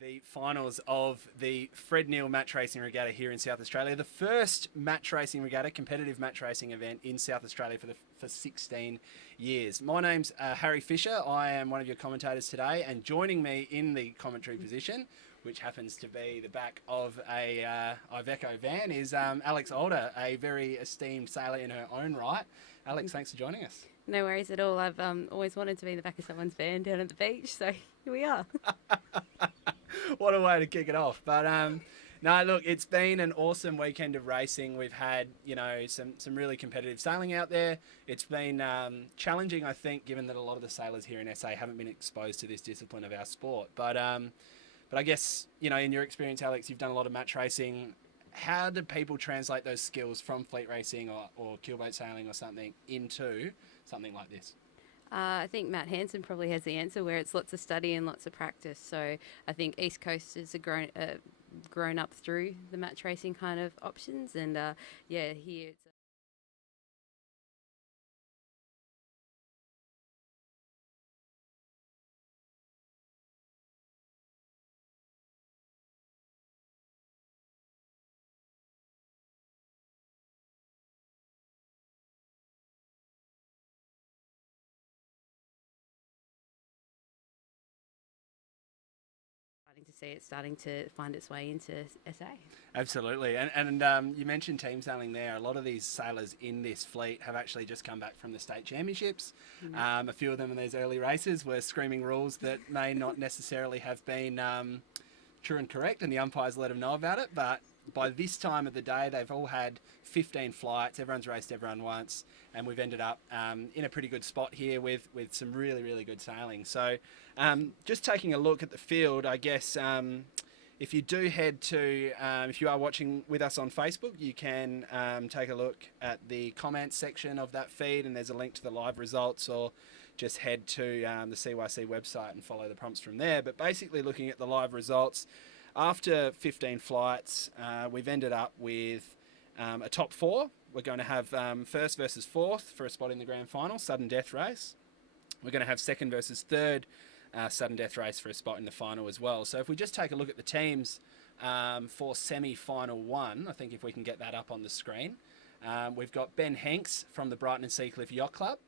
The finals of the Fred Neill Match Racing Regatta here in South Australia. The first match racing regatta, competitive match racing event in South Australia for 16 years. My name's Harry Fisher. I am one of your commentators today, and joining me in the commentary position, which happens to be the back of a Iveco van, is Alex Alder, a very esteemed sailor in her own right. Alex, thanks for joining us. No worries at all. I've always wanted to be in the back of someone's van down at the beach, so here we are. What a way to kick it off. But no, look, it's been an awesome weekend of racing. We've had, some really competitive sailing out there. It's been challenging, I think, given that a lot of the sailors here in SA haven't been exposed to this discipline of our sport. But I guess, in your experience, Alex, you've done a lot of match racing. How do people translate those skills from fleet racing or keelboat sailing or something into something like this? I think Matt Hansen probably has the answer, where it's lots of study and lots of practice. So I think East Coasters are grown up through the match racing kind of options, and here it's starting to see it starting to find its way into SA. Absolutely. And you mentioned team sailing there. A lot of these sailors in this fleet have actually just come back from the state championships. A few of them in these early races were screaming rules that may not necessarily have been true and correct, and the umpires let them know about it. But by this time of the day, they've all had 15 flights. Everyone's raced everyone once, and we've ended up in a pretty good spot here with some really, really good sailing. So just taking a look at the field, I guess if you do head to, if you are watching with us on Facebook, you can take a look at the comments section of that feed, and there's a link to the live results, or just head to the CYC website and follow the prompts from there. But basically looking at the live results, after 15 flights, we've ended up with a top four. We're going to have first versus fourth for a spot in the grand final, sudden death race. We're going to have second versus third, sudden death race for a spot in the final as well. So if we just take a look at the teams for semi-final one, I think if we can get that up on the screen, we've got Ben Hanks from the Brighton and Seacliff Yacht Club.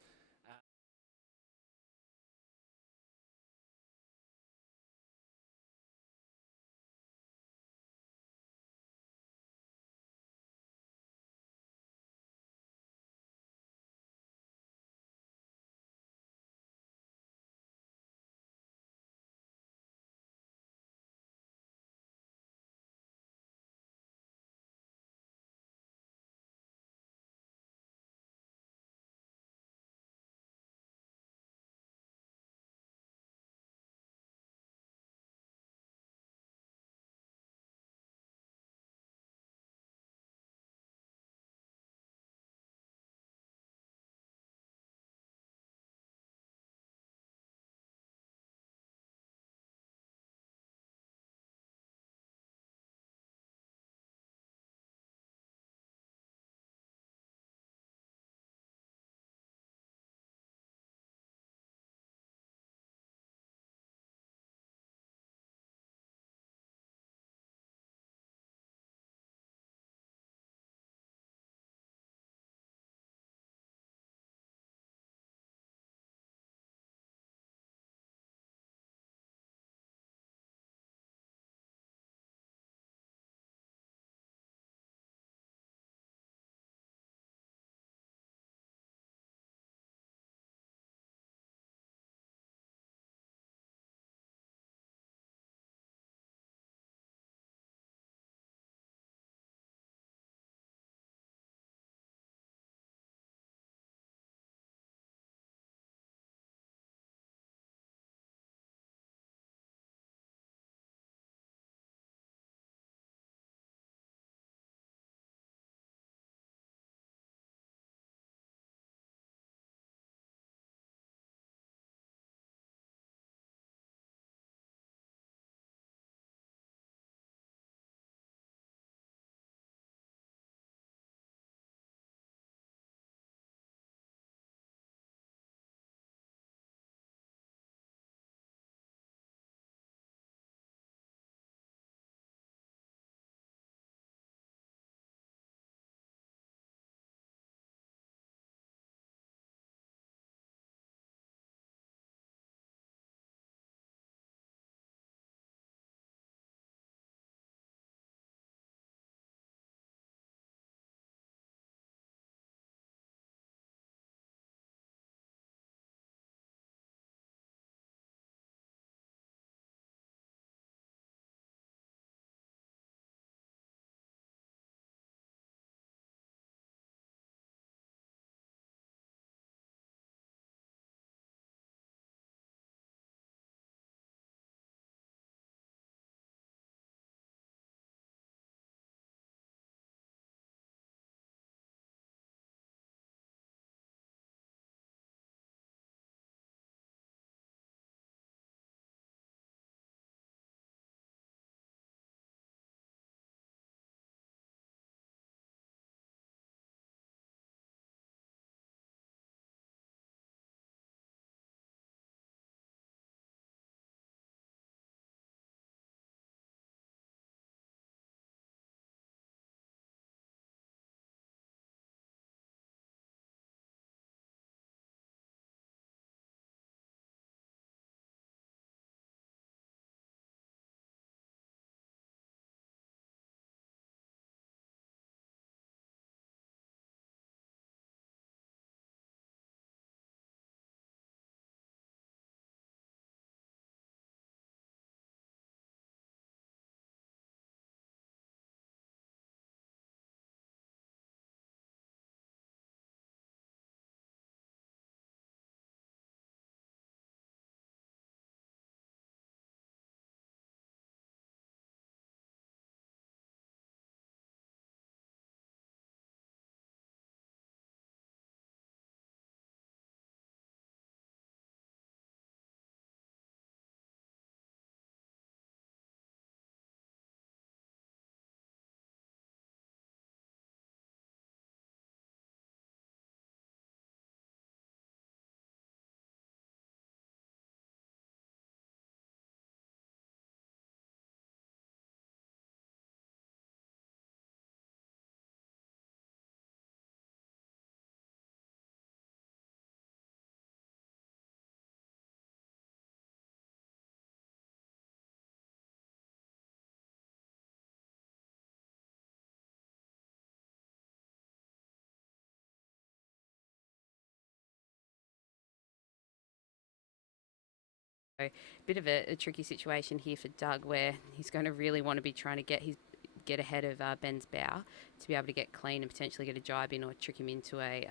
a bit of a tricky situation here for Doug, where he's going to really want to be trying to get ahead of Ben's bow to be able to get clean and potentially get a jibe in or trick him into a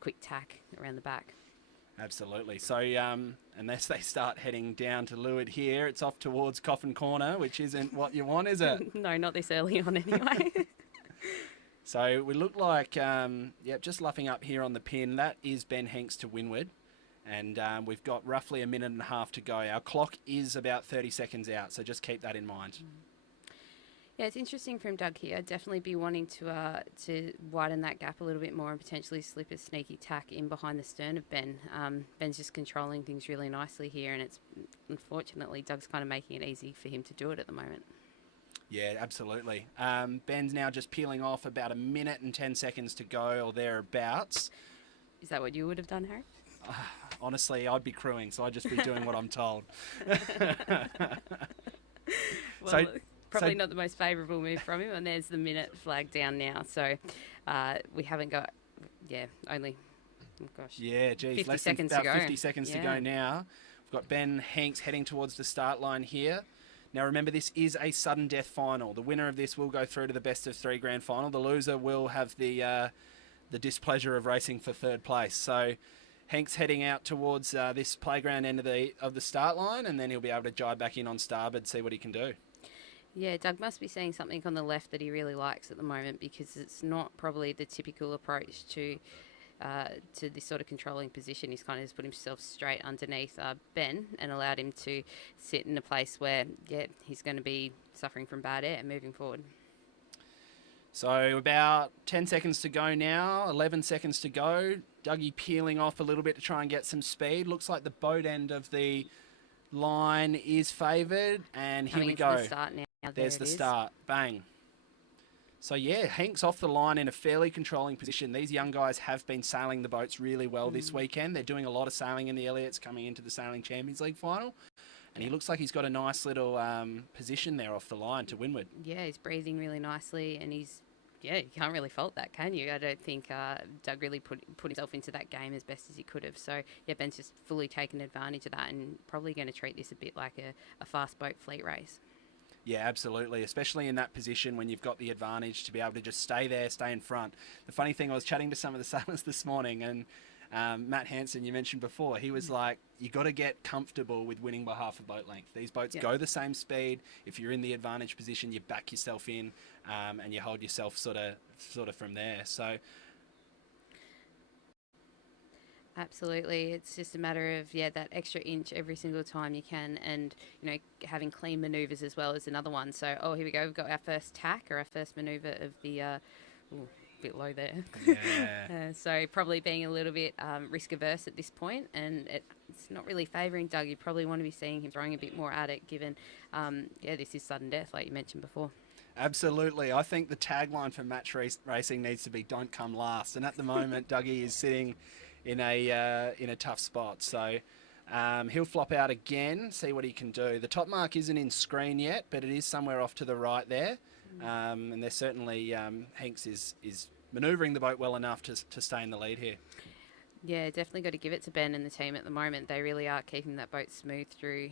quick tack around the back. Absolutely. So unless they start heading down to leeward here, it's off towards Coffin Corner, which isn't what you want, is it? No, not this early on anyway. So we look like, just luffing up here on the pin. That is Ben Hanks to windward. And we've got roughly a minute and a half to go. Our clock is about 30 seconds out, so just keep that in mind. Yeah, it's interesting from Doug here. I'd definitely be wanting to widen that gap a little bit more and potentially slip a sneaky tack in behind the stern of Ben. Ben's just controlling things really nicely here, and it's unfortunately Doug's kind of making it easy for him to do it at the moment. Yeah, absolutely. Ben's now just peeling off, about a minute and 10 seconds to go or thereabouts. Is that what you would have done, Harry? Honestly, I'd be crewing, so I'd just be doing what I'm told. Well, probably not the most favourable move from him, and there's the minute flag down now. So we haven't got, only, oh gosh. Yeah, geez, 50 less seconds than to about go. 50 seconds to go now. We've got Ben Hanks heading towards the start line here. Now remember, this is a sudden death final. The winner of this will go through to the best of three grand final. The loser will have the displeasure of racing for third place. So Hanks heading out towards this playground end of the start line, and then he'll be able to jibe back in on starboard, see what he can do. Yeah, Doug must be seeing something on the left that he really likes at the moment, because it's not probably the typical approach to this sort of controlling position. He's kind of just put himself straight underneath Ben and allowed him to sit in a place where, he's going to be suffering from bad air moving forward. So about 10 seconds to go now, 11 seconds to go. Dougie peeling off a little bit to try and get some speed. Looks like the boat end of the line is favoured, and here we go. The start now. There's the start. Bang. So yeah, Hanks off the line in a fairly controlling position. These young guys have been sailing the boats really well this weekend. They're doing a lot of sailing in the Elliots coming into the Sailing Champions League final. And he looks like he's got a nice little position there off the line to windward. Yeah, he's breathing really nicely, and you can't really fault that, can you? I don't think Doug really put himself into that game as best as he could have. So, Ben's just fully taken advantage of that and probably going to treat this a bit like a fast boat fleet race. Yeah, absolutely, especially in that position when you've got the advantage to be able to just stay there, stay in front. The funny thing, I was chatting to some of the sailors this morning, and Matt Hansen, you mentioned before, he was like, you got to get comfortable with winning by half a boat length. These boats go the same speed. If you're in the advantage position, you back yourself in and you hold yourself sort of from there. So absolutely, it's just a matter of that extra inch every single time you can, and having clean manoeuvres as well is another one. So here we go, we've got our first tack, or our first manoeuvre of the bit low there. So probably being a little bit risk averse at this point, and it's not really favouring Doug. You probably want to be seeing him throwing a bit more at it, given this is sudden death, like you mentioned before. Absolutely. I think the tagline for match racing needs to be "Don't come last," and at the moment Dougie is sitting in a tough spot. So he'll flop out again, see what he can do. The top mark isn't in screen yet, but it is somewhere off to the right there. And there's certainly Hanks is manoeuvring the boat well enough to stay in the lead here. Yeah, definitely got to give it to Ben and the team at the moment. They really are keeping that boat smooth through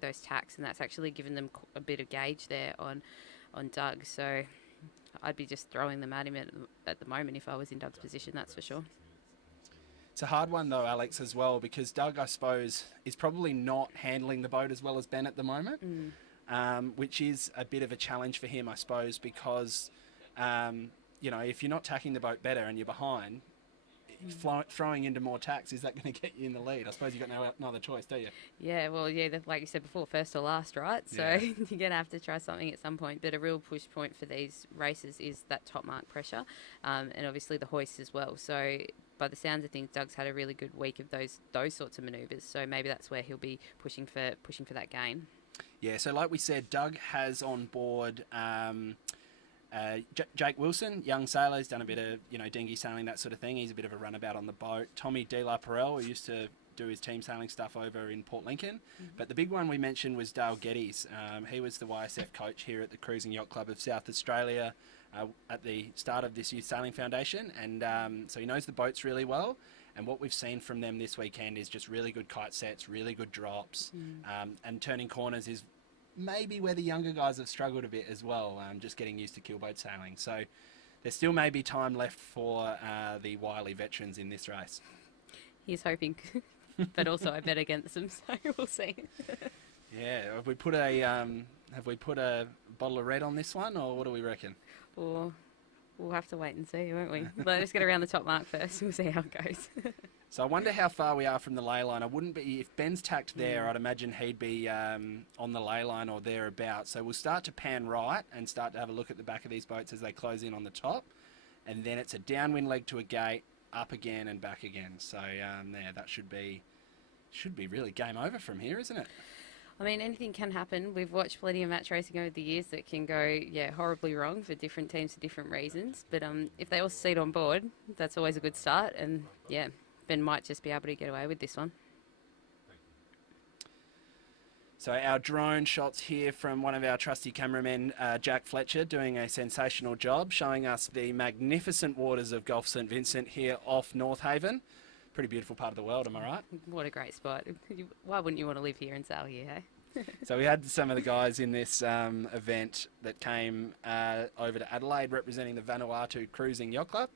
those tacks, and that's actually given them a bit of gauge there on Doug. So I'd be just throwing them at him at the moment if I was in Doug's position, that's for sure. It's a hard one though, Alex, as well, because Doug, I suppose, is probably not handling the boat as well as Ben at the moment. Which is a bit of a challenge for him, I suppose, because, if you're not tacking the boat better and you're behind, throwing into more tacks, is that going to get you in the lead? I suppose you've got no other choice, do you? Yeah, well, like you said before, first or last, right? So you're going to have to try something at some point. But a real push point for these races is that top mark pressure, and obviously the hoist as well. So by the sounds of things, Doug's had a really good week of those sorts of manoeuvres. So maybe that's where he'll be pushing for that gain. Yeah, so like we said, Doug has on board Jake Wilson, young sailor. He's done a bit of dinghy sailing, that sort of thing. He's a bit of a runabout on the boat. Tommy De La Perel, who used to do his team sailing stuff over in Port Lincoln. But the big one we mentioned was Dale Geddes. He was the YSF coach here at the Cruising Yacht Club of South Australia at the start of this Youth Sailing Foundation, and so he knows the boats really well. And what we've seen from them this weekend is just really good kite sets, really good drops, and turning corners is maybe where the younger guys have struggled a bit as well, just getting used to keelboat sailing. So there still may be time left for the wily veterans in this race. He's hoping, but also I bet against him, so we'll see. Yeah, have we put a bottle of red on this one, or what do we reckon? Or we'll have to wait and see, won't we? Let's get around the top mark first. We'll see how it goes. So I wonder how far we are from the ley line. I wouldn't be, if Ben's tacked there, I'd imagine he'd be on the ley line or thereabouts. So we'll start to pan right and start to have a look at the back of these boats as they close in on the top. And then it's a downwind leg to a gate, up again and back again. So there, that should be really game over from here, isn't it? I mean, anything can happen. We've watched plenty of match racing over the years that can go, horribly wrong for different teams for different reasons. But if they all succeed on board, that's always a good start. And, Ben might just be able to get away with this one. So our drone shots here from one of our trusty cameramen, Jack Fletcher, doing a sensational job, showing us the magnificent waters of Gulf St Vincent here off North Haven. Pretty beautiful part of the world, am I right? What a great spot. Why wouldn't you want to live here and sail here, hey? So we had some of the guys in this event that came over to Adelaide representing the Vanuatu Cruising Yacht Club.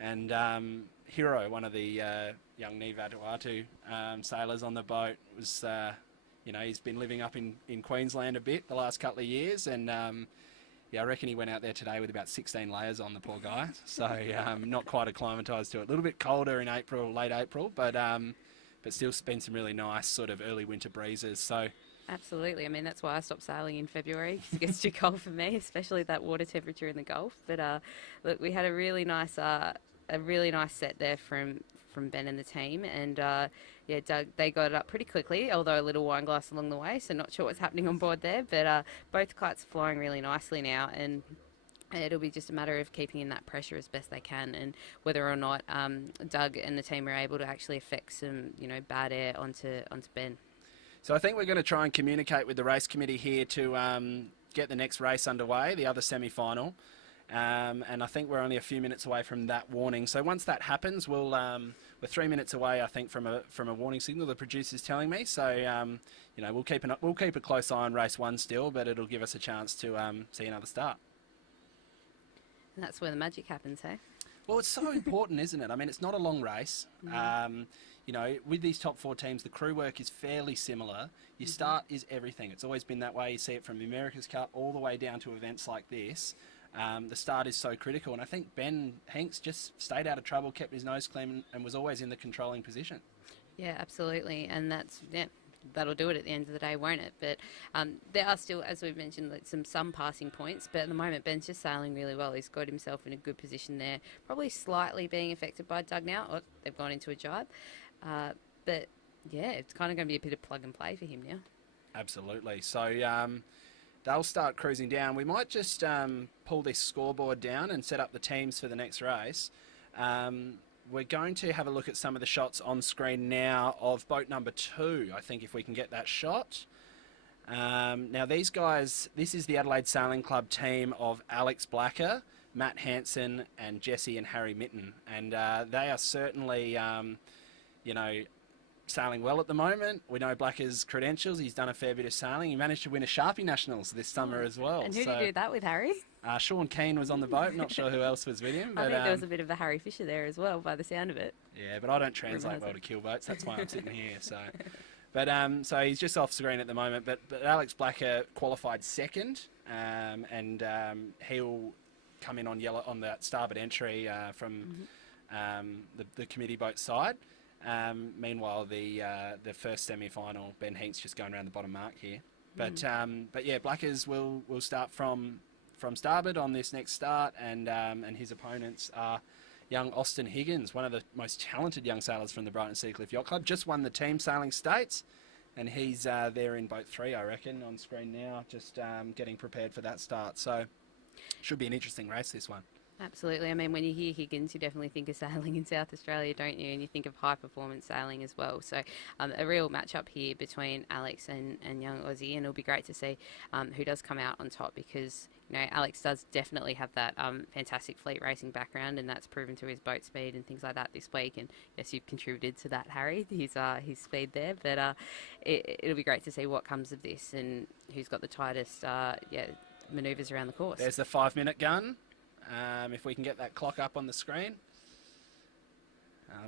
And Hiro, one of the young Ni Vanuatu sailors on the boat, was, he's been living up in Queensland a bit the last couple of years. And I reckon he went out there today with about 16 layers on, the poor guy. So not quite acclimatised to it. A little bit colder in April, late April, but still been some really nice sort of early winter breezes. So absolutely. I mean, that's why I stopped sailing in February, because it gets too cold for me, especially that water temperature in the Gulf. But look, we had a really nice set there from Ben and the team, and Doug, they got it up pretty quickly, although a little wine glass along the way, so not sure what's happening on board there. But both kites are flying really nicely now, and it'll be just a matter of keeping in that pressure as best they can, and whether or not Doug and the team are able to actually affect some bad air onto Ben. So I think we're going to try and communicate with the race committee here to get the next race underway, the other semi-final. And I think we're only a few minutes away from that warning. So once that happens, we're 3 minutes away, I think, from a warning signal. The producer's telling me. So we'll keep a close eye on race one still, but it'll give us a chance to see another start. And that's where the magic happens, hey? Well, it's so important, isn't it? I mean, it's not a long race. With these top four teams, the crew work is fairly similar. Your start is everything. It's always been that way. You see it from the America's Cup all the way down to events like this. The start is so critical, and I think Ben Hinks just stayed out of trouble, kept his nose clean, and was always in the controlling position. Yeah, absolutely, and that'll do it at the end of the day, won't it? But there are still, as we've mentioned, some passing points, but at the moment Ben's just sailing really well. He's got himself in a good position there, probably slightly being affected by Doug now. Oh, they've gone into a jibe, but it's kind of going to be a bit of plug and play for him now. Absolutely. So they'll start cruising down. We might just pull this scoreboard down and set up the teams for the next race. We're going to have a look at some of the shots on screen now of boat number 2, I think, if we can get that shot. Now these guys, this is the Adelaide Sailing Club team of Alex Blacker, Matt Hansen and Jesse and Harry Mitten. And they are certainly, sailing well at the moment. We know Blacker's credentials. He's done a fair bit of sailing. He managed to win a Sharpie Nationals this summer as well. And who did you do that with, Harry? Sean Keane was on the boat. Not sure who else was with him. But, I think there was a bit of a Harry Fisher there as well, by the sound of it. Yeah, but I don't translate well to keelboats. That's why I'm sitting here. So, but so he's just off screen at the moment. But Alex Blacker qualified second, and he'll come in on yellow on that starboard entry from the committee boat side. Meanwhile, the first semi-final, Ben Hinks just going around the bottom mark here. But Blackers will start from starboard on this next start, and his opponents are young Austin Higgins, one of the most talented young sailors from the Brighton Seacliff Yacht Club. Just won the team sailing states, and he's there in boat 3, I reckon, on screen now, just getting prepared for that start. So should be an interesting race, this one. Absolutely. I mean, when you hear Higgins, you definitely think of sailing in South Australia, don't you? And you think of high performance sailing as well. So, a real match-up here between Alex and young Aussie, and it'll be great to see who does come out on top, because Alex does definitely have that fantastic fleet racing background, and that's proven through his boat speed and things like that this week. And yes, you've contributed to that, Harry, his speed there. But it'll be great to see what comes of this and who's got the tightest manoeuvres around the course. There's the 5-minute gun. If we can get that clock up on the screen.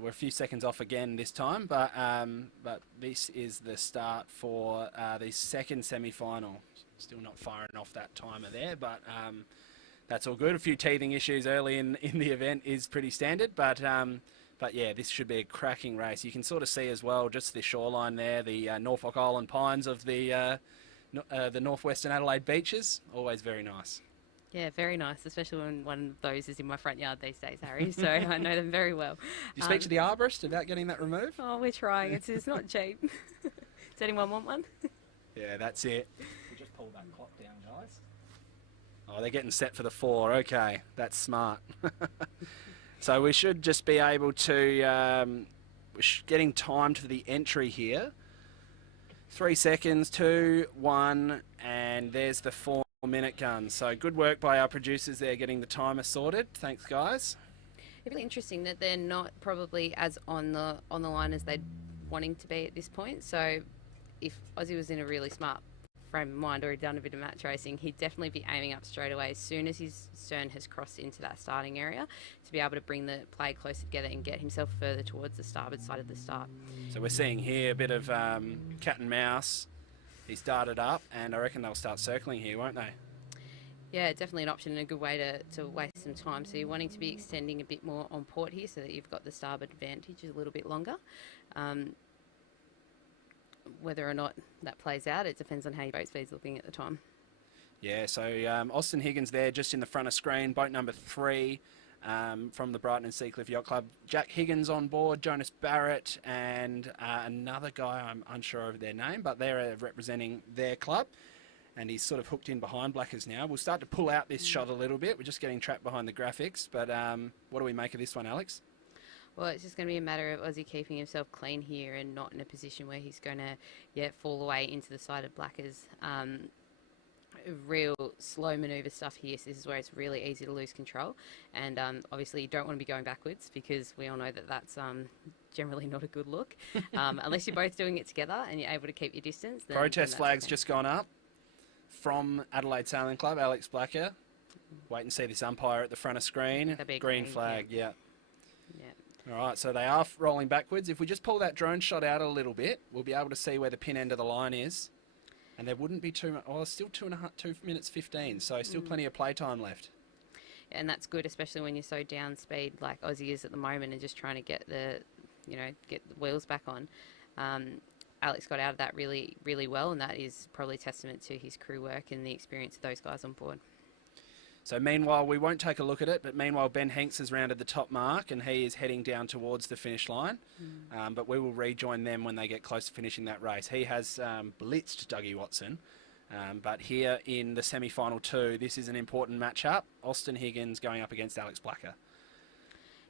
We're a few seconds off again this time, but this is the start for the second semi-final. Still not firing off that timer there, but that's all good. A few teething issues early in the event is pretty standard, but yeah, this should be a cracking race. You can sort of see as well just the shoreline there, the Norfolk Island pines of the northwestern Adelaide beaches. Always very nice. Yeah, very nice, especially when one of those is in my front yard these days, Harry, so I know them very well. Did you speak to the arborist about getting that removed? Oh, we're trying. It's not cheap. Does anyone want one? Yeah, that's it. We'll just pull that clock down, guys. Oh, they're getting set for the 4. Okay, that's smart. So we should just be able to... we're getting timed for the entry here. 3 seconds, 2, 1, and there's the 4-minute gun. So good work by our producers there getting the timer sorted. Thanks, guys. It's really interesting that they're not probably as on the line as they're wanting to be at this point. So if Aussie was in a really smart frame of mind or he'd done a bit of match racing, he'd definitely be aiming up straight away as soon as his stern has crossed into that starting area to be able to bring the play closer together and get himself further towards the starboard side of the start. So we're seeing here a bit of cat and mouse. He started up, and I reckon they'll start circling here, won't they? Yeah, definitely an option and a good way to waste some time. So you're wanting to be extending a bit more on port here so that you've got the starboard advantage a little bit longer. Whether or not that plays out, it depends on how your boat speed's looking at the time. Yeah, so Austin Higgins there just in the front of screen, boat number 3 from the Brighton and Seacliff Yacht Club. Jack Higgins on board, Jonas Barrett, and another guy, I'm unsure of their name, but they're representing their club. And he's sort of hooked in behind Blackers now. We'll start to pull out this shot a little bit. We're just getting trapped behind the graphics. But what do we make of this one, Alex? Well, it's just going to be a matter of Aussie keeping himself clean here and not in a position where he's going to fall away into the side of Blackers. Real slow manoeuvre stuff here, so this is where it's really easy to lose control. And obviously you don't want to be going backwards because we all know that that's generally not a good look. Unless you're both doing it together and you're able to keep your distance. Protest flag's just gone up from Adelaide Sailing Club, Alex Blacker. Wait and see this umpire at the front of screen. Green flag, yeah. All right, so they are rolling backwards. If we just pull that drone shot out a little bit, we'll be able to see where the pin end of the line is. And there wouldn't be too much. Oh, still 2 minutes 15, so still plenty of playtime left. And that's good, especially when you're so down speed like Aussie is at the moment and just trying to get the wheels back on. Alex got out of that really, really well, and that is probably testament to his crew work and the experience of those guys on board. So meanwhile, we won't take a look at it, but meanwhile, Ben Hanks has rounded the top mark and he is heading down towards the finish line. But we will rejoin them when they get close to finishing that race. He has blitzed Dougie Watson. But here in the semi-final 2, this is an important matchup. Austin Higgins going up against Alex Blacker.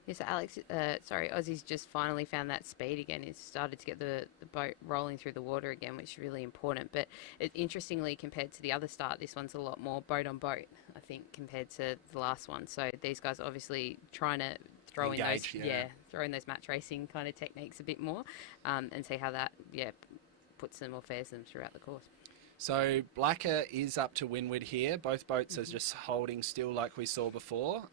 Yeah, so Aussie's just finally found that speed again. He's started to get the boat rolling through the water again, which is really important. But interestingly, compared to the other start, this one's a lot more boat on boat, I think, compared to the last one. So these guys are obviously trying to throw in those match racing kind of techniques a bit more, and see how that puts them or fares them throughout the course. So Blacker is up to windward here. Both boats are just holding still like we saw before.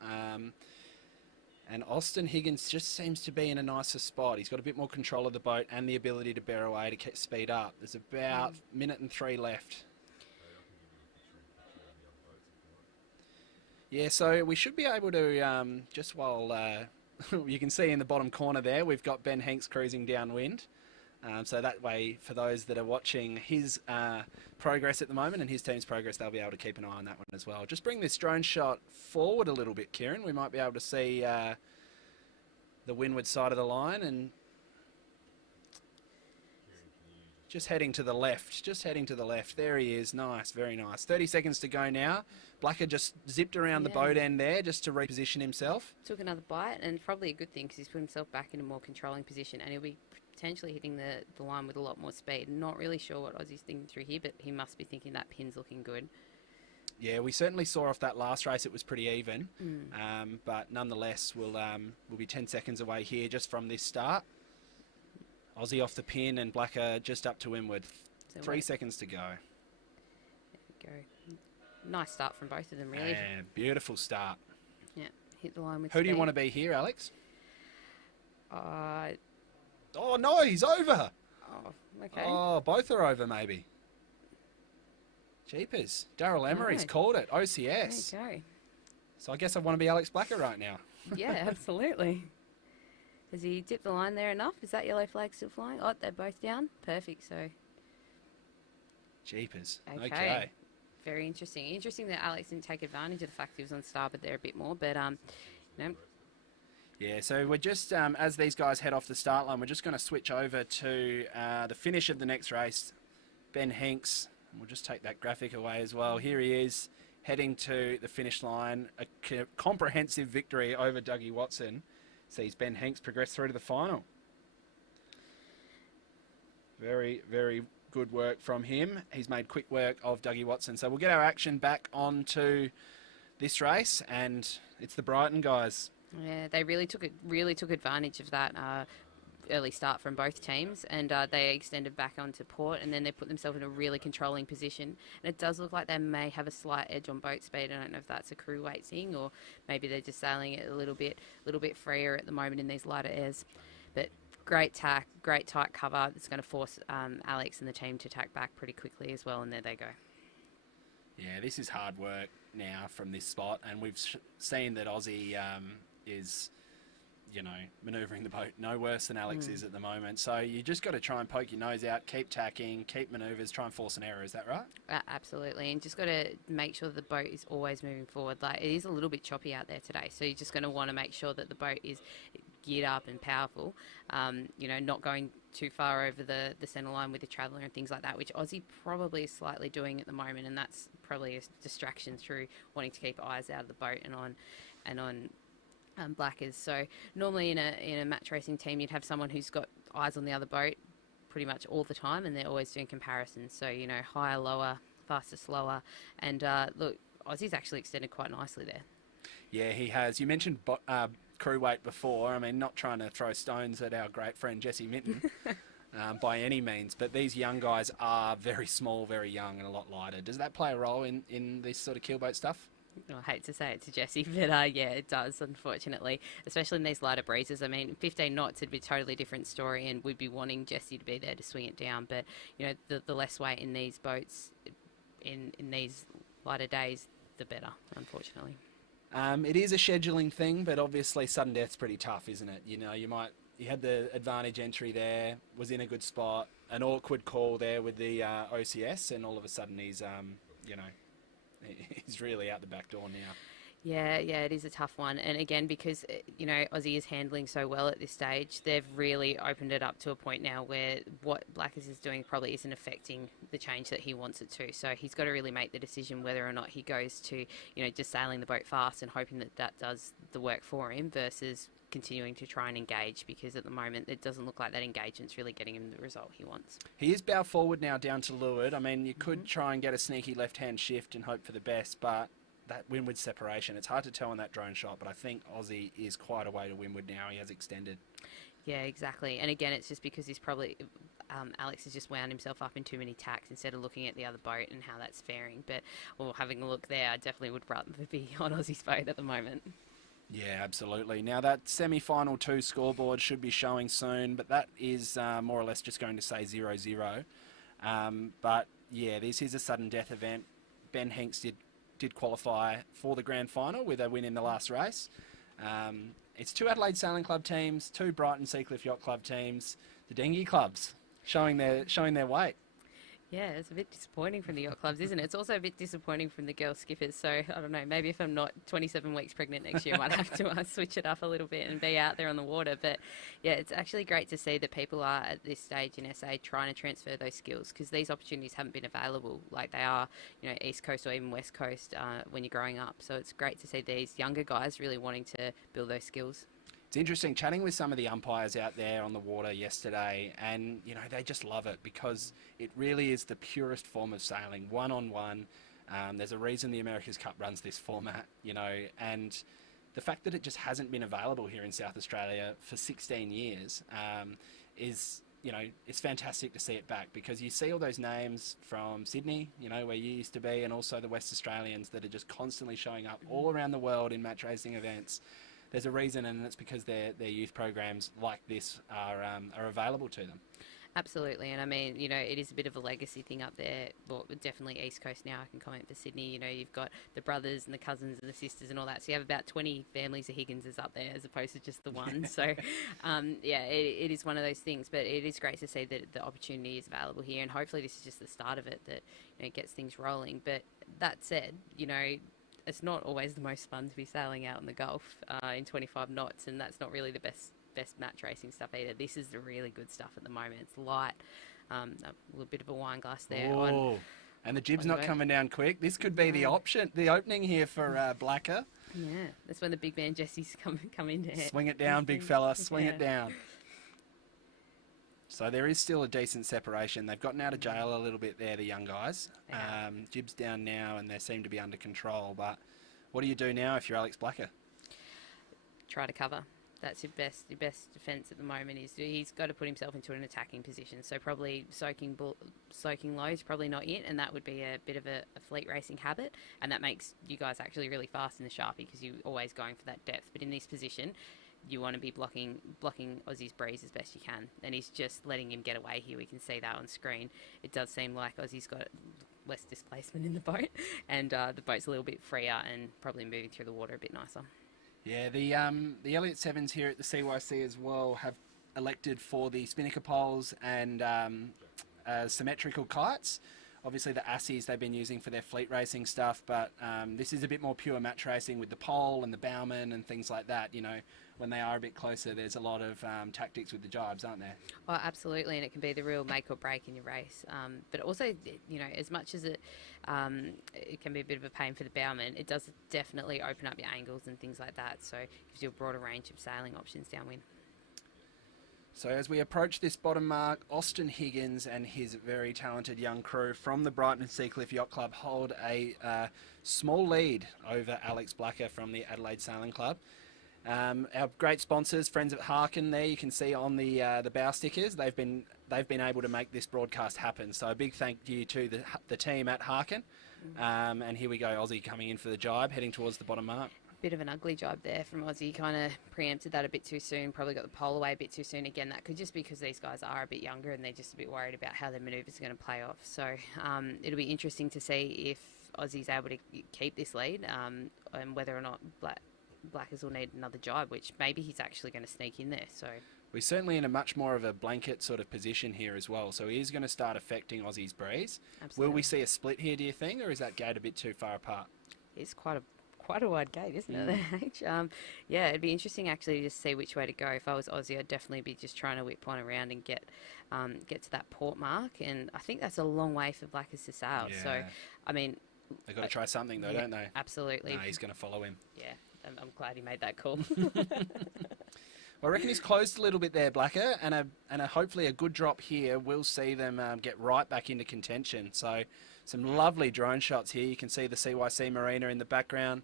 And Austin Higgins just seems to be in a nicer spot. He's got a bit more control of the boat and the ability to bear away to speed up. There's about a minute and 3 left. Yeah, so we should be able to, just while you can see in the bottom corner there, we've got Ben Hanks cruising downwind. So that way, for those that are watching his progress at the moment and his team's progress, they'll be able to keep an eye on that one as well. Just bring this drone shot forward a little bit, Kieran. We might be able to see the windward side of the line and Just heading to the left. Just heading to the left. There he is. Nice. Very nice. 30 seconds to go now. Blacker just zipped around the boat end there just to reposition himself. Took another bite, and probably a good thing because he's put himself back in a more controlling position, and he'll be potentially hitting the line with a lot more speed. Not really sure what Aussie's thinking through here, but he must be thinking that pin's looking good. Yeah, we certainly saw off that last race it was pretty even, but nonetheless we'll be 10 seconds away here just from this start. Aussie off the pin and Blacker just up to windward. So 3 seconds to go. There we go. Nice start from both of them, really. Yeah, beautiful start. Yeah, hit the line with Who speed. do you want to be here, Alex? Oh, no, he's over. Oh, okay. Oh, both are over, maybe. Jeepers. Daryl Emery's called it. OCS. There you go. So I guess I want to be Alex Blacker right now. Yeah, absolutely. Has he dipped the line there enough? Is that yellow flag still flying? Oh, they're both down. Perfect, so. Jeepers. Okay. Very interesting. Interesting that Alex didn't take advantage of the fact he was on starboard there a bit more, but, you know. Yeah, so we're just, as these guys head off the start line, we're just going to switch over to the finish of the next race. Ben Hanks, we'll just take that graphic away as well. Here he is, heading to the finish line. A comprehensive victory over Dougie Watson sees Ben Hanks progress through to the final. Very, very good work from him. He's made quick work of Dougie Watson. So we'll get our action back onto this race, and it's the Brighton guys. Yeah, they really took advantage of that early start from both teams, and they extended back onto port, and then they put themselves in a really controlling position. And it does look like they may have a slight edge on boat speed. I don't know if that's a crew weight thing, or maybe they're just sailing it a little bit freer at the moment in these lighter airs. But great tack, great tight cover. It's going to force Alex and the team to tack back pretty quickly as well, and there they go. Yeah, this is hard work now from this spot, and we've seen that Aussie is, you know, manoeuvring the boat no worse than Alex is at the moment. So you just got to try and poke your nose out, keep tacking, keep manoeuvres, try and force an error. Is that right? Absolutely, and just got to make sure the boat is always moving forward. Like, it is a little bit choppy out there today, so you're just going to want to make sure that the boat is geared up and powerful, you know, not going too far over the centre line with the traveller and things like that, which Aussie probably is slightly doing at the moment, and that's probably a distraction through wanting to keep eyes out of the boat and on Blackers. So normally in a match racing team, you'd have someone who's got eyes on the other boat pretty much all the time, and they're always doing comparisons. So, you know, higher, lower, faster, slower, and look, Aussie's actually extended quite nicely there. Yeah, he has. You mentioned crew weight before. I mean, not trying to throw stones at our great friend Jesse Minton by any means, but these young guys are very small, very young, and a lot lighter. Does that play a role in this sort of keelboat stuff? I hate to say it to Jesse, but yeah, it does, unfortunately, especially in these lighter breezes. I mean, 15 knots would be a totally different story, and we'd be wanting Jesse to be there to swing it down. But, you know, the less weight in these boats, in these lighter days, the better, unfortunately. It is a scheduling thing, but obviously sudden death's pretty tough, isn't it? You know, you had the advantage entry there, was in a good spot, an awkward call there with the OCS, and all of a sudden he's, you know, he's really out the back door now. Yeah, it is a tough one. And again, because, you know, Aussie is handling so well at this stage, they've really opened it up to a point now where what Blackers is doing probably isn't affecting the change that he wants it to. So he's got to really make the decision whether or not he goes to, you know, just sailing the boat fast and hoping that that does the work for him versus continuing to try and engage, because at the moment it doesn't look like that engagement's really getting him the result he wants. He is bow forward now down to leeward. I mean, you could try and get a sneaky left-hand shift and hope for the best, but that windward separation, it's hard to tell in that drone shot, but I think Aussie is quite a way to windward now. He has extended. Yeah, exactly. And again, it's just because he's probably, Alex has just wound himself up in too many tacks instead of looking at the other boat and how that's faring. But, well, having a look there, I definitely would rather be on Aussie's boat at the moment. Yeah, absolutely. Now, that semi-final 2 scoreboard should be showing soon, but that is more or less just going to say 0-0. But, yeah, this is a sudden death event. Ben Hanks did qualify for the grand final with a win in the last race. It's 2 Adelaide Sailing Club teams, 2 Brighton Seacliff Yacht Club teams, the dinghy clubs showing their weight. Yeah, it's a bit disappointing from the yacht clubs, isn't it? It's also a bit disappointing from the girl skippers. So I don't know, maybe if I'm not 27 weeks pregnant next year, I might have to switch it up a little bit and be out there on the water. But yeah, it's actually great to see that people are at this stage in SA trying to transfer those skills, because these opportunities haven't been available like they are, East Coast or even West Coast when you're growing up. So it's great to see these younger guys really wanting to build those skills. It's interesting chatting with some of the umpires out there on the water yesterday, and they just love it because it really is the purest form of sailing, one-on-one. There's a reason the America's Cup runs this format, and the fact that it just hasn't been available here in South Australia for 16 years is, it's fantastic to see it back, because you see all those names from Sydney, where you used to be, and also the West Australians that are just constantly showing up all around the world in match racing events. There's a reason, and it's because their youth programs like this are available to them. Absolutely, and I mean, it is a bit of a legacy thing up there. Well, definitely East Coast now. I can comment for Sydney. You've got the brothers and the cousins and the sisters and all that. So you have about 20 families of Higginses up there, as opposed to just the one. So, yeah, it is one of those things. But it is great to see that the opportunity is available here, and hopefully this is just the start of it that gets things rolling. But that said, it's not always the most fun to be sailing out in the Gulf in 25 knots, and that's not really the best match racing stuff either. This is the really good stuff at the moment. It's light, a little bit of a wine glass there. And the jib's not coming down quick. This could be the opening here for Blacker. Yeah, that's when the big man Jesse's come in there. Swing it down, big fella, swing it down. So there is still a decent separation. They've gotten out of jail a little bit there, the young guys. Jib's down now, and they seem to be under control. But what do you do now if you're Alex Blacker? Try to cover. That's your best defence at the moment. Is he's got to put himself into an attacking position. So probably soaking low is probably not it, and that would be a bit of a fleet racing habit, and that makes you guys actually really fast in the Sharpie, because you're always going for that depth. But in this position, you want to be blocking Aussie's breeze as best you can, and he's just letting him get away here. We can see that on screen. It does seem like Aussie's got less displacement in the boat, and the boat's a little bit freer and probably moving through the water a bit nicer. Yeah, the Elliott Sevens here at the CYC as well have elected for the spinnaker poles and symmetrical kites. Obviously the Assies they've been using for their fleet racing stuff, but this is a bit more pure match racing with the pole and the bowman and things like that. When they are a bit closer, there's a lot of tactics with the jibes, aren't there? Oh, absolutely, and it can be the real make or break in your race. But also, as much as it can be a bit of a pain for the bowman, it does definitely open up your angles and things like that. So it gives you a broader range of sailing options downwind. So as we approach this bottom mark, Austin Higgins and his very talented young crew from the Brighton and Seacliff Yacht Club hold a small lead over Alex Blacker from the Adelaide Sailing Club. Our great sponsors, friends at Harken, there you can see on the bow stickers, they've been able to make this broadcast happen. So a big thank you to the team at Harken. And here we go, Aussie coming in for the jibe, heading towards the bottom mark. Bit of an ugly jibe there from Aussie, kind of preempted that a bit too soon, probably got the pole away a bit too soon. Again, that could just be because these guys are a bit younger and they're just a bit worried about how their manoeuvres are going to play off. So it'll be interesting to see if Aussie's able to keep this lead and whether or not Blackers will need another jibe, which maybe he's actually going to sneak in there. So we're certainly in a much more of a blanket sort of position here as well. So he is going to start affecting Aussie's breeze. Absolutely. Will we see a split here, do you think, or is that gate a bit too far apart? It's quite a wide gate, isn't it? Yeah, it'd be interesting actually to see which way to go. If I was Aussie, I'd definitely be just trying to whip one around and get to that port mark. And I think that's a long way for Blackers to sail. Yeah. So, I mean, they've got to try something though, don't they? Absolutely. No, he's going to follow him. Yeah, I'm glad he made that call. Well, I reckon he's closed a little bit there, Blacker, and hopefully a good drop here will see them get right back into contention. So some lovely drone shots here. You can see the CYC Marina in the background,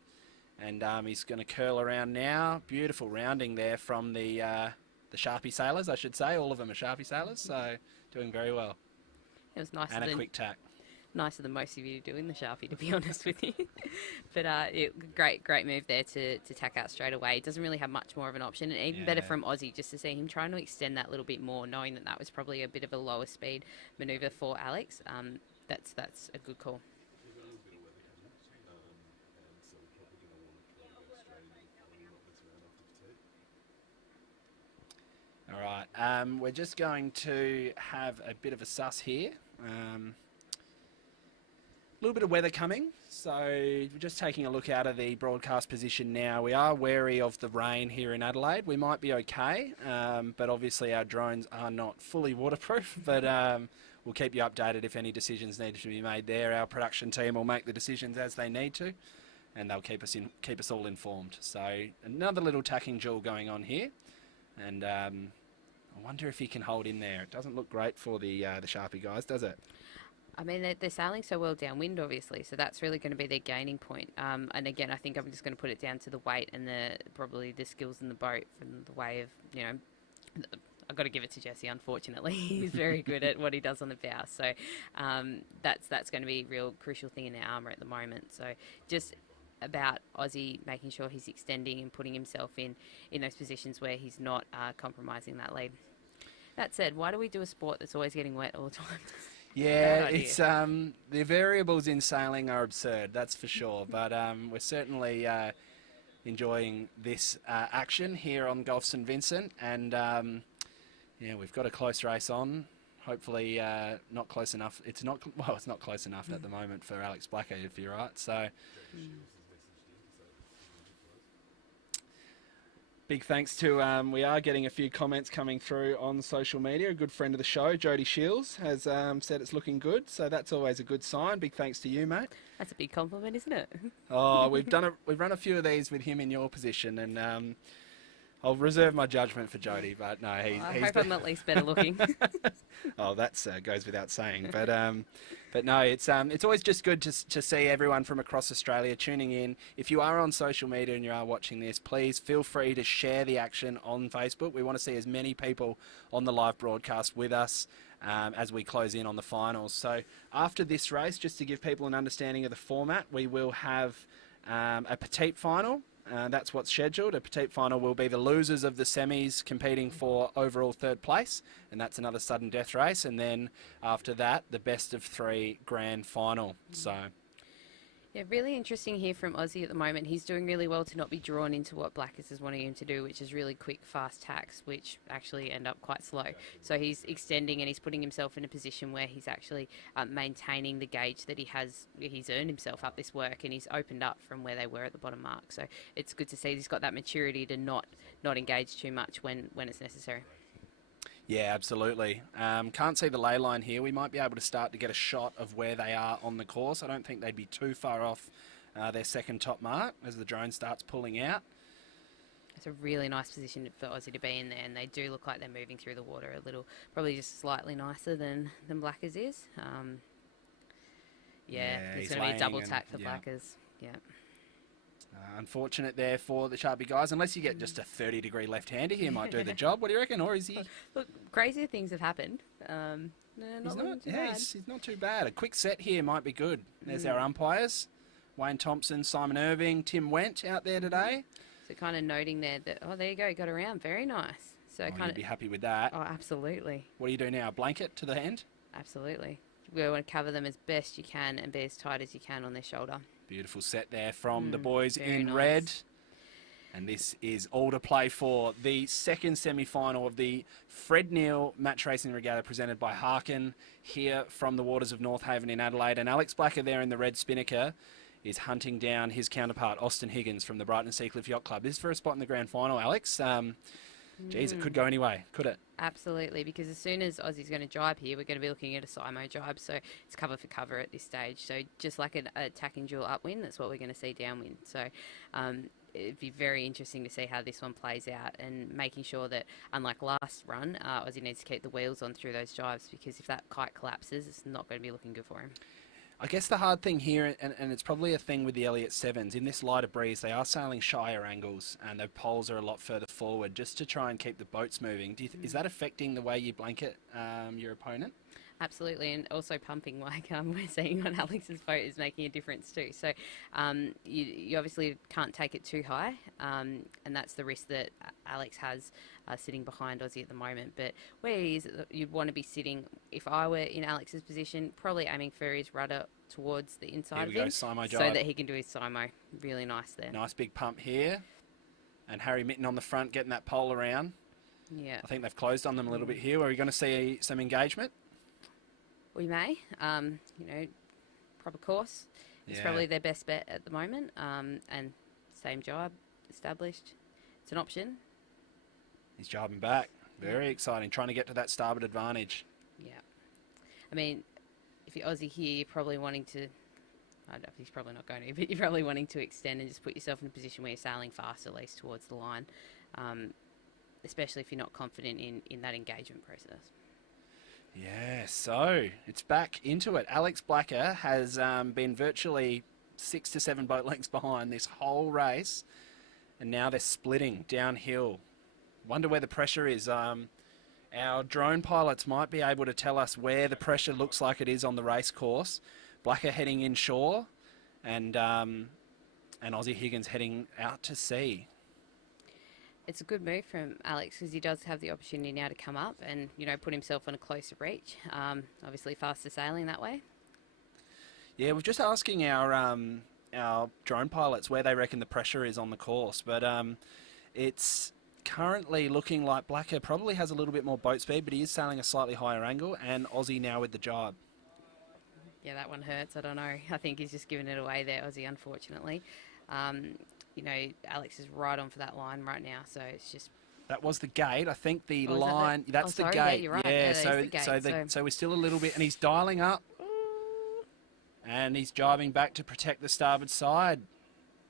and he's going to curl around now. Beautiful rounding there from the Sharpie sailors, I should say. All of them are Sharpie sailors, so doing very well. It was nice. And a quick tack. Nicer than most of you doing the Sharpie, to be honest with you. But great move there to tack out straight away. It doesn't really have much more of an option, and even better from Aussie just to see him trying to extend that little bit more, knowing that was probably a bit of a lower speed manoeuvre for Alex. That's a good call. All right, we're just going to have a bit of a suss here. little bit of weather coming, so we're just taking a look out of the broadcast position now. We are wary of the rain here in Adelaide. We might be okay, but obviously our drones are not fully waterproof, but we'll keep you updated if any decisions need to be made there. Our production team will make the decisions as they need to, and they'll keep us all informed. So another little tacking duel going on here, and I wonder if he can hold in there. It doesn't look great for the Sharpie guys, does it? I mean, they're sailing so well downwind, obviously, so that's really going to be their gaining point. And again, I think I'm just going to put it down to the weight and probably the skills in the boat and the way of, I've got to give it to Jesse, unfortunately. He's very good at what he does on the bow. So that's going to be a real crucial thing in their armour at the moment. So just about Aussie making sure he's extending and putting himself in those positions where he's not compromising that lead. That said, why do we do a sport that's always getting wet all the time? Yeah, it's the variables in sailing are absurd, that's for sure. But we're certainly enjoying this action here on Gulf St Vincent, and yeah, we've got a close race on. Hopefully, not close enough. It's not close enough at the moment for Alex Blacker, if you're right. So. Big thanks to, we are getting a few comments coming through on social media. A good friend of the show, Jody Shields, has said it's looking good, so that's always a good sign. Big thanks to you, mate. That's a big compliment, isn't it? Oh, we've run a few of these with him in your position, and I'll reserve my judgment for Jody, but no, I hope I'm at least better looking. Oh, that's goes without saying, but no, it's always just good to see everyone from across Australia tuning in. If you are on social media and you are watching this, please feel free to share the action on Facebook. We want to see as many people on the live broadcast with us as we close in on the finals. So after this race, just to give people an understanding of the format, we will have a Petite final. That's what's scheduled. A Petite final will be the losers of the semis competing for overall third place, and that's another sudden death race. And then after that, the best of 3 grand final. So. Yeah, really interesting here from Aussie at the moment. He's doing really well to not be drawn into what Blackers is wanting him to do, which is really quick, fast tacks, which actually end up quite slow. So he's extending and he's putting himself in a position where he's actually maintaining the gauge that he's earned himself up this work, and he's opened up from where they were at the bottom mark. So it's good to see he's got that maturity to not engage too much when it's necessary. Yeah, absolutely. Can't see the ley line here. We might be able to start to get a shot of where they are on the course. I don't think they'd be too far off their second top mark as the drone starts pulling out. It's a really nice position for Aussie to be in there, and they do look like they're moving through the water a little, probably just slightly nicer than Blackers is. Yeah, it's going to be a double tack for Blackers. Yeah. Unfortunate there for the Sharpie guys. Unless you get just a 30-degree left-hander, he might do the job. What do you reckon? Or is he? Look, crazier things have happened. He's not too bad. A quick set here might be good. There's our umpires. Wayne Thompson, Simon Irving, Tim Went out there today. So kind of noting there that, there you go, got around. Very nice. So kind you'd of be happy with that. Oh, absolutely. What do you do now? Blanket to the end? Absolutely. We want to cover them as best you can and be as tight as you can on their shoulder. Beautiful set there from the boys in red. And this is all to play for the second semi-final of the Fred Neill Match Racing Regatta presented by Harken here from the waters of North Haven in Adelaide. And Alex Blacker there in the red spinnaker is hunting down his counterpart, Austin Higgins from the Brighton Seacliff Yacht Club. This is for a spot in the grand final, Alex. Geez, it could go anyway, could it? Absolutely, because as soon as Aussie's going to jibe here, we're going to be looking at a Simo jibe, so it's cover for cover at this stage. So just like an attacking dual upwind, that's what we're going to see downwind. So it'd be very interesting to see how this one plays out, and making sure that, unlike last run, Aussie needs to keep the wheels on through those jibes, because if that kite collapses, it's not going to be looking good for him. I guess the hard thing here, and it's probably a thing with the Elliott 7s, in this lighter breeze, they are sailing shyer angles and their poles are a lot further forward just to try and keep the boats moving. Is that affecting the way you blanket your opponent? Absolutely, and also pumping like we're seeing on Alex's boat is making a difference too. So you obviously can't take it too high, and that's the risk that Alex has sitting behind Aussie at the moment. But where he is, you'd want to be sitting, if I were in Alex's position, probably aiming for his rudder towards the inside of him, so that he can do his Simo. Really nice there. Nice big pump here, and Harry Mitten on the front getting that pole around. Yeah, I think they've closed on them a little bit here. Are we going to see some engagement? We may. proper course. It's probably their best bet at the moment. And same job, established. It's an option. He's jobbing back. Very exciting. Trying to get to that starboard advantage. Yeah. I mean, if you're Aussie here, you're probably wanting to... I don't know if he's probably not going to, but you're probably wanting to extend and just put yourself in a position where you're sailing fast, at least towards the line, especially if you're not confident in that engagement process. Yeah, so it's back into it. Alex Blacker has been virtually 6 to 7 boat lengths behind this whole race, and now they're splitting downhill. Wonder where the pressure is. Our drone pilots might be able to tell us where the pressure looks like it is on the race course. Blacker heading inshore, and Aussie Higgins heading out to sea. It's a good move from Alex because he does have the opportunity now to come up and, you know, put himself on a closer reach. Obviously faster sailing that way. Yeah, we're just asking our drone pilots where they reckon the pressure is on the course, but it's currently looking like Blacker probably has a little bit more boat speed, but he is sailing a slightly higher angle, and Aussie now with the jibe. Yeah, that one hurts. I don't know. I think he's just given it away there, Aussie, unfortunately. You know, Alex is right on for that line right now, so it's just... That was the gate. I think the line... That's the gate. Yeah, you're right. Yeah, so so we're still a little bit... And he's dialing up. And he's jibing back to protect the starboard side,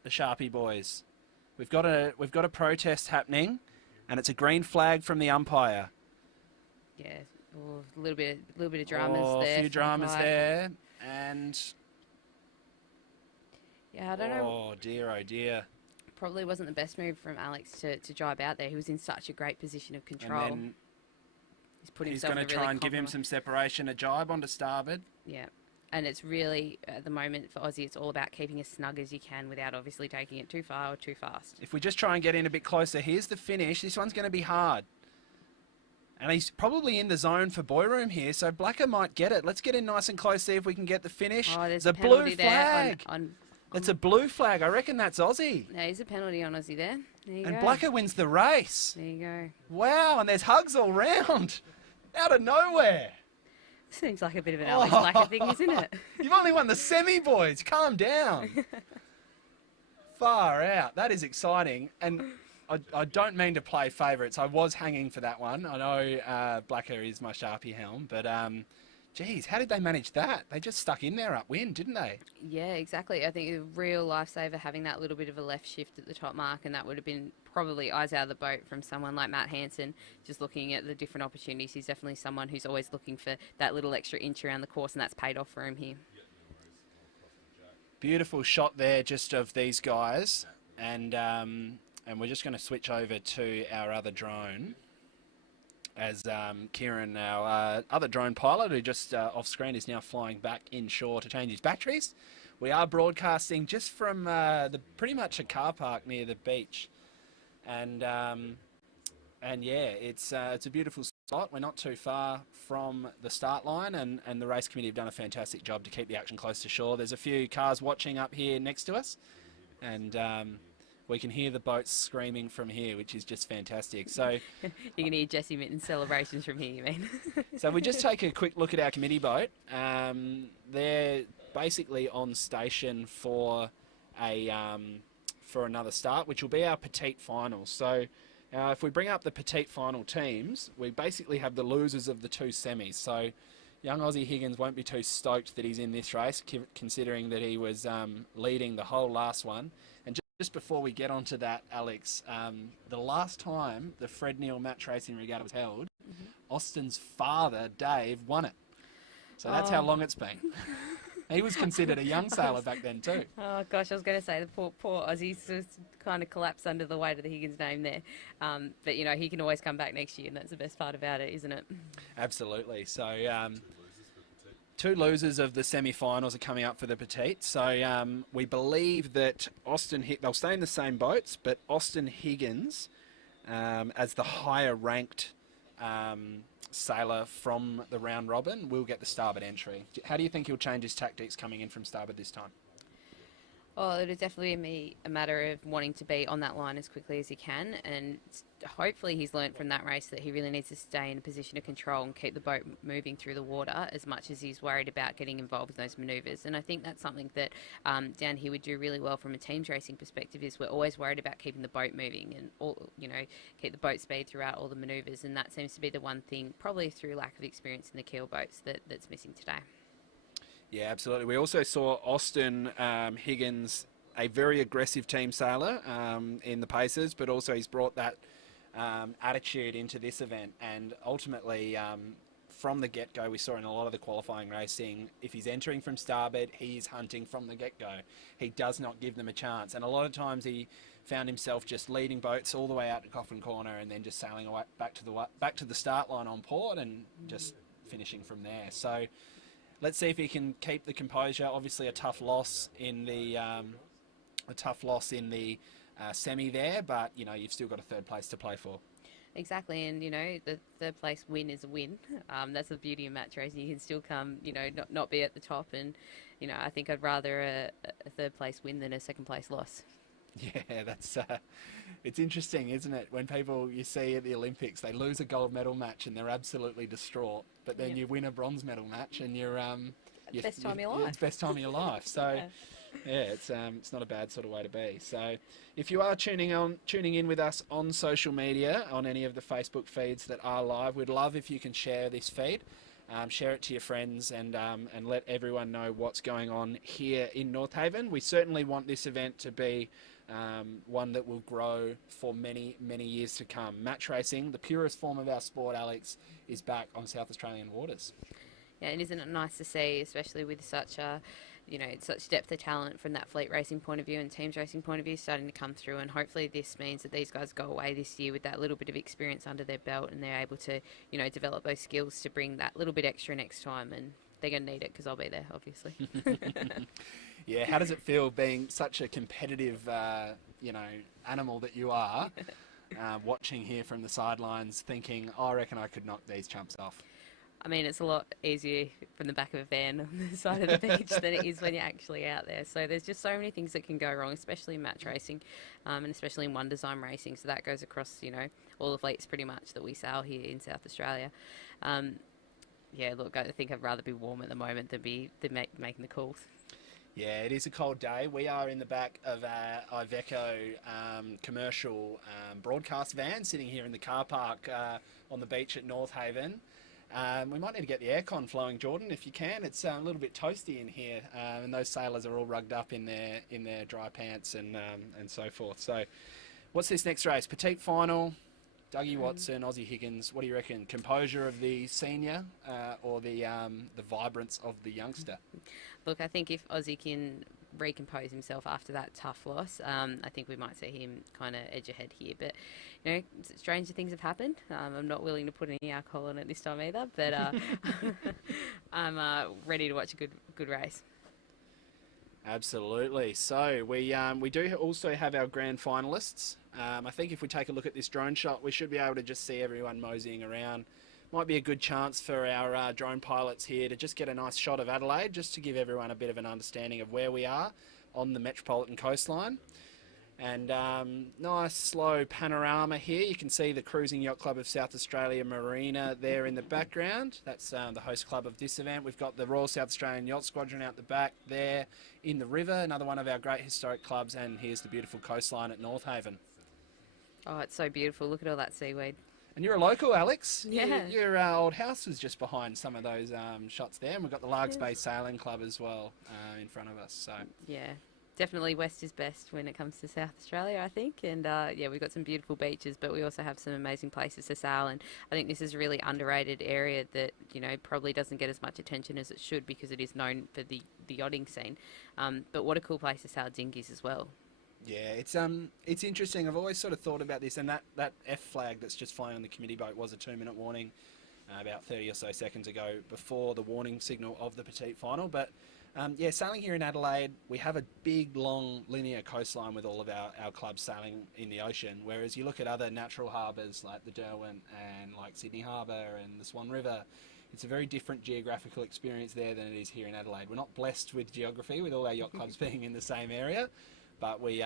the Sharpie boys. We've got a protest happening, and it's a green flag from the umpire. Yeah, a little bit of dramas there. A few dramas there, and... Yeah, I don't know. Oh, dear. Probably wasn't the best move from Alex to jibe out there. He was in such a great position of control. And then he's going to try and give him some separation, a jibe onto starboard. Yeah, and it's really, at the moment for Aussie, it's all about keeping as snug as you can without obviously taking it too far or too fast. If we just try and get in a bit closer, here's the finish. This one's going to be hard. And he's probably in the zone for boy room here, so Blacker might get it. Let's get in nice and close, see if we can get the finish. Oh, there's a blue flag. On It's a blue flag. I reckon that's Aussie. There's a penalty on Aussie there. There you go. And Blacker wins the race. There you go. Wow, and there's hugs all round. Out of nowhere. Seems like a bit of an Alex Blacker thing, isn't it? You've only won the semi, boys. Calm down. Far out. That is exciting. And I don't mean to play favourites. I was hanging for that one. I know Blacker is my Sharpie helm, but geez, how did they manage that? They just stuck in there upwind, didn't they? Yeah, exactly. I think a real lifesaver having that little bit of a left shift at the top mark, and that would have been probably eyes out of the boat from someone like Matt Hansen, just looking at the different opportunities. He's definitely someone who's always looking for that little extra inch around the course, and that's paid off for him here. Beautiful shot there just of these guys, and we're just going to switch over to our other drone as Kieran, our other drone pilot, who just off screen is now flying back inshore to change his batteries. We are broadcasting just from pretty much a car park near the beach, and yeah, it's a beautiful spot. We're not too far from the start line, and the race committee have done a fantastic job to keep the action close to shore. There's a few cars watching up here next to us, and we can hear the boats screaming from here, which is just fantastic. So you can hear Jesse Mitten's celebrations from here, you mean? So we just take a quick look at our committee boat. They're basically on station for another start, which will be our Petite finals. So if we bring up the Petite final teams, we basically have the losers of the two semis. So young Aussie Higgins won't be too stoked that he's in this race, considering that he was leading the whole last one. And just before we get onto that, Alex, the last time the Fred Neill match racing regatta was held, Austin's father, Dave, won it. So that's how long it's been. He was considered a young sailor back then too. Oh gosh, I was going to say the poor Aussies just kind of collapsed under the weight of the Higgins name there. But you know, he can always come back next year, and that's the best part about it, isn't it? Absolutely. So two losers of the semi-finals are coming up for the Petite. So we believe that they'll stay in the same boats, but Austin Higgins, as the higher ranked sailor from the round robin, will get the starboard entry. How do you think he'll change his tactics coming in from starboard this time? Oh, it'll definitely be a matter of wanting to be on that line as quickly as he can, and hopefully he's learnt from that race that he really needs to stay in a position of control and keep the boat moving through the water as much as he's worried about getting involved in those manoeuvres. And I think that's something that down here we do really well from a teams racing perspective. Is we're always worried about keeping the boat moving and keep the boat speed throughout all the manoeuvres, and that seems to be the one thing, probably through lack of experience in the keel boats, that's missing today. Yeah, absolutely. We also saw Austin Higgins, a very aggressive team sailor in the paces, but also he's brought that attitude into this event. And ultimately, from the get-go, we saw in a lot of the qualifying racing, if he's entering from starboard, he's hunting from the get-go. He does not give them a chance. And a lot of times he found himself just leading boats all the way out to Coffin Corner and then just sailing away back to the start line on port and just finishing from there. So let's see if he can keep the composure. Obviously, a tough loss in the semi there, but you've still got a third place to play for. Exactly, and the third place win is a win. That's the beauty of match racing. You can still come, not be at the top, and I think I'd rather a third place win than a second place loss. Yeah, that's it's interesting, isn't it? When people you see at the Olympics, they lose a gold medal match and they're absolutely distraught, but then you win a bronze medal match and you're best time of your life. It's best time of your life. So yeah, it's not a bad sort of way to be. So if you are tuning in with us on social media, on any of the Facebook feeds that are live, we'd love if you can share this feed. Share it to your friends and let everyone know what's going on here in North Haven. We certainly want this event to be one that will grow for many, many years to come. Match racing, the purest form of our sport, Alex, is back on South Australian waters. Yeah, and isn't it nice to see, especially with such such depth of talent from that fleet racing point of view and teams racing point of view starting to come through, and hopefully this means that these guys go away this year with that little bit of experience under their belt and they're able to, develop those skills to bring that little bit extra next time, and they're going to need it because I'll be there, obviously. Yeah, how does it feel being such a competitive, animal that you are, watching here from the sidelines thinking, I reckon I could knock these chumps off? I mean, it's a lot easier from the back of a van on the side of the beach than it is when you're actually out there. So there's just so many things that can go wrong, especially in match racing, and especially in one design racing. So that goes across, all the fleets pretty much that we sail here in South Australia. Yeah, look, I think I'd rather be warm at the moment than making the calls. Yeah, it is a cold day. We are in the back of our Iveco commercial broadcast van, sitting here in the car park on the beach at North Haven. We might need to get the aircon flowing, Jordan, if you can. It's a little bit toasty in here, and those sailors are all rugged up in their dry pants and so forth. So, what's this next race? Petite final. Dougie Watson, Aussie Higgins. What do you reckon? Composure of the senior, or the vibrance of the youngster? Look, I think if Aussie can recompose himself after that tough loss, I think we might see him kind of edge ahead here. But, stranger things have happened. I'm not willing to put any alcohol on it this time either, but I'm ready to watch a good race. Absolutely. So we do also have our grand finalists. I think if we take a look at this drone shot, we should be able to just see everyone moseying around. Might be a good chance for our drone pilots here to just get a nice shot of Adelaide, just to give everyone a bit of an understanding of where we are on the metropolitan coastline. And nice slow panorama here. You can see the Cruising Yacht Club of South Australia Marina there in the background. That's the host club of this event. We've got the Royal South Australian Yacht Squadron out the back there in the river, another one of our great historic clubs. And here's the beautiful coastline at North Haven. Oh, it's so beautiful. Look at all that seaweed. And you're a local, Alex. Yeah. Your old house was just behind some of those shots there. And we've got the Largs Bay Sailing Club as well in front of us. So yeah, definitely West is best when it comes to South Australia, I think. And yeah, we've got some beautiful beaches, but we also have some amazing places to sail. And I think this is a really underrated area that, probably doesn't get as much attention as it should because it is known for the yachting scene. But what a cool place to sail dinghies as well. Yeah, it's interesting. I've always sort of thought about this, and that F flag that's just flying on the committee boat was a 2-minute warning about 30 or so seconds ago before the warning signal of the Petite final. But yeah, sailing here in Adelaide, we have a big, long, linear coastline with all of our clubs sailing in the ocean, whereas you look at other natural harbours like the Derwent and like Sydney Harbour and the Swan River, it's a very different geographical experience there than it is here in Adelaide. We're not blessed with geography, with all our yacht clubs being in the same area, but we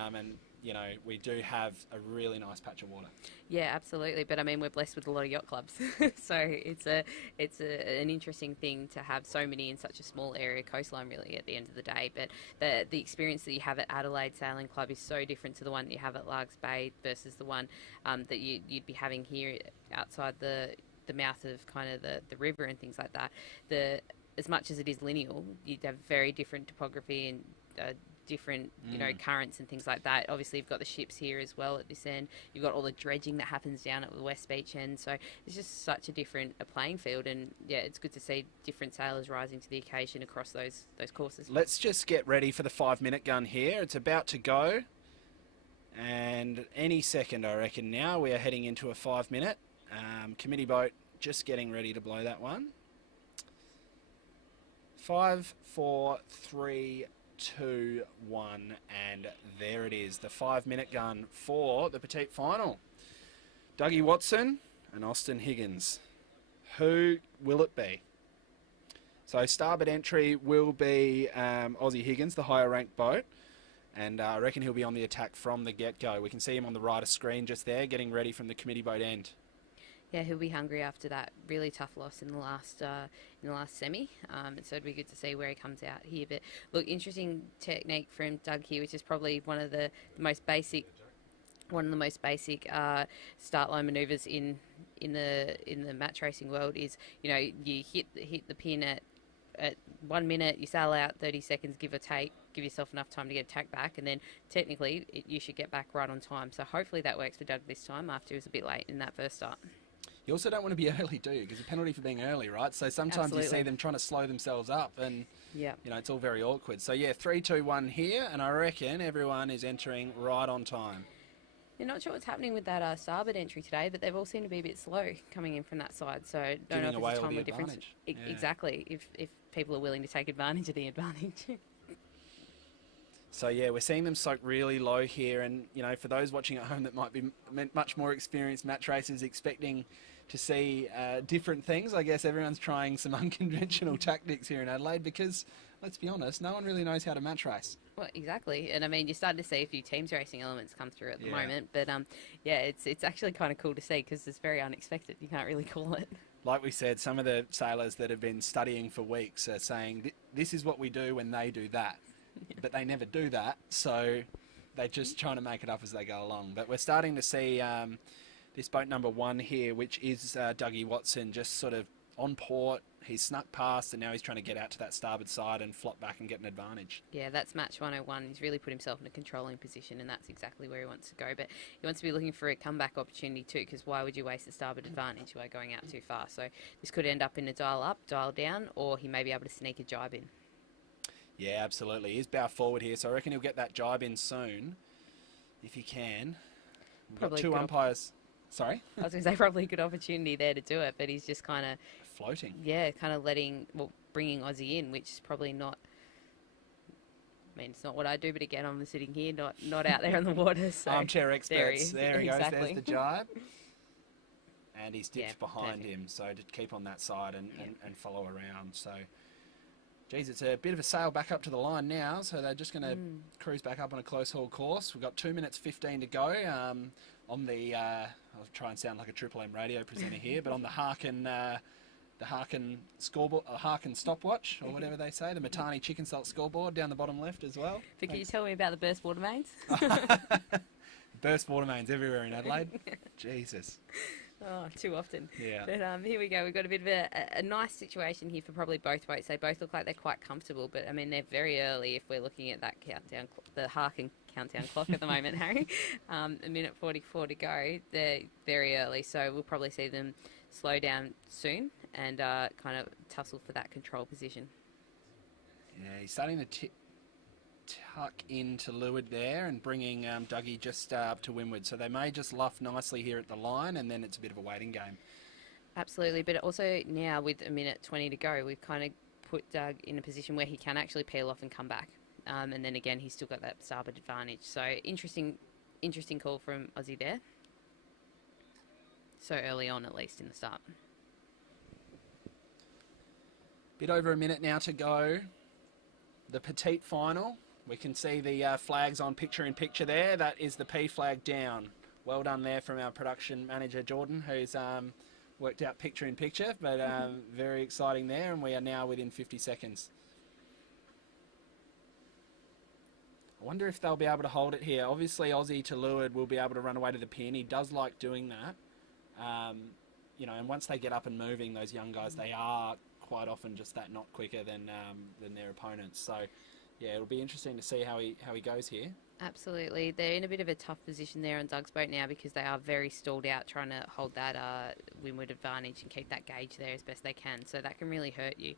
we do have a really nice patch of water. Yeah, absolutely. But I mean, we're blessed with a lot of yacht clubs, so it's an interesting thing to have so many in such a small area, coastline, really, at the end of the day. But the experience that you have at Adelaide Sailing Club is so different to the one that you have at Largs Bay versus the one that you'd be having here outside the mouth of kind of the river and things like that. As much as it is lineal, you'd have very different topography and different currents and things like that. Obviously you've got the ships here as well at this end. You've got all the dredging that happens down at the West Beach end, so it's just such a different playing field. And yeah, it's good to see different sailors rising to the occasion across those courses. Let's just get ready for the 5-minute gun here. It's about to go, and any second I reckon now we are heading into a 5-minute. Committee boat just getting ready to blow that one. 5, 4, 3, 2, 1, and there it is, the 5-minute gun for the Petite final. Dougie Watson and Austin Higgins. Who will it be? So starboard entry will be Aussie Higgins, the higher ranked boat, and I reckon he'll be on the attack from the get-go. We can see him on the right of screen just there, getting ready from the committee boat end. Yeah, he'll be hungry after that really tough loss in the last semi. So it'd be good to see where he comes out here. But look, interesting technique from Doug here, which is probably one of the most basic start line manoeuvres in the match racing world. Is you hit the pin at 1 minute, you sail out 30 seconds, give or take, give yourself enough time to get a tack back, and then technically you should get back right on time. So hopefully that works for Doug this time after he was a bit late in that first start. You also don't want to be early, do you? Because a penalty for being early, right? So sometimes you see them trying to slow themselves up, and it's all very awkward. So yeah, 3, 2, 1 here, and I reckon everyone is entering right on time. You're not sure what's happening with that starboard entry today, but they've all seemed to be a bit slow coming in from that side. So don't know if it's a time or difference. Exactly, if people are willing to take advantage of the advantage. So yeah, we're seeing them soak really low here, and for those watching at home that might be much more experienced match racers expecting to see different things, I guess everyone's trying some unconventional tactics here in Adelaide because, let's be honest, no one really knows how to match race. Well, exactly, and I mean, you're starting to see a few teams racing elements come through at the moment, but it's actually kind of cool to see because it's very unexpected. You can't really call it. Like we said, some of the sailors that have been studying for weeks are saying this is what we do when they do that, but they never do that, so they're just trying to make it up as they go along. But we're starting to see this boat number 1 here, which is Dougie Watson, just sort of on port. He's snuck past, and now he's trying to get out to that starboard side and flop back and get an advantage. Yeah, that's match 101. He's really put himself in a controlling position, and that's exactly where he wants to go. But he wants to be looking for a comeback opportunity too, because why would you waste the starboard advantage by going out too far? So this could end up in a dial up, dial down, or he may be able to sneak a jibe in. Yeah, absolutely. He's bow forward here, so I reckon he'll get that jibe in soon, if he can. We've got 2 umpires. Sorry? I was going to say probably a good opportunity there to do it, but he's just kind of... floating. Yeah, kind of bringing Aussie in, which is probably not... I mean, it's not what I do, but again, I'm sitting here, not out there on the water. So armchair experts. There he goes. Exactly. There's the jibe. And he's dipped behind him, so to keep on that side and follow around. So, geez, it's a bit of a sail back up to the line now, so they're just going to cruise back up on a close haul course. We've got 2 minutes 15 to go on the... I'll try and sound like a Triple M radio presenter here, but on the Harken scoreboard, Harken stopwatch, or whatever they say, the Matani chicken salt scoreboard down the bottom left as well. But can you tell me about the burst water mains? Burst water mains everywhere in Adelaide. Jesus. Oh, too often. Yeah. But here we go. We've got a bit of a nice situation here for probably both boats. They both look like they're quite comfortable, but I mean, they're very early if we're looking at that countdown, the Harken countdown clock at the moment, Harry. A minute 44 to go. They're very early, so we'll probably see them slow down soon and kind of tussle for that control position. Yeah, he's starting to tuck into leeward there and bringing Dougie just up to windward. So they may just luff nicely here at the line, and then it's a bit of a waiting game. Absolutely, but also now with a minute 20 to go, we've kind of put Doug in a position where he can actually peel off and come back. And then again, he's still got that starboard advantage. So interesting call from Aussie there. So early on, at least in the start. Bit over a minute now to go. The Petite final. We can see the flags on picture-in-picture there. That is the P flag down. Well done there from our production manager, Jordan, who's worked out picture-in-picture, but very exciting there, and we are now within 50 seconds. I wonder if they'll be able to hold it here. Obviously, Aussie to leeward will be able to run away to the pin. He does like doing that. You know, and once they get up and moving, those young guys, they are quite often just that not quicker than their opponents. So, yeah, it'll be interesting to see how he goes here. Absolutely. They're in a bit of a tough position there on Doug's boat now because they are very stalled out trying to hold that windward advantage and keep that gauge there as best they can. So that can really hurt you,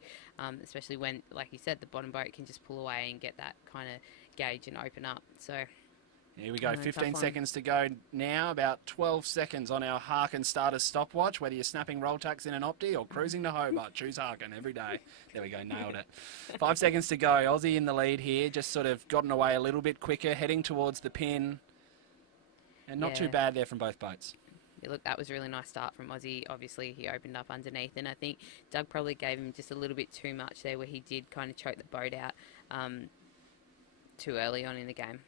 especially when, like you said, the bottom boat can just pull away and get that kind of gauge and open up. So here we go, 15 seconds to go now, about 12 seconds on our Harken starter stopwatch, whether you're snapping roll tacks in an Opti or cruising to Hobart, choose Harken every day. There we go, nailed it. 5 seconds to go, Aussie in the lead here, just sort of gotten away a little bit quicker, heading towards the pin, and not too bad there from both boats. Yeah, look, that was a really nice start from Aussie. Obviously, he opened up underneath, and I think Doug probably gave him just a little bit too much there where he did kind of choke the boat out too early on in the game.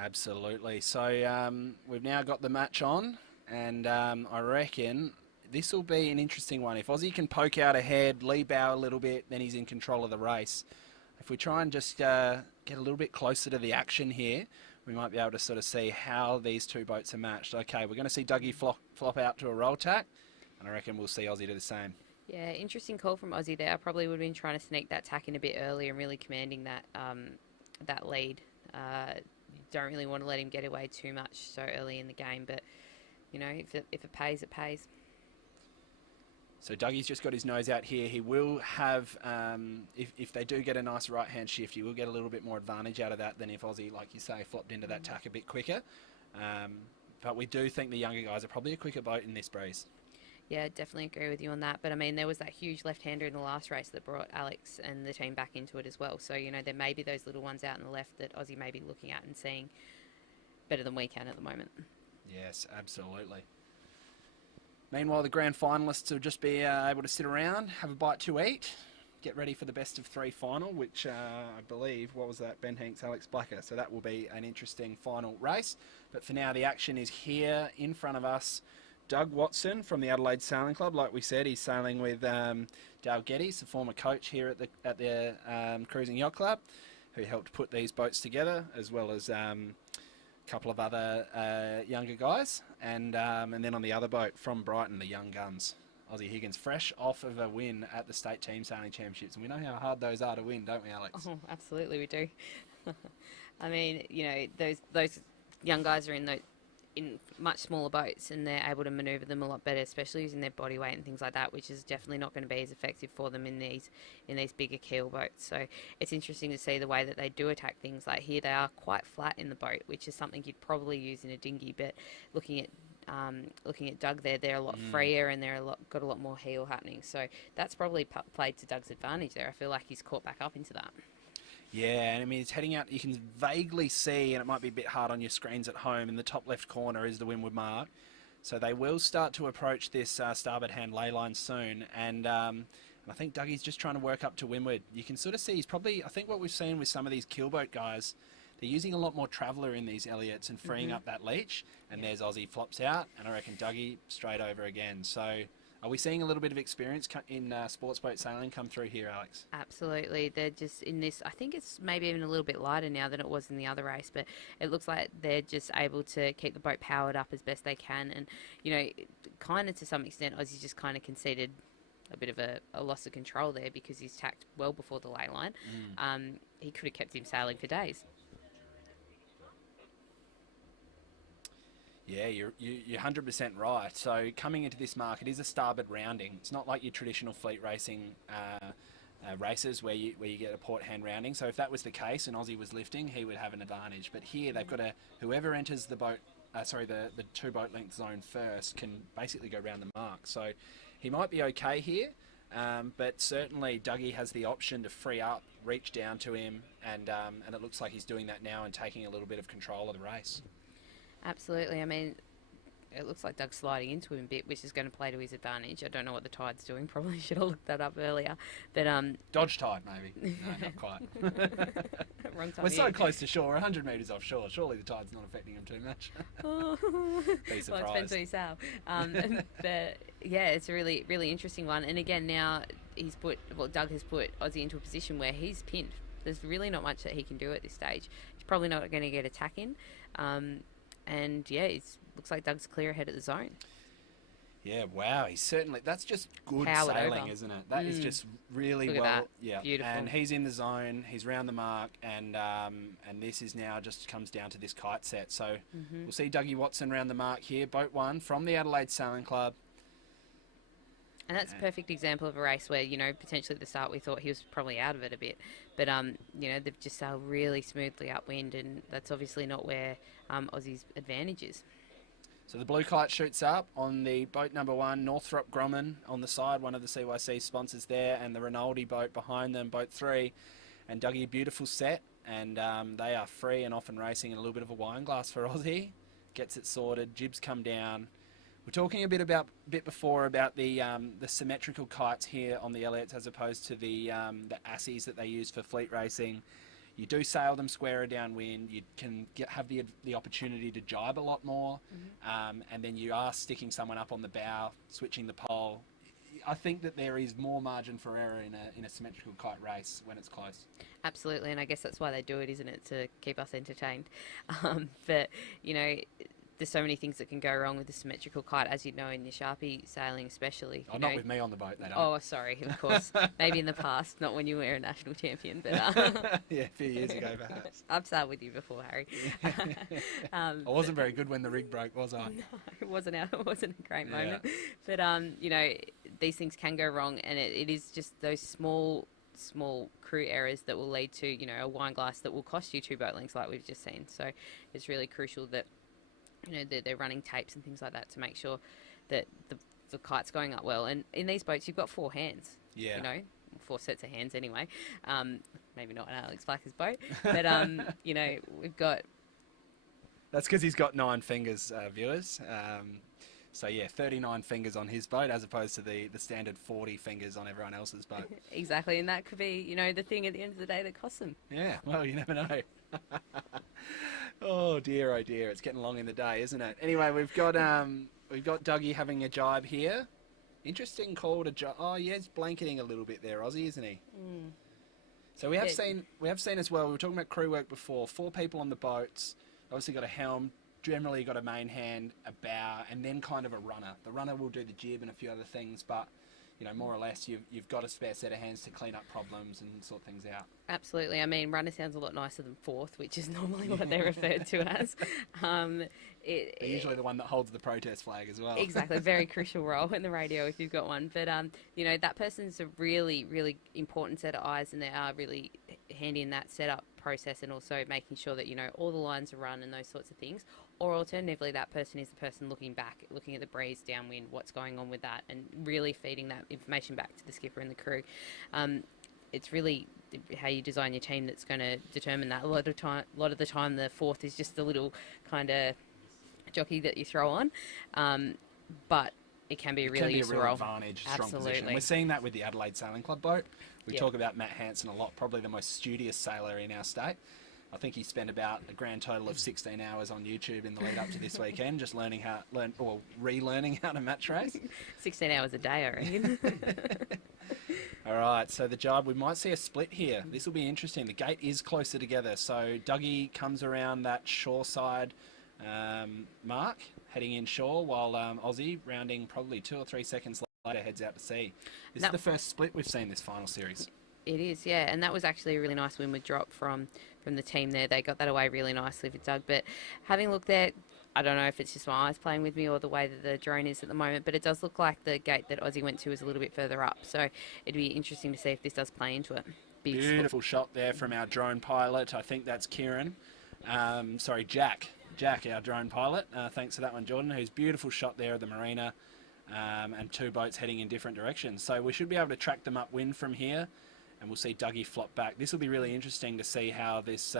Absolutely. So we've now got the match on, and I reckon this will be an interesting one. If Aussie can poke out ahead, lead bow a little bit, then he's in control of the race. If we try and just get a little bit closer to the action here, we might be able to sort of see how these two boats are matched. Okay, we're going to see Dougie flop out to a roll tack, and I reckon we'll see Aussie do the same. Yeah, interesting call from Aussie there. I probably would have been trying to sneak that tack in a bit earlier and really commanding that that lead. Don't really want to let him get away too much so early in the game, but you know, if it pays, it pays. So Dougie's just got his nose out here. He will have, if they do get a nice right-hand shift, he will get a little bit more advantage out of that than if Aussie, like you say, flopped into that tack a bit quicker. But we do think the younger guys are probably a quicker boat in this breeze. Yeah, definitely agree with you on that. But, I mean, there was that huge left-hander in the last race that brought Alex and the team back into it as well. So, you know, there may be those little ones out on the left that Aussie may be looking at and seeing better than we can at the moment. Yes, absolutely. Meanwhile, the grand finalists will just be able to sit around, have a bite to eat, get ready for the best of three final, which I believe, what was that, Ben Hanks, Alex Blacker. So that will be an interesting final race. But for now, the action is here in front of us. Doug Watson from the Adelaide Sailing Club, like we said, he's sailing with Dale Geddes, the former coach here at the Cruising Yacht Club, who helped put these boats together, as well as a couple of other younger guys, and then on the other boat from Brighton, the Young Guns, Aussie Higgins, fresh off of a win at the State Team Sailing Championships, and we know how hard those are to win, don't we, Alex? Oh, absolutely, we do. I mean, you know, those young guys are in much smaller boats, and they're able to manoeuvre them a lot better, especially using their body weight and things like that, which is definitely not going to be as effective for them in these bigger keel boats. So it's interesting to see the way that they do attack things. Like here, they are quite flat in the boat, which is something you'd probably use in a dinghy. But looking at Doug there, they're a lot freer and got a lot more heel happening. So that's probably played to Doug's advantage there. I feel like he's caught back up into that. Yeah, and I mean, it's heading out, you can vaguely see, and it might be a bit hard on your screens at home, in the top left corner is the windward mark. So they will start to approach this starboard hand ley line soon, and I think Dougie's just trying to work up to windward. You can sort of see he's probably, I think what we've seen with some of these keelboat guys, they're using a lot more traveller in these Elliots and freeing up that leach, and there's Aussie flops out, and I reckon Dougie straight over again. So are we seeing a little bit of experience in sports boat sailing come through here, Alex? Absolutely. They're just in this, I think it's maybe even a little bit lighter now than it was in the other race, but it looks like they're just able to keep the boat powered up as best they can. And, you know, kind of to some extent, Aussie's just kind of conceded a bit of a loss of control there because he's tacked well before the ley line. He could have kept him sailing for days. Yeah, you're 100% right. So coming into this mark, it is a starboard rounding. It's not like your traditional fleet racing races where you get a port hand rounding. So if that was the case and Aussie was lifting, he would have an advantage. But here they've got whoever enters the boat, the 2 boat length zone first can basically go round the mark. So he might be okay here, but certainly Dougie has the option to free up, reach down to him, and it looks like he's doing that now and taking a little bit of control of the race. Absolutely. I mean, it looks like Doug's sliding into him a bit, which is going to play to his advantage. I don't know what the tide's doing. Probably should have looked that up earlier. But Dodge tide, maybe. No, not quite. wrong time We're so year. close to shore, 100 metres offshore. Surely the tide's not affecting him too much. Be surprised. Well, it depends what you sail. But yeah, it's a really, really interesting one. And again, now Doug has put Aussie into a position where he's pinned. There's really not much that he can do at this stage. He's probably not going to get attack in. And yeah, it looks like Doug's clear ahead of the zone. Yeah, wow, he's certainly, that's just good Powered sailing, over. isn't it? That is just really Look at well, that. yeah. Beautiful. And he's in the zone, he's round the mark, and this is now just comes down to this kite set. So we'll see Dougie Watson round the mark here, boat 1 from the Adelaide Sailing Club. And that's a perfect example of a race where, potentially at the start we thought he was probably out of it a bit. But, they've just sailed really smoothly upwind, and that's obviously not where Aussie's advantage is. So the blue kite shoots up on the boat number 1, Northrop Grumman on the side, one of the CYC sponsors there, and the Rinaldi boat behind them, boat 3. And Dougie, beautiful set, and they are free and off and racing in a little bit of a wine glass for Aussie. Gets it sorted, jibs come down. We're talking a bit before about the symmetrical kites here on the Elliots as opposed to the Assies that they use for fleet racing. You do sail them squarer downwind. You can have the opportunity to jibe a lot more, and then you are sticking someone up on the bow, switching the pole. I think that there is more margin for error in a symmetrical kite race when it's close. Absolutely, and I guess that's why they do it, isn't it, to keep us entertained? But there's so many things that can go wrong with the symmetrical kite, as you know, in your Sharpie sailing especially. Not with me on the boat, they don't. Oh, sorry, of course. Maybe in the past, not when you were a national champion. But yeah, a few years ago, perhaps. I've sailed with you before, Harry. I wasn't very good when the rig broke, was I? No, it wasn't a great moment. But, these things can go wrong, and it is just those small crew errors that will lead to, a wine glass that will cost you 2 boat lengths like we've just seen. So it's really crucial that they're running tapes and things like that to make sure that the kite's going up well. And in these boats, you've got 4 hands. Yeah. 4 sets of hands anyway. Maybe not on Alex Blacker's boat, but we've got. That's because he's got 9 fingers, viewers. So yeah, 39 fingers on his boat as opposed to the standard 40 fingers on everyone else's boat. Exactly, and that could be the thing at the end of the day that costs them. Yeah, well, you never know. Oh dear, it's getting long in the day, isn't it? Anyway, we've got Dougie having a jibe here. Interesting call to jibe. Oh yeah, he's blanketing a little bit there, Aussie, isn't he? So we have seen as well. We were talking about crew work before. 4 people on the boats. Obviously got a helm. Generally got a main hand, a bow, and then kind of a runner. The runner will do the jib and a few other things, but more or less you've got a spare set of hands to clean up problems and sort things out. Absolutely. I mean, runner sounds a lot nicer than 4th, which is normally what they're referred to as. They're usually the one that holds the protest flag as well. Exactly. Very crucial role in the radio if you've got one. But, that person's a really, really important set of eyes, and they are really handy in that setup process and also making sure that, all the lines are run and those sorts of things. Or alternatively, that person is the person looking back, looking at the breeze downwind, what's going on with that, and really feeding that information back to the skipper and the crew. It's really how you design your team that's going to determine that. A lot of the time, the 4th is just a little kind of jockey that you throw on, but it can be a really useful role. Advantage, strong position. We're seeing that with the Adelaide Sailing Club boat. We talk about Matt Hansen a lot, probably the most studious sailor in our state. I think he spent about a grand total of 16 hours on YouTube in the lead up to this weekend, just relearning how to match race. 16 hours a day, I reckon. All right, so the jibe, we might see a split here. This will be interesting. The gate is closer together, so Dougie comes around that shore side mark, heading inshore, while Aussie, rounding probably 2 or 3 seconds later, heads out to sea. This is the first split we've seen this final series. It is, yeah, and that was actually a really nice windward drop from the team there. They got that away really nicely with Doug, but having looked there, I don't know if it's just my eyes playing with me or the way that the drone is at the moment, but it does look like the gate that Aussie went to is a little bit further up, so it'd be interesting to see if this does play into it. Beautiful shot there from our drone pilot. I think that's Kieran. Jack, our drone pilot. Thanks for that one, Jordan, who's beautiful shot there of the marina, and 2 boats heading in different directions. So we should be able to track them upwind from here, and we'll see Dougie flop back. This will be really interesting to see how this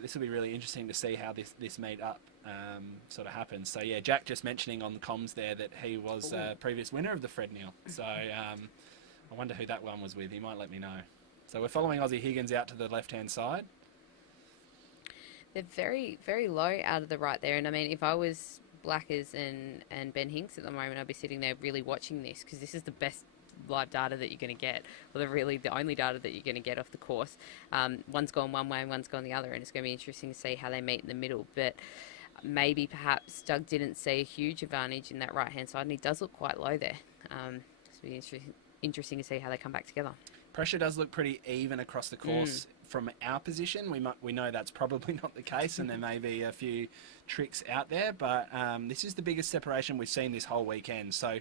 this will be really interesting to see how this meet up sort of happens. So yeah, Jack just mentioning on the comms there that he was previous winner of the Fred Neill. So I wonder who that one was with. He might let me know. So we're following Aussie Higgins out to the left-hand side. They're very, very low out of the right there. And I mean, if I was Blackers and Ben Hinks at the moment, I'd be sitting there really watching this, because this is the best live data that you're going to get, or the only data that you're going to get off the course. One's gone one way and one's gone the other, and it's going to be interesting to see how they meet in the middle. But maybe perhaps Doug didn't see a huge advantage in that right-hand side, and he does look quite low there. It's going to be interesting to see how they come back together. Pressure does look pretty even across the course from our position. We know that's probably not the case, and there may be a few tricks out there, but this is the biggest separation we've seen this whole weekend. So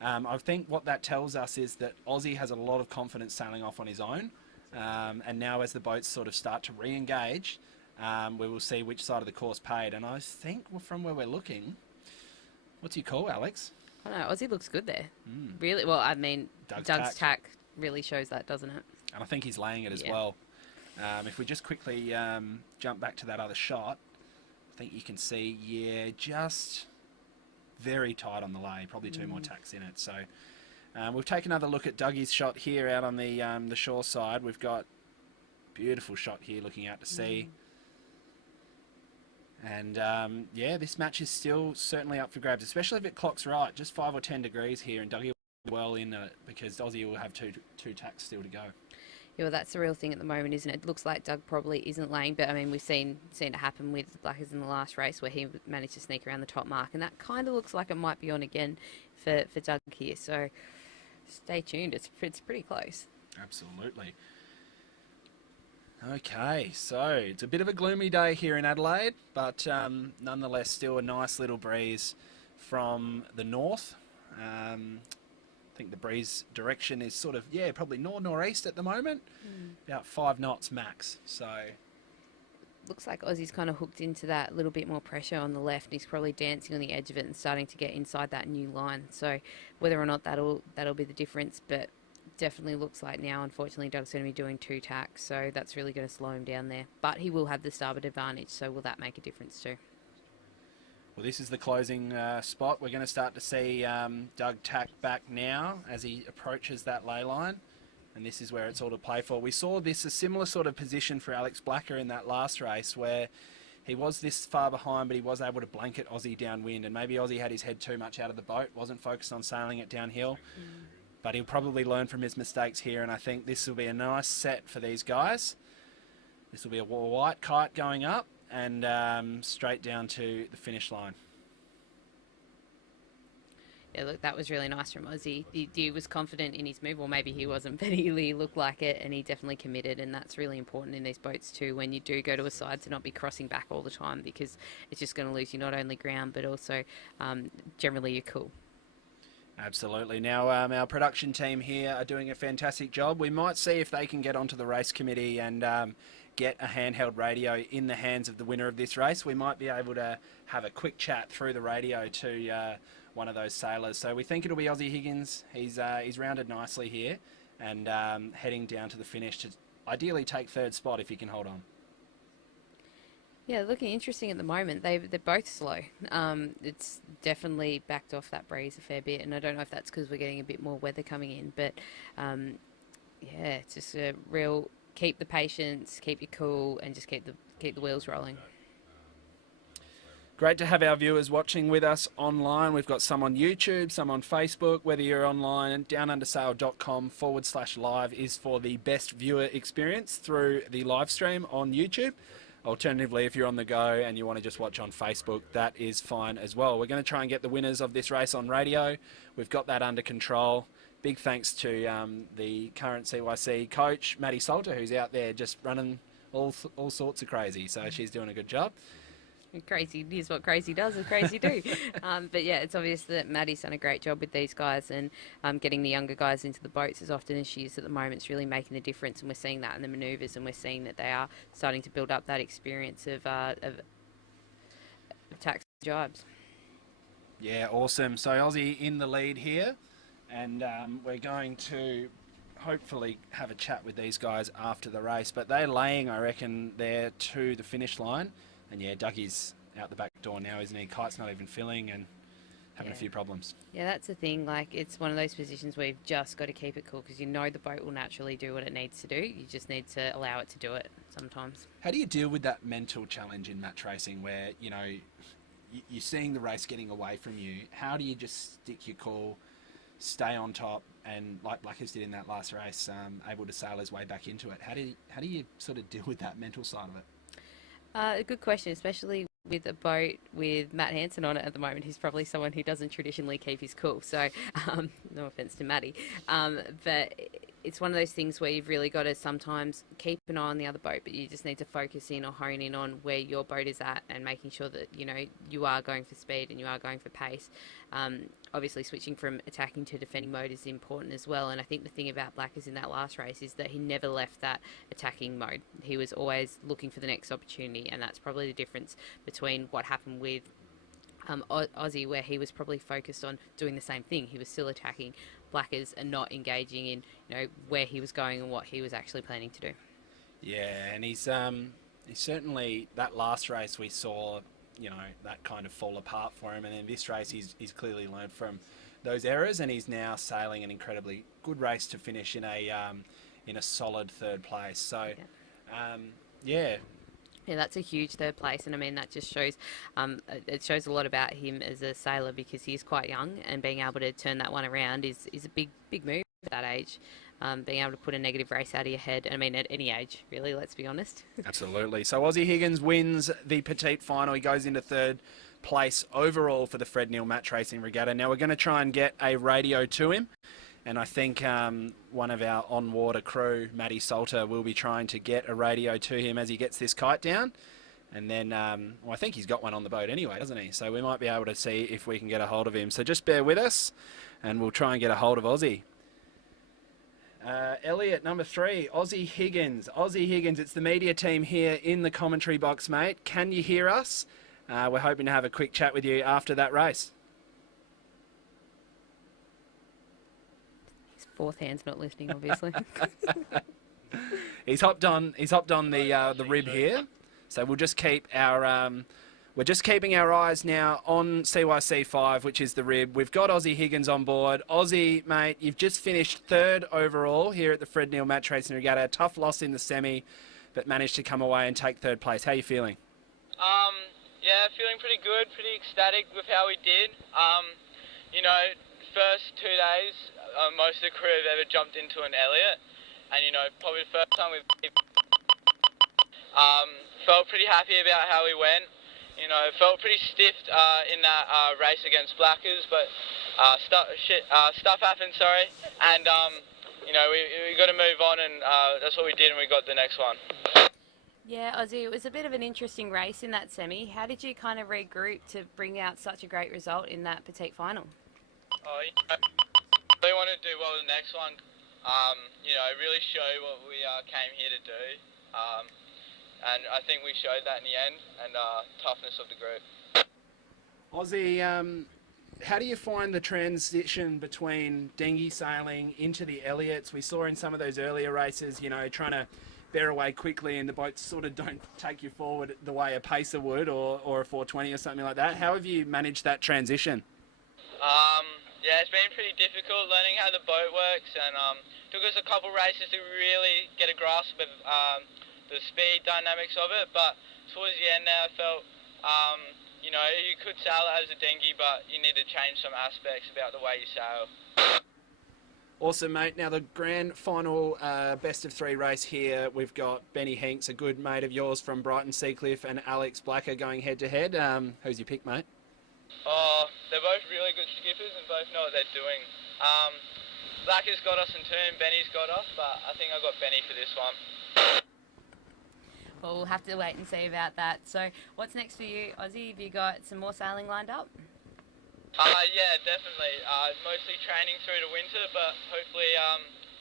I think what that tells us is that Aussie has a lot of confidence sailing off on his own, and now as the boats sort of start to re-engage, we will see which side of the course paid. And I think from where we're looking, what's your call, Alex? I don't know, Aussie looks good there. Really, well, I mean, Doug's tack really shows that, doesn't it? And I think he's laying it as well. If we just quickly jump back to that other shot, I think you can see, yeah, just very tight on the lay, probably two more tacks in it. So we've taken another look at Dougie's shot here out on the shore side. We've got beautiful shot here looking out to sea. And yeah, this match is still certainly up for grabs, especially if it clocks right, just 5 or 10 degrees here, and Dougie will be well in it, because Aussie will have two tacks still to go. Yeah, well, that's the real thing at the moment, isn't it? It looks like Doug probably isn't laying, but I mean, we've seen it happen with the Blackers in the last race, where he managed to sneak around the top mark, and that kind of looks like it might be on again for Doug here. So stay tuned. It's pretty close. Absolutely. Okay, so it's a bit of a gloomy day here in Adelaide, but nonetheless still a nice little breeze from the north. I think the breeze direction is sort of, yeah, probably north-northeast at the moment, about 5 knots max. So looks like Aussie's kind of hooked into that little bit more pressure on the left. He's probably dancing on the edge of it and starting to get inside that new line. So whether or not that'll be the difference, but definitely looks like now, unfortunately, Doug's going to be doing 2 tacks, so that's really going to slow him down there. But he will have the starboard advantage, so will that make a difference too? Well, this is the closing spot. We're going to start to see Doug tack back now as he approaches that ley line, and this is where it's all to play for. We saw a similar sort of position for Alex Blacker in that last race, where he was this far behind, but he was able to blanket Aussie downwind, and maybe Aussie had his head too much out of the boat, wasn't focused on sailing it downhill. But he'll probably learn from his mistakes here, and I think this will be a nice set for these guys. This will be a white kite going up and straight down to the finish line. Yeah, look, that was really nice from Aussie. He was confident in his move, or maybe he wasn't, but he looked like it, and he definitely committed, and that's really important in these boats too, when you do go to a side, to not be crossing back all the time, because it's just going to lose you not only ground, but also generally your cool. Absolutely. Now, our production team here are doing a fantastic job. We might see if they can get onto the race committee and get a handheld radio in the hands of the winner of this race. We might be able to have a quick chat through the radio to one of those sailors. So we think it'll be Aussie Higgins. He's rounded nicely here and heading down to the finish to ideally take 3rd spot if he can hold on. Yeah, looking interesting at the moment. They're both slow. It's definitely backed off that breeze a fair bit, and I don't know if that's because we're getting a bit more weather coming in, but yeah, it's just a real keep the patience, keep your cool, and just keep the wheels rolling. Great to have our viewers watching with us online. We've got some on YouTube, some on Facebook. Whether you're online, downundersail.com/live is for the best viewer experience through the live stream on YouTube. Alternatively, if you're on the go and you want to just watch on Facebook, that is fine as well. We're going to try and get the winners of this race on radio. We've got that under control. Big thanks to the current CYC coach, Maddie Salter, who's out there just running all sorts of crazy. So she's doing a good job. Crazy is what crazy does and crazy do. But yeah, it's obvious that Maddie's done a great job with these guys, and getting the younger guys into the boats as often as she is at the moment is really making a difference, and we're seeing that in the manoeuvres, and we're seeing that they are starting to build up that experience of tacks and jibes. Yeah, awesome. So Aussie in the lead here, and we're going to hopefully have a chat with these guys after the race. But they're laying, I reckon, there to the finish line. And yeah, Dougie's out the back door now, isn't he? Kite's not even filling and having a few problems. Yeah, that's the thing. Like, it's one of those positions where you've just got to keep it cool because you know the boat will naturally do what it needs to do. You just need to allow it to do it sometimes. How do you deal with that mental challenge in match racing where, you know, you're seeing the race getting away from you? How do you just stick your cool, stay on top, and like Blackers did in that last race, able to sail his way back into it? How do you sort of deal with that mental side of it? A good question, especially with a boat with Matt Hansen on it at the moment. He's probably someone who doesn't traditionally keep his cool. So, no offence to Matty, but it's one of those things where you've really got to sometimes keep an eye on the other boat, but you just need to focus in or hone in on where your boat is at and making sure that, you know, you are going for speed and you are going for pace. Obviously, switching from attacking to defending mode is important as well. And I think the thing about Blackers in that last race is that he never left that attacking mode. He was always looking for the next opportunity, and that's probably the difference between what happened with Aussie, where he was probably focused on doing the same thing. He was still attacking Blackers and not engaging in, you know, where he was going and what he was actually planning to do. Yeah, and he's certainly, that last race we saw, you know, that kind of fall apart for him, and in this race he's clearly learned from those errors, and he's now sailing an incredibly good race to finish in a solid third place. So yeah. Yeah, that's a huge third place, and I mean that just shows it shows a lot about him as a sailor because he's quite young, and being able to turn that one around is a big move at that age. Being able to put a negative race out of your head, I mean at any age really, let's be honest. Absolutely. So Aussie Higgins wins the Petite final. He goes into third place overall for the Fred Neill Match Racing Regatta. Now we're going to try and get a radio to him. And I think one of our on-water crew, Matty Salter, will be trying to get a radio to him as he gets this kite down. And then, well, I think he's got one on the boat anyway, doesn't he? So we might be able to see if we can get a hold of him. So just bear with us, and we'll try and get a hold of Aussie. Elliot, number 3, Aussie Higgins. Aussie Higgins, it's the media team here in the commentary box, mate. Can you hear us? We're hoping to have a quick chat with you after that race. Fourth hand's not listening, obviously. He's hopped on the rib here, so we'll just keep our we're just keeping our eyes now on CYC5, which is the rib. We've got Aussie Higgins on board. Aussie, mate, you've just finished third overall here at the Fred Neill Match Racing Regatta. A tough loss in the semi, but managed to come away and take third place. How are you feeling? Yeah, feeling pretty good, pretty ecstatic with how we did. You know, first 2 days, most of the crew have ever jumped into an Elliot, and you know, probably the first time we've felt pretty happy about how we went. You know, felt pretty stiff in that race against Blackers, but stuff happened, sorry, and you know, we got to move on, and that's what we did, and we got the next one. Yeah, Aussie, it was a bit of an interesting race in that semi. How did you kind of regroup to bring out such a great result in that Petite final? Oh, you know, we want to do well the next one. You know, really show what we came here to do. And I think we showed that in the end, and toughness of the group. Aussie, how do you find the transition between dinghy sailing into the Elliots? We saw in some of those earlier races, you know, trying to bear away quickly and the boats sort of don't take you forward the way a pacer would, or a 420 or something like that. How have you managed that transition? Yeah, it's been pretty difficult learning how the boat works, and took us a couple races to really get a grasp of the speed dynamics of it, but towards the end there I felt, you know, you could sail it as a dinghy, but you need to change some aspects about the way you sail. Awesome, mate. Now the grand final best of 3 race here, we've got Benny Hinks, a good mate of yours from Brighton Seacliff, and Alex Blacker going head to head. Who's your pick, mate? Oh, they're both really good skippers and both know what they're doing. Blacker's got us in turn, Benny's got us, but I think I got Benny for this one. Well, we'll have to wait and see about that. So what's next for you, Aussie? Have you got some more sailing lined up? Yeah, definitely. Mostly training through the winter, but hopefully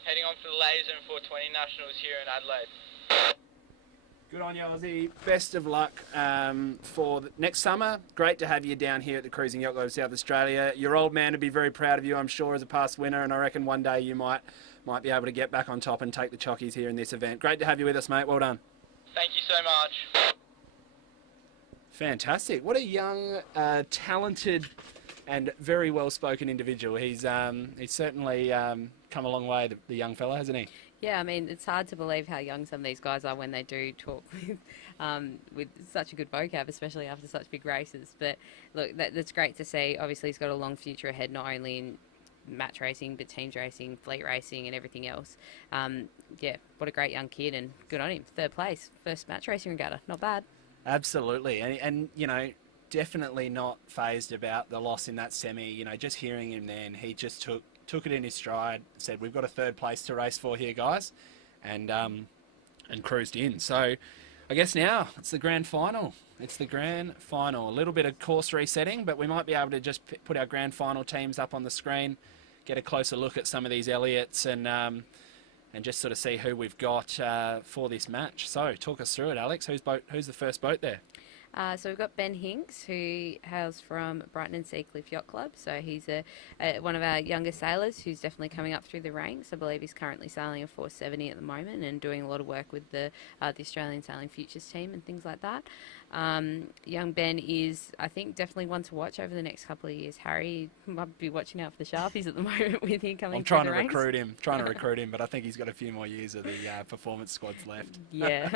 heading on for the Ladies and 420 Nationals here in Adelaide. Good on you, Aussie. Best of luck for next summer. Great to have you down here at the Cruising Yacht Club of South Australia. Your old man would be very proud of you, I'm sure, as a past winner, and I reckon one day you might be able to get back on top and take the chockies here in this event. Great to have you with us, mate. Well done. Thank you so much. Fantastic. What a young, talented and very well-spoken individual. He's certainly come a long way, the young fella, hasn't he? Yeah, I mean, it's hard to believe how young some of these guys are when they do talk with such a good vocab, especially after such big races. But look, that's great to see. Obviously, he's got a long future ahead, not only in match racing, but teams racing, fleet racing, and everything else. Yeah, what a great young kid, and good on him. 3rd place, first match racing regatta. Not bad. Absolutely. And you know, definitely not phased about the loss in that semi. You know, just hearing him then, he just took it in his stride, said, we've got a 3rd place to race for here, guys, and cruised in. So I guess now it's the grand final. It's the grand final. A little bit of course resetting, but we might be able to just put our grand final teams up on the screen, get a closer look at some of these Elliots, and just sort of see who we've got for this match. So talk us through it, Alex. Who's the first boat there? So we've got Ben Hinks, who hails from Brighton and Seacliff Yacht Club. So he's one of our younger sailors who's definitely coming up through the ranks. I believe he's currently sailing a 470 at the moment and doing a lot of work with the Australian Sailing Futures team and things like that. Young Ben is, I think, definitely one to watch over the next couple of years. Harry might be watching out for the Sharpies at the moment with him coming through the ranks. trying to recruit him, but I think he's got a few more years of the performance squads left. Yeah.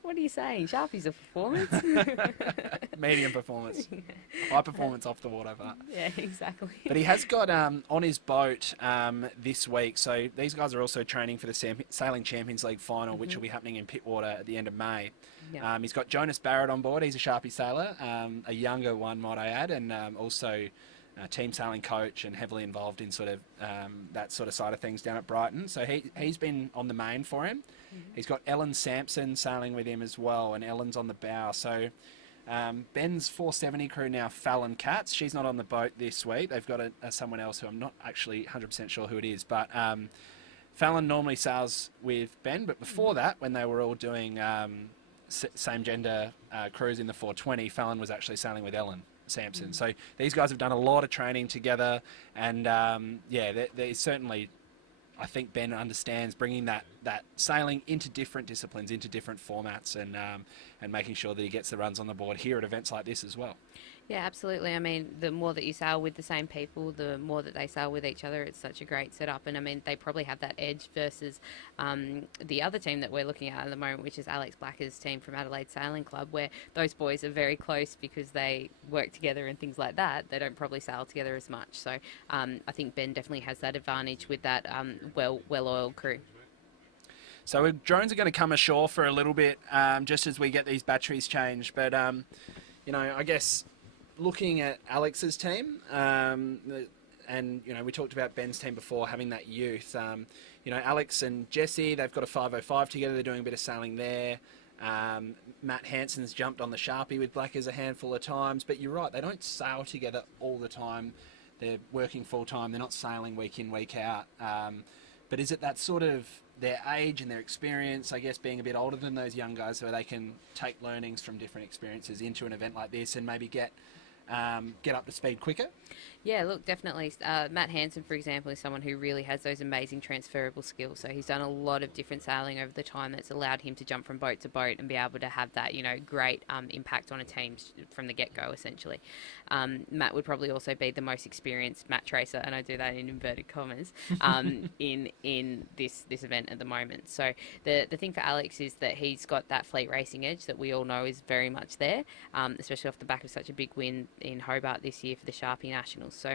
What are you saying? Sharpies are performance? Medium performance. High performance off the water. But yeah, exactly. But he has got on his boat this week, so these guys are also training for the Sailing Champions League final, which will be happening in Pittwater at the end of May. Yeah. He's got Jonas Barrett on board. He's a Sharpie sailor, a younger one, might I add, and also a team sailing coach and heavily involved in sort of that sort of side of things down at Brighton. So he's been on the main for him. Mm-hmm. He's got Ellen Sampson sailing with him as well, and Ellen's on the bow. So Ben's 470 crew now, Fallon Katz. She's not on the boat this week. They've got someone else who I'm not actually 100% sure who it is, but Fallon normally sails with Ben, but before that, when they were all doing same gender crews in the 420, Fallon was actually sailing with Ellen Sampson. So these guys have done a lot of training together, and they certainly, I think Ben understands bringing that sailing into different disciplines, into different formats, and making sure that he gets the runs on the board here at events like this as well. Yeah, absolutely. I mean, the more that you sail with the same people, the more that they sail with each other. It's such a great setup. And I mean, they probably have that edge versus the other team that we're looking at the moment, which is Alex Blacker's team from Adelaide Sailing Club, where those boys are very close because they work together and things like that. They don't probably sail together as much. So I think Ben definitely has that advantage with that well-oiled crew. So drones are going to come ashore for a little bit just as we get these batteries changed. But, I guess looking at Alex's team, and, we talked about Ben's team before, having that youth. Alex and Jesse, they've got a 505 together. They're doing a bit of sailing there. Matt Hansen's jumped on the Sharpie with Blackers a handful of times. But you're right, they don't sail together all the time. They're working full-time. They're not sailing week in, week out. But is it that sort of their age and their experience, I guess, being a bit older than those young guys, so they can take learnings from different experiences into an event like this and maybe get up to speed quicker? Yeah, look, definitely. Matt Hansen, for example, is someone who really has those amazing transferable skills. So he's done a lot of different sailing over the time that's allowed him to jump from boat to boat and be able to have that, great impact on a team from the get-go, essentially. Matt would probably also be the most experienced match racer, and I do that in inverted commas, in this event at the moment. So the thing for Alex is that he's got that fleet racing edge that we all know is very much there, especially off the back of such a big win in Hobart this year for the Sharpie Nationals. So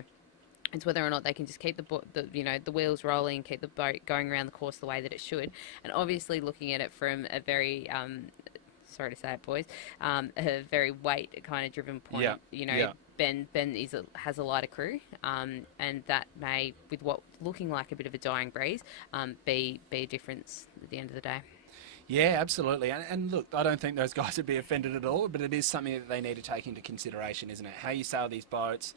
it's whether or not they can just keep the wheels rolling, keep the boat going around the course the way that it should. And obviously looking at it from a very, sorry to say it, boys, a very weight kind of driven point. Ben has a lighter crew, and that may, with what looking like a bit of a dying breeze, be a difference at the end of the day. Yeah, absolutely. And look, I don't think those guys would be offended at all, but it is something that they need to take into consideration, isn't it? How you sail these boats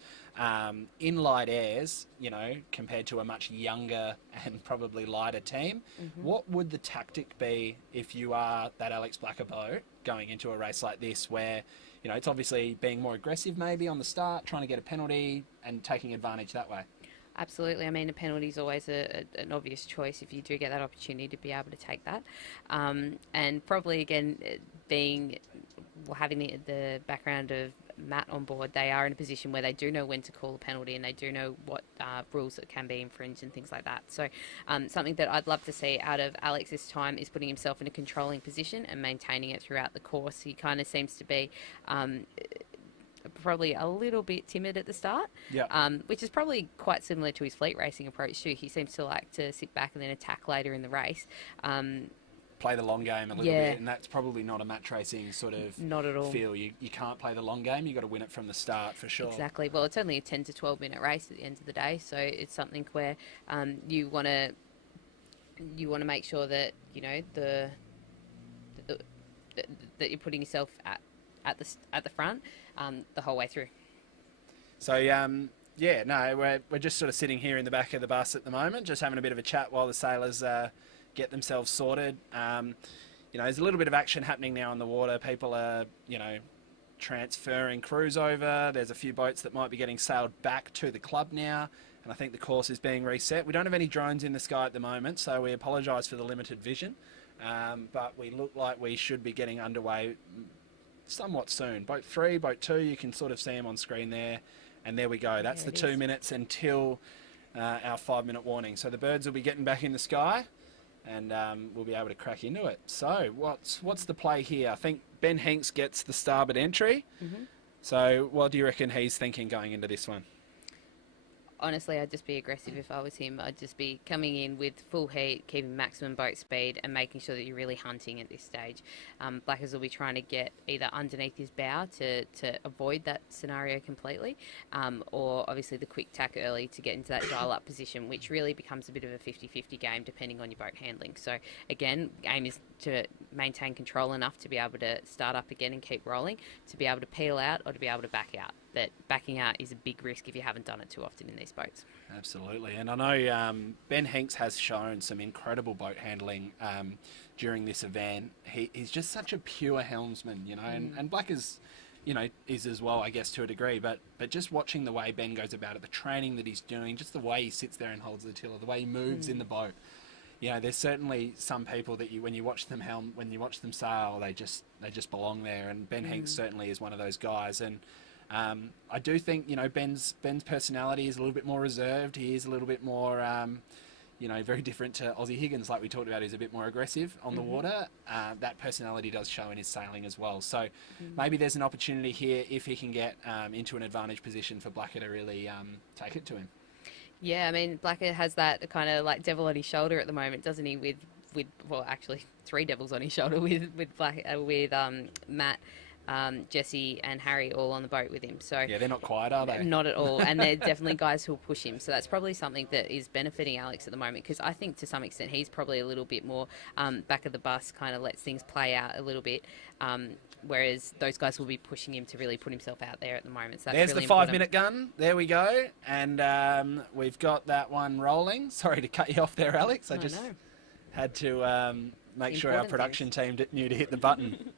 in light airs, you know, compared to a much younger and probably lighter team. What would the tactic be if you are that Alex Blacker boat going into a race like this where, you know, it's obviously being more aggressive maybe on the start, trying to get a penalty and taking advantage that way? Absolutely. I mean, a penalty is always an obvious choice if you do get that opportunity to be able to take that. And probably, again, having the background of Matt on board, they are in a position where they do know when to call a penalty and they do know what rules that can be infringed and things like that. So something that I'd love to see out of Alex this time is putting himself in a controlling position and maintaining it throughout the course. He kind of seems to be probably a little bit timid at the start, which is probably quite similar to his fleet racing approach too. He seems to like to sit back and then attack later in the race. Play the long game a little bit, and that's probably not a match racing sort of not at all. feel. You can't play the long game, you've got to win it from the start for sure. Exactly. Well, it's only a 10 to 12 minute race at the end of the day, so it's something where you want to make sure that, you know, that you're putting yourself at the front the whole way through. So we're just sort of sitting here in the back of the bus at the moment, just having a bit of a chat while the sailors get themselves sorted. You know, there's a little bit of action happening now on the water. People are, you know, transferring crews over. There's a few boats that might be getting sailed back to the club now, and I think the course is being reset. We don't have any drones in the sky at the moment, so we apologise for the limited vision, but we look like we should be getting underway somewhat soon. Boat 3, Boat 2, you can sort of see them on screen there, and there we go. That's the 2 minutes until our 5 minute warning. So the birds will be getting back in the sky, and we'll be able to crack into it. So what's the play here? I think Ben Hinks gets the starboard entry. So what do you reckon he's thinking going into this one? Honestly, I'd just be aggressive if I was him. I'd just be coming in with full heat, keeping maximum boat speed and making sure that you're really hunting at this stage. Blackers will be trying to get either underneath his bow to avoid that scenario completely, or obviously the quick tack early to get into that dial-up position, which really becomes a bit of a 50-50 game depending on your boat handling. So again, aim is to maintain control enough to be able to start up again and keep rolling, to be able to peel out or to be able to back out. But backing out is a big risk if you haven't done it too often in these boats. Absolutely. And I know Ben Hinks has shown some incredible boat handling during this event. He's just such a pure helmsman, you know, and Black is, you know, is as well, I guess, to a degree. But just watching the way Ben goes about it, the training that he's doing, just the way he sits there and holds the tiller, the way he moves in the boat. You know, there's certainly some people that when you watch them sail, they just belong there. And Ben Hinks certainly is one of those guys. And I do think, you know, Ben's personality is a little bit more reserved. He is a little bit more, you know, very different to Aussie Higgins, like we talked about. He's a bit more aggressive on the water. That personality does show in his sailing as well. So maybe there's an opportunity here if he can get into an advantage position for Blacker to really take it to him. Yeah, I mean, Blacker has that kind of like devil on his shoulder at the moment, doesn't he? With well, actually, 3 devils on his shoulder with Matt, Jesse and Harry all on the boat with him. So yeah, they're not quiet, are they? Not at all. And they're definitely guys who'll push him. So that's probably something that is benefiting Alex at the moment, because I think to some extent he's probably a little bit more back of the bus, kind of lets things play out a little bit. Whereas those guys will be pushing him to really put himself out there at the moment. So that's there's really the 5 minute gun. There we go. And we've got that one rolling. Sorry to cut you off there, Alex. I just had to make sure our production team knew to hit the button.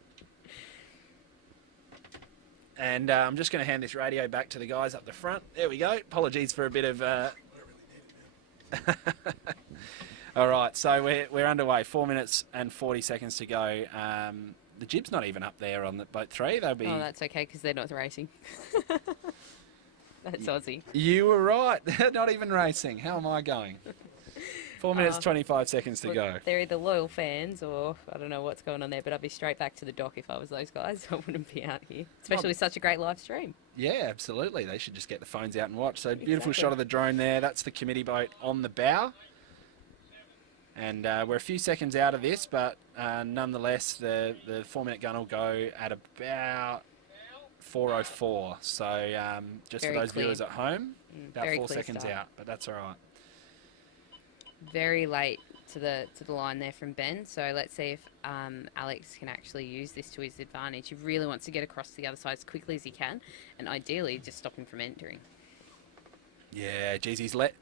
And I'm just going to hand this radio back to the guys up the front. There we go. Apologies for a bit of... All right, so we're underway. 4 minutes and 40 seconds to go. The jib's not even up there on the boat 3. They'll be... Oh, that's okay, because they're not racing. That's Aussie. You were right. They're not even racing. How am I going? 4 minutes, 25 seconds to go. They're either loyal fans or I don't know what's going on there, but I'd be straight back to the dock if I was those guys. I wouldn't be out here, especially with such a great live stream. Yeah, absolutely. They should just get the phones out and watch. So beautiful shot of the drone there. That's the committee boat on the bow. And we're a few seconds out of this, but nonetheless, the 4 minute gun will go at about 4:04. So just very for those viewers at home, about 4 seconds out, but that's all right. Very late to the line there from Ben. So let's see if Alex can actually use this to his advantage. He really wants to get across to the other side as quickly as he can, and ideally just stop him from entering. Yeah, geez, he's let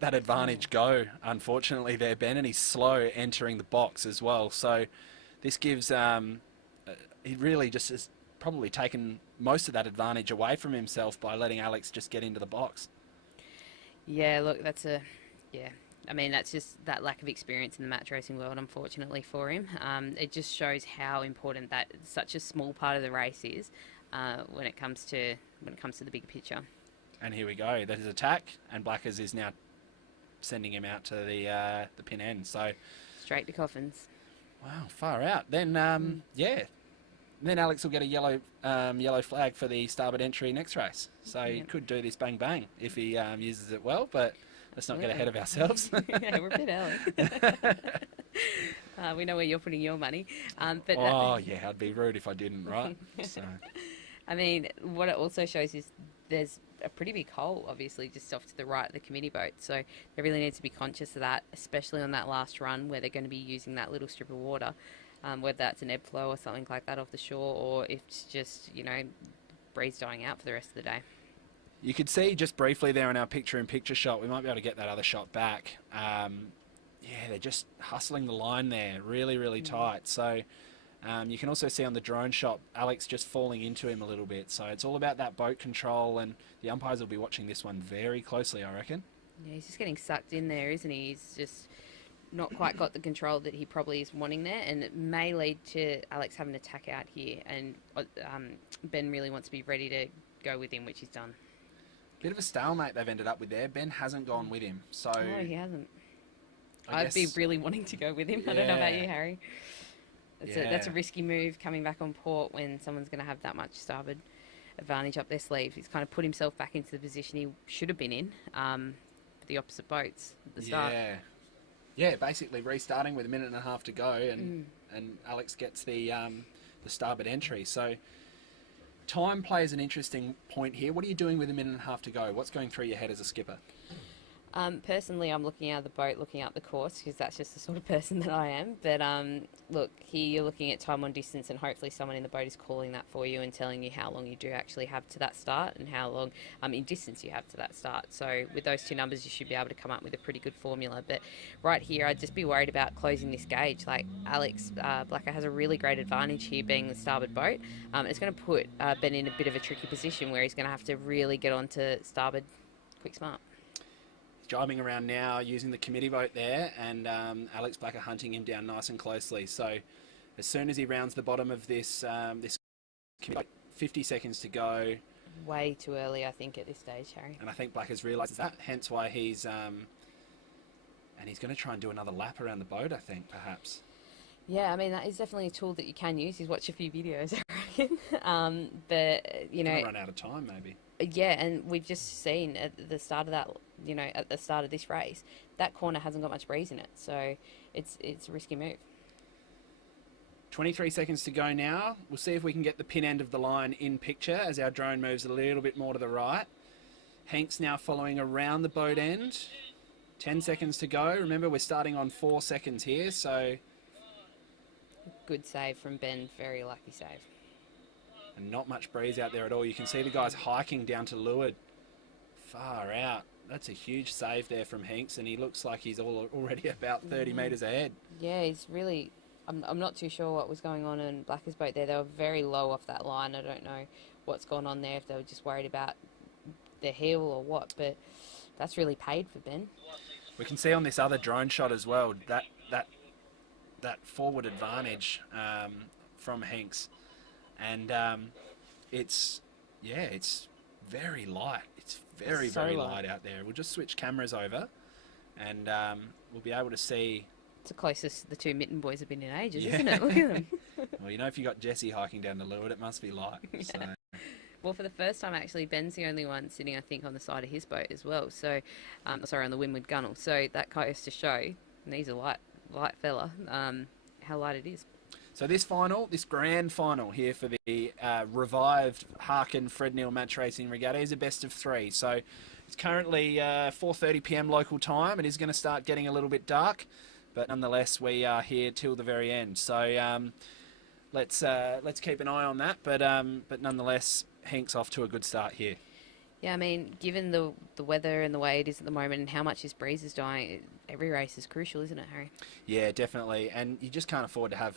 that advantage go, unfortunately, there, Ben, and he's slow entering the box as well. So this gives he really just has probably taken most of that advantage away from himself by letting Alex just get into the box. Yeah, look, I mean, that's just that lack of experience in the match racing world, unfortunately for him. It just shows how important that such a small part of the race is when it comes to the bigger picture. And here we go. That is attack, and Blackers is now sending him out to the pin end. So straight to coffins. Wow, far out. Then yeah. Then Alex will get a yellow flag for the starboard entry next race. So he could do this bang bang if he uses it well, but let's not get ahead of ourselves. Yeah, we're a bit early. We know where you're putting your money. But yeah, I'd be rude if I didn't, right? So. I mean, what it also shows is there's a pretty big hole, obviously, just off to the right of the committee boat. So they really need to be conscious of that, especially on that last run where they're going to be using that little strip of water. Whether that's an ebb flow or something like that off the shore, or if it's just, breeze dying out for the rest of the day. You could see just briefly there in our picture-in-picture shot, we might be able to get that other shot back. Yeah, they're just hustling the line there, really, really tight. So you can also see on the drone shot, Alex just falling into him a little bit. So it's all about that boat control, and the umpires will be watching this one very closely, I reckon. Yeah, he's just getting sucked in there, isn't he? He's just not quite got the control that he probably is wanting there, and it may lead to Alex having to tack out here, and Ben really wants to be ready to go with him, which he's done. Bit of a stalemate they've ended up with there. Ben hasn't gone with him, so... No, he hasn't. I'd be really wanting to go with him. Yeah. I don't know about you, Harry. That's a risky move coming back on port when someone's going to have that much starboard advantage up their sleeves. He's kind of put himself back into the position he should have been in for the opposite boats at the start. Yeah, basically restarting with a minute and a half to go, and Alex gets the starboard entry. So time plays an interesting point here. What are you doing with a minute and a half to go? What's going through your head as a skipper? Personally, I'm looking out of the boat, looking out the course, because that's just the sort of person that I am. But look, here you're looking at time on distance, and hopefully someone in the boat is calling that for you and telling you how long you do actually have to that start and how long in distance you have to that start. So with those two numbers, you should be able to come up with a pretty good formula. But right here, I'd just be worried about closing this gauge. Like Alex Blacker has a really great advantage here being the starboard boat. It's going to put Ben in a bit of a tricky position where he's going to have to really get onto starboard quick smart. Driving around now using the committee boat there, and Alex Blacker hunting him down nice and closely. So as soon as he rounds the bottom of this this committee boat, 50 seconds to go. Way too early, I think, at this stage, Harry. And I think Blacker's realises that, hence why he's and he's going to try and do another lap around the boat, I think, perhaps. Yeah, I mean, that is definitely a tool that you can use. He's watched a few videos, I reckon. But, you know... run out of time, maybe. Yeah, and we've just seen at the start of that, at the start of this race, that corner hasn't got much breeze in it. So it's a risky move. 23 seconds to go now. We'll see if we can get the pin end of the line in picture as our drone moves a little bit more to the right. Hank's now following around the boat end. 10 seconds to go. Remember, we're starting on 4 seconds here, so... Good save from Ben. Very lucky save. And not much breeze out there at all. You can see the guys hiking down to leeward. Far out. That's a huge save there from Hanks, and he looks like he's already about 30 metres ahead. Yeah, he's really... I'm not too sure what was going on in Blacker's boat there. They were very low off that line. I don't know what's gone on there, if they were just worried about their heel or what, but that's really paid for Ben. We can see on this other drone shot as well, that forward advantage from Hanks. And it's very light. It's very light out there. We'll just switch cameras over, and we'll be able to see. It's the closest the two Mitten boys have been in ages, isn't it? Look at them. Well, if you got Jesse hiking down the leeward, it must be light. Yeah. So. Well, for the first time, actually, Ben's the only one sitting, I think, on the side of his boat as well. So, on the windward gunnel. So that goes to show, and he's a light fella, how light it is. So this grand final here for the revived Harken Fred Neill Match Racing Regatta is a best of 3. So it's currently 4:30 p.m. local time. It is going to start getting a little bit dark. but nonetheless, we are here till the very end. So let's keep an eye on that. But nonetheless, Hinks off to a good start here. Yeah, I mean, given the weather and the way it is at the moment and how much this breeze is dying, every race is crucial, isn't it, Harry? Yeah, definitely. And you just can't afford to have...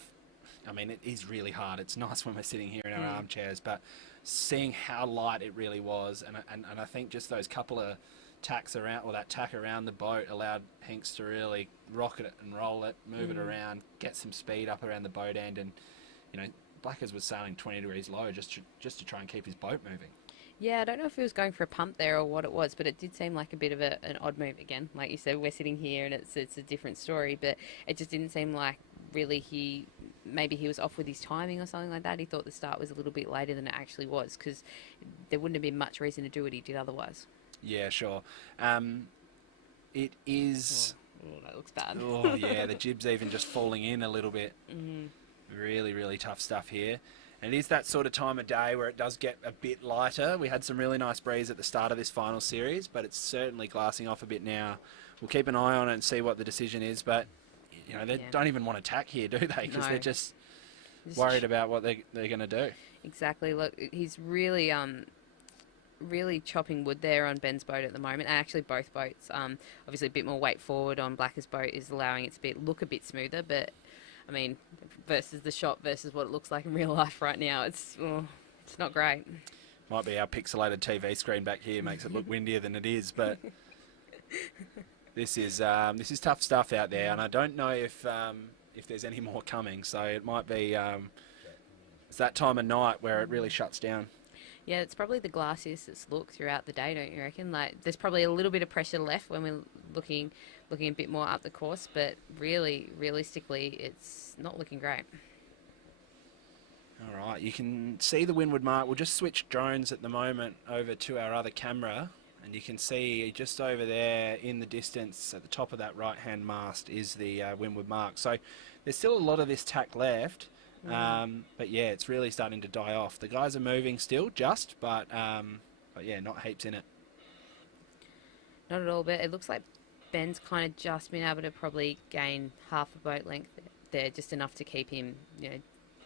I mean, it is really hard. It's nice when we're sitting here in our armchairs, but seeing how light it really was, and I think just those couple of tacks around, or that tack around the boat, allowed Hinks to really rocket it and roll it, move it around, get some speed up around the boat end, and, you know, Blackers was sailing 20 degrees low just to try and keep his boat moving. Yeah, I don't know if he was going for a pump there or what it was, but it did seem like a bit of an odd move again. Like you said, we're sitting here and it's a different story, but it just didn't seem like really maybe he was off with his timing or something like that. He thought the start was a little bit later than it actually was, because there wouldn't have been much reason to do what he did otherwise. Yeah, sure. It is... Oh, that looks bad. Oh, yeah, the jib's even just falling in a little bit. Really, really tough stuff here. And it is that sort of time of day where it does get a bit lighter. We had some really nice breeze at the start of this final series, but it's certainly glassing off a bit now. We'll keep an eye on it and see what the decision is, but you know, they don't even want to tack here, do they? Because they're just worried about what they're going to do. Exactly. Look, he's really really chopping wood there on Ben's boat at the moment, and actually both boats. Obviously a bit more weight forward on Blacker's boat is allowing it to look a bit smoother, but I mean, versus the shot versus what it looks like in real life right now, it's not great. Might be our pixelated TV screen back here makes it look windier than it is, but this is tough stuff out there, and I don't know if there's any more coming. So it might be it's that time of night where it really shuts down. Yeah, it's probably the glassiest it's looked throughout the day, don't you reckon? Like, there's probably a little bit of pressure left when we're looking a bit more up the course, but really, realistically, it's not looking great. All right, you can see the windward mark. We'll just switch drones at the moment over to our other camera, and you can see just over there in the distance at the top of that right-hand mast is the windward mark. So there's still a lot of this tack left. But yeah, it's really starting to die off. The guys are moving still, but yeah, not heaps in it. Not at all, but it looks like Ben's kind of just been able to probably gain half a boat length there, just enough to keep him, you know,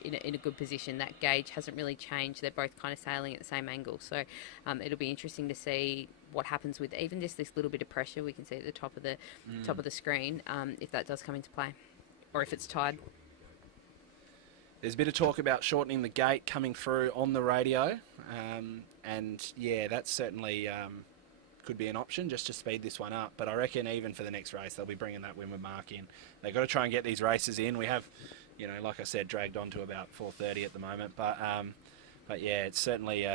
in a good position. That gauge hasn't really changed. They're both kind of sailing at the same angle, so it'll be interesting to see what happens with even just this little bit of pressure we can see at the top of the screen, if that does come into play, or if it's tied. There's a bit of talk about shortening the gate coming through on the radio, and yeah, that certainly could be an option just to speed this one up. But I reckon even for the next race, they'll be bringing that windward mark in. They've got to try and get these races in. We have, you know, like I said, dragged on to about 4:30 at the moment. But yeah, it's certainly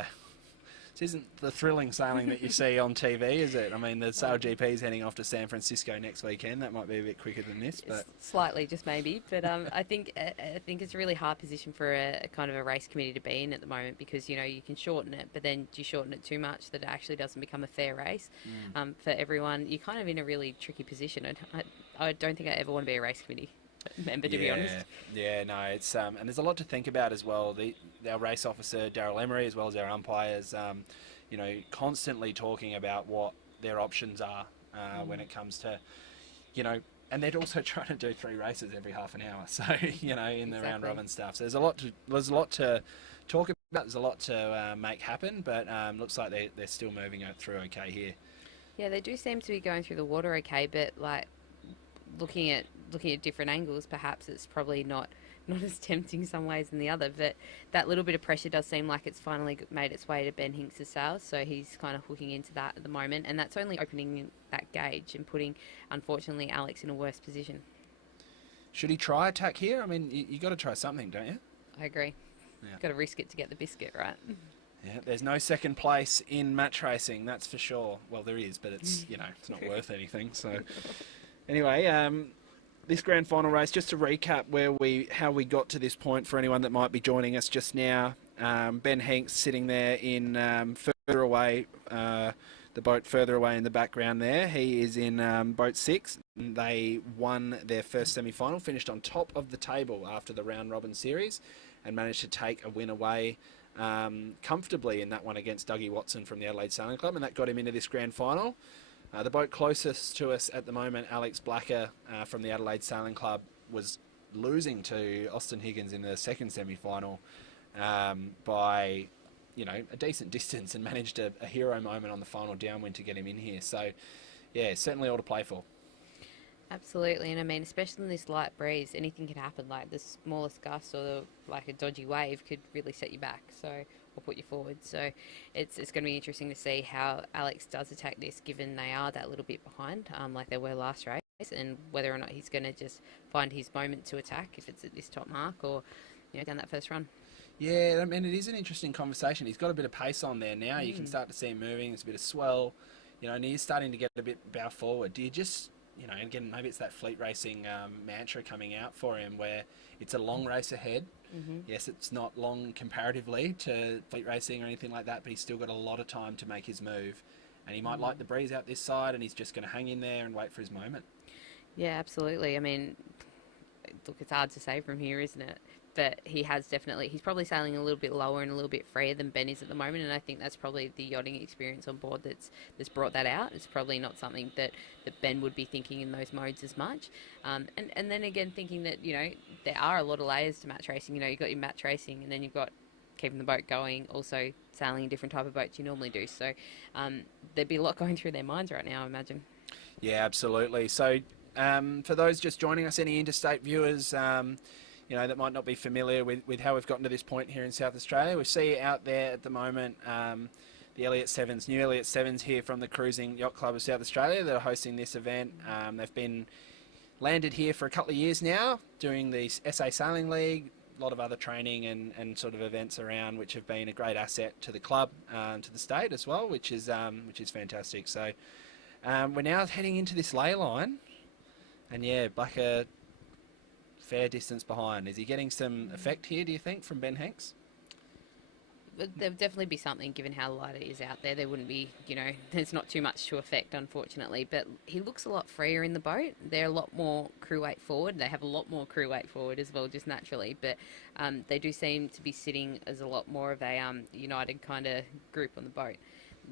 this isn't the thrilling sailing that you see on TV, is it? I mean, the Sail GP's heading off to San Francisco next weekend. That might be a bit quicker than this, but slightly, just maybe. But I think it's a really hard position for a kind of a race committee to be in at the moment, because, you know, you can shorten it, but then do you shorten it too much that it actually doesn't become a fair race for everyone? You're kind of in a really tricky position. I don't think I ever want to be a race committee member, to be honest. Yeah, no, it's and there's a lot to think about as well. Our race officer Daryl Emery, as well as our umpires, you know, constantly talking about what their options are when it comes to, you know, and they're also trying to do 3 races every half an hour. So, you know, in the round robin stuff. So there's a lot to talk about. There's a lot to make happen, but looks like they're still moving through okay here. Yeah, they do seem to be going through the water okay, but like looking at different angles, perhaps it's probably not as tempting some ways than the other, but that little bit of pressure does seem like it's finally made its way to Ben Hinks' sails, so he's kind of hooking into that at the moment, and that's only opening that gauge and putting, unfortunately, Alex in a worse position. Should he try attack here? I mean, you got to try something, don't you? I agree. Yeah. Got to risk it to get the biscuit, right? Yeah, there's no second place in match racing, that's for sure. Well, there is, but it's, you know, it's not worth anything, so... Anyway, this grand final race, just to recap how we got to this point for anyone that might be joining us just now. Ben Hinks sitting there in further away, the boat further away in the background there. He is in boat 6. They won their first semi-final, finished on top of the table after the round robin series, and managed to take a win away comfortably in that one against Dougie Watson from the Adelaide Sailing Club, and that got him into this grand final. The boat closest to us at the moment, Alex Blacker from the Adelaide Sailing Club, was losing to Austin Higgins in the second semi-final by, a decent distance, and managed a hero moment on the final downwind to get him in here. So, yeah, certainly all to play for. Absolutely, and I mean, especially in this light breeze, anything can happen. Like the smallest gust or like a dodgy wave could really set you back, or put you forward. So it's going to be interesting to see how Alex does attack this, given they are that little bit behind, like they were last race, and whether or not he's going to just find his moment to attack, if it's at this top mark or down that first run. Yeah, I mean, it is an interesting conversation. He's got a bit of pace on there now. You can start to see him moving. There's a bit of swell, and he's starting to get a bit bow forward. Do you just, again, maybe it's that fleet racing mantra coming out for him, where it's a long race ahead. Yes, it's not long comparatively to fleet racing or anything like that, but he's still got a lot of time to make his move. And he might like the breeze out this side, and he's just going to hang in there and wait for his moment. Yeah, absolutely. I mean, look, it's hard to say from here, isn't it? But he's probably sailing a little bit lower and a little bit freer than Ben is at the moment, and I think that's probably the yachting experience on board that's brought that out. It's probably not something that Ben would be thinking in those modes as much. And then again, thinking that, there are a lot of layers to match racing. You've got your match racing, and then you've got keeping the boat going, also sailing a different type of boats you normally do. So there'd be a lot going through their minds right now, I imagine. Yeah, absolutely. So for those just joining us, any interstate viewers, that might not be familiar with how we've gotten to this point here in South Australia. We see out there at the moment the Elliott Sevens, new Elliott Sevens here from the Cruising Yacht Club of South Australia that are hosting this event. They've been landed here for a couple of years now, doing the SA Sailing League, a lot of other training and sort of events around, which have been a great asset to the club, to the state as well, which is fantastic. So we're now heading into this ley line, and yeah, Blacker fair distance behind. Is he getting some effect here, do you think, from Ben Hanks? There'll definitely be something, given how light it is out there. There wouldn't be, there's not too much to affect, unfortunately. But he looks a lot freer in the boat. They're a lot more crew weight forward. They have a lot more crew weight forward as well, just naturally. But they do seem to be sitting as a lot more of a united kind of group on the boat.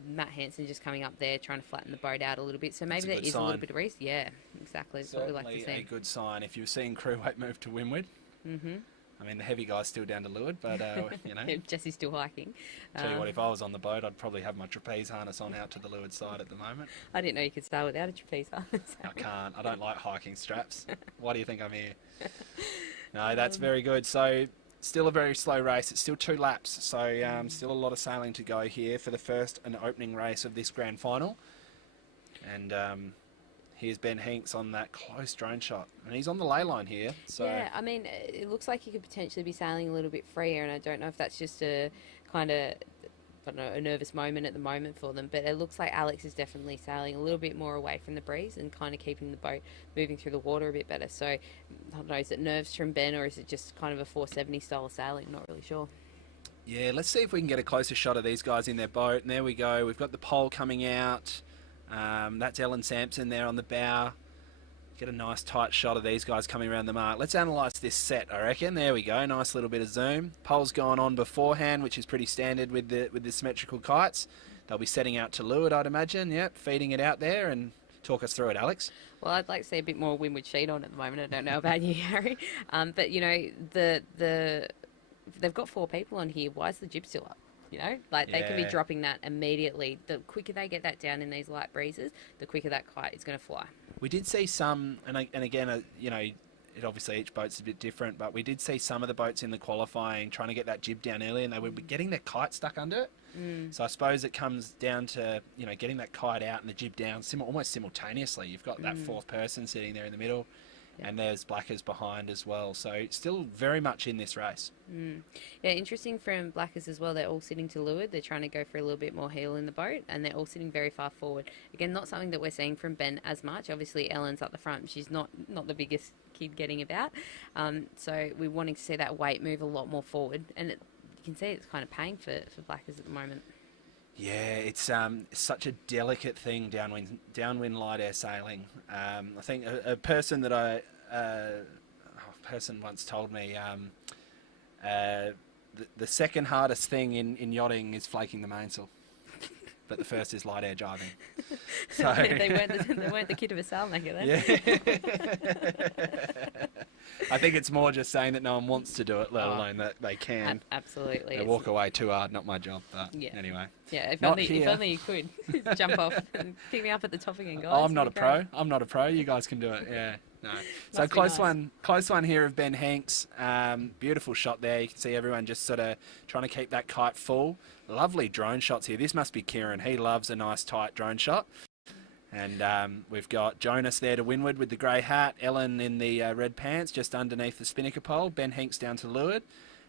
Matt Hansen just coming up there trying to flatten the boat out a little bit. So maybe there is a little bit of reason. Yeah, exactly. That's what we like to see. Certainly a good sign. If you're seeing crew weight move to windward, I mean, the heavy guy's still down to leeward, but, Jesse's still hiking. Tell you what, if I was on the boat, I'd probably have my trapeze harness on out to the leeward side at the moment. I didn't know you could sail without a trapeze harness. I can't. I don't like hiking straps. Why do you think I'm here? No, that's very good. So, still a very slow race. It's still 2 laps, so still a lot of sailing to go here for the first and opening race of this grand final. And here's Ben Hanks on that close drone shot, and he's on the ley line here. So yeah, I mean, it looks like he could potentially be sailing a little bit freer, and I don't know if that's just a kind of, a nervous moment at the moment for them, but it looks like Alex is definitely sailing a little bit more away from the breeze and kind of keeping the boat moving through the water a bit better. So I don't know, is it nerves from Ben, or is it just kind of a 470 style of sailing? Not really sure. Yeah, let's see if we can get a closer shot of these guys in their boat. And there we go. We've got the pole coming out. That's Ellen Sampson there on the bow. Get a nice tight shot of these guys coming around the mark. Let's analyse this set, I reckon. There we go. Nice little bit of zoom. Pole's gone on beforehand, which is pretty standard with the symmetrical kites. They'll be setting out to leeward, I'd imagine. Yep, feeding it out there. And talk us through it, Alex. Well, I'd like to see a bit more windward sheet on at the moment. I don't know about you, Harry. But, they've got 4 people on here. Why is the jib still up? They can be dropping that immediately. The quicker they get that down in these light breezes, the quicker that kite is going to fly. We did see some, and again, it obviously each boat's a bit different, but we did see some of the boats in the qualifying trying to get that jib down early, and they were getting their kite stuck under it. So I suppose it comes down to getting that kite out and the jib down almost simultaneously. You've got that 4th person sitting there in the middle. Yep. And there's Blackers behind as well. So still very much in this race. Yeah, interesting from Blackers as well. They're all sitting to leeward. They're trying to go for a little bit more heel in the boat, and they're all sitting very far forward. Again, not something that we're seeing from Ben as much. Obviously, Ellen's up the front. She's not the biggest kid getting about. So we're wanting to see that weight move a lot more forward. And you can see it's kind of paying for Blackers at the moment. Yeah, it's such a delicate thing, downwind light air sailing. I think a person that a person once told me the second hardest thing in yachting is flaking the mainsail. but the first is light air jibing. So they weren't the kid of a sailmaker then. Yeah. I think it's more just saying that no one wants to do it, let alone that they can. Absolutely. They walk away too hard, not my job. But anyway. Yeah, if Not only you could jump off and pick me up at the top again, guys. Oh, I'm not a pro. I'm not a pro. You guys can do it. Yeah. No. So close one here of Ben Hanks. Beautiful shot there. You can see everyone just sort of trying to keep that kite full. Lovely drone shots here. This must be Kieran. He loves a nice tight drone shot. And we've got Jonas there to windward with the grey hat. Ellen in the red pants just underneath the spinnaker pole. Ben Hanks down to leeward.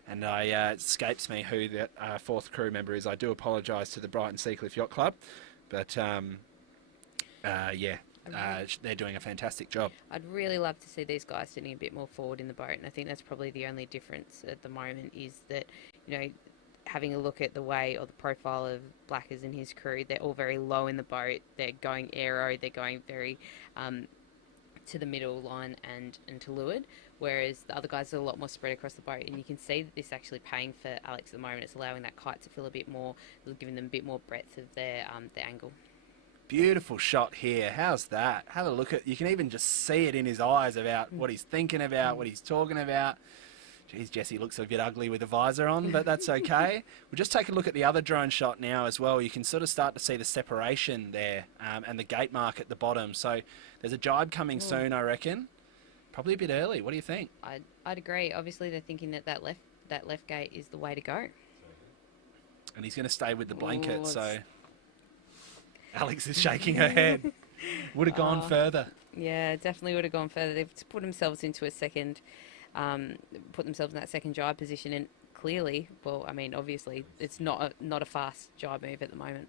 And it escapes me who the fourth crew member is. I do apologise to the Brighton Seacliff Yacht Club. But they're doing a fantastic job. I'd really love to see these guys sitting a bit more forward in the boat, and I think that's probably the only difference at the moment is that, having a look at the way or the profile of Blackers and his crew, they're all very low in the boat. They're going aero, they're going very to the middle line and to leeward, whereas the other guys are a lot more spread across the boat, and you can see that this is actually paying for Alex at the moment. It's allowing that kite to fill a bit more, giving them a bit more breadth of their angle. Beautiful shot here. How's that? Have a look at. You can even just see it in his eyes about what he's thinking about, what he's talking about. Geez, Jesse looks a bit ugly with a visor on, but that's okay. We'll just take a look at the other drone shot now as well. You can sort of start to see the separation there and the gate mark at the bottom. So there's a jibe coming soon, I reckon. Probably a bit early. What do you think? I'd agree. Obviously, they're thinking that left gate is the way to go. And he's going to stay with the blanket, so Alex is shaking her head. Would have gone further. Yeah, definitely would have gone further. They've put themselves into a second, put themselves in that second jibe position, and clearly, obviously, it's not a fast jibe move at the moment.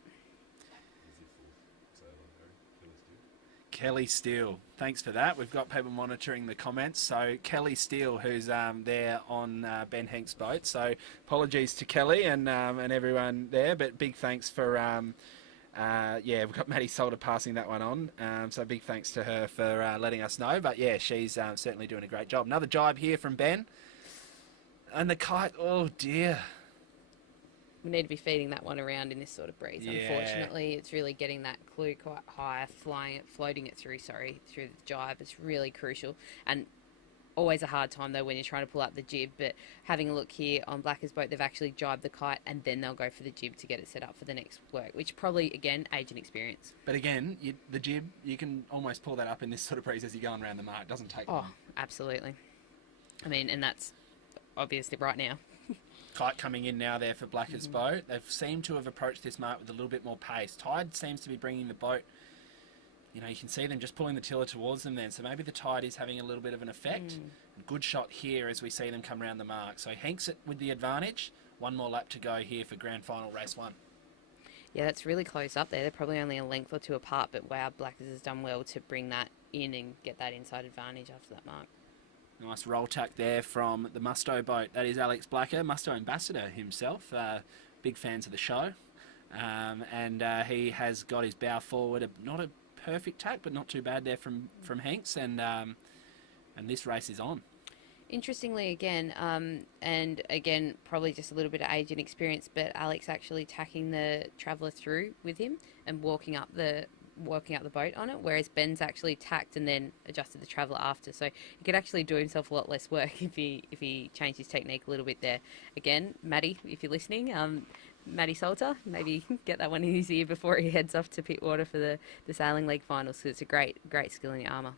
Kelly Steele, thanks for that. We've got people monitoring the comments. So Kelly Steele, who's there on Ben Hanks' boat. So apologies to Kelly and everyone there, but big thanks for. We've got Maddie Salter passing that one on. So big thanks to her for letting us know. But yeah, she's certainly doing a great job. Another jibe here from Ben. And the kite, oh dear. We need to be feeding that one around in this sort of breeze. Yeah. Unfortunately, it's really getting that clue quite high, floating it through the jibe. It's really crucial. And always a hard time though when you're trying to pull up the jib, but having a look here on Blacker's boat, they've actually jibed the kite and then they'll go for the jib to get it set up for the next work, which probably again age and experience. But again, the jib, you can almost pull that up in this sort of breeze as you're going around the mark. It doesn't take long. Absolutely. And that's obviously right now. Kite coming in now there for Blacker's boat. They've seemed to have approached this mark with a little bit more pace. Tide seems to be bringing the boat. You can see them just pulling the tiller towards them then. So maybe the tide is having a little bit of an effect. Good shot here as we see them come around the mark. So Hanks with the advantage. One more lap to go here for grand final race 1. Yeah, that's really close up there. They're probably only a length or two apart, but wow, Blackers has done well to bring that in and get that inside advantage after that mark. Nice roll tack there from the Musto boat. That is Alex Blacker, Musto ambassador himself. Big fans of the show. And he has got his bow forward. Not a perfect tack, but not too bad there from Hanks, and this race is on. Interestingly, again, probably just a little bit of age and experience, but Alex actually tacking the Traveller through with him and walking up the boat on it, whereas Ben's actually tacked and then adjusted the Traveller after. So he could actually do himself a lot less work if he changed his technique a little bit there. Again, Maddie, if you're listening, Maddie Salter, maybe get that one in his ear before he heads off to Pittwater for the Sailing League finals, because it's a great skill in your armour.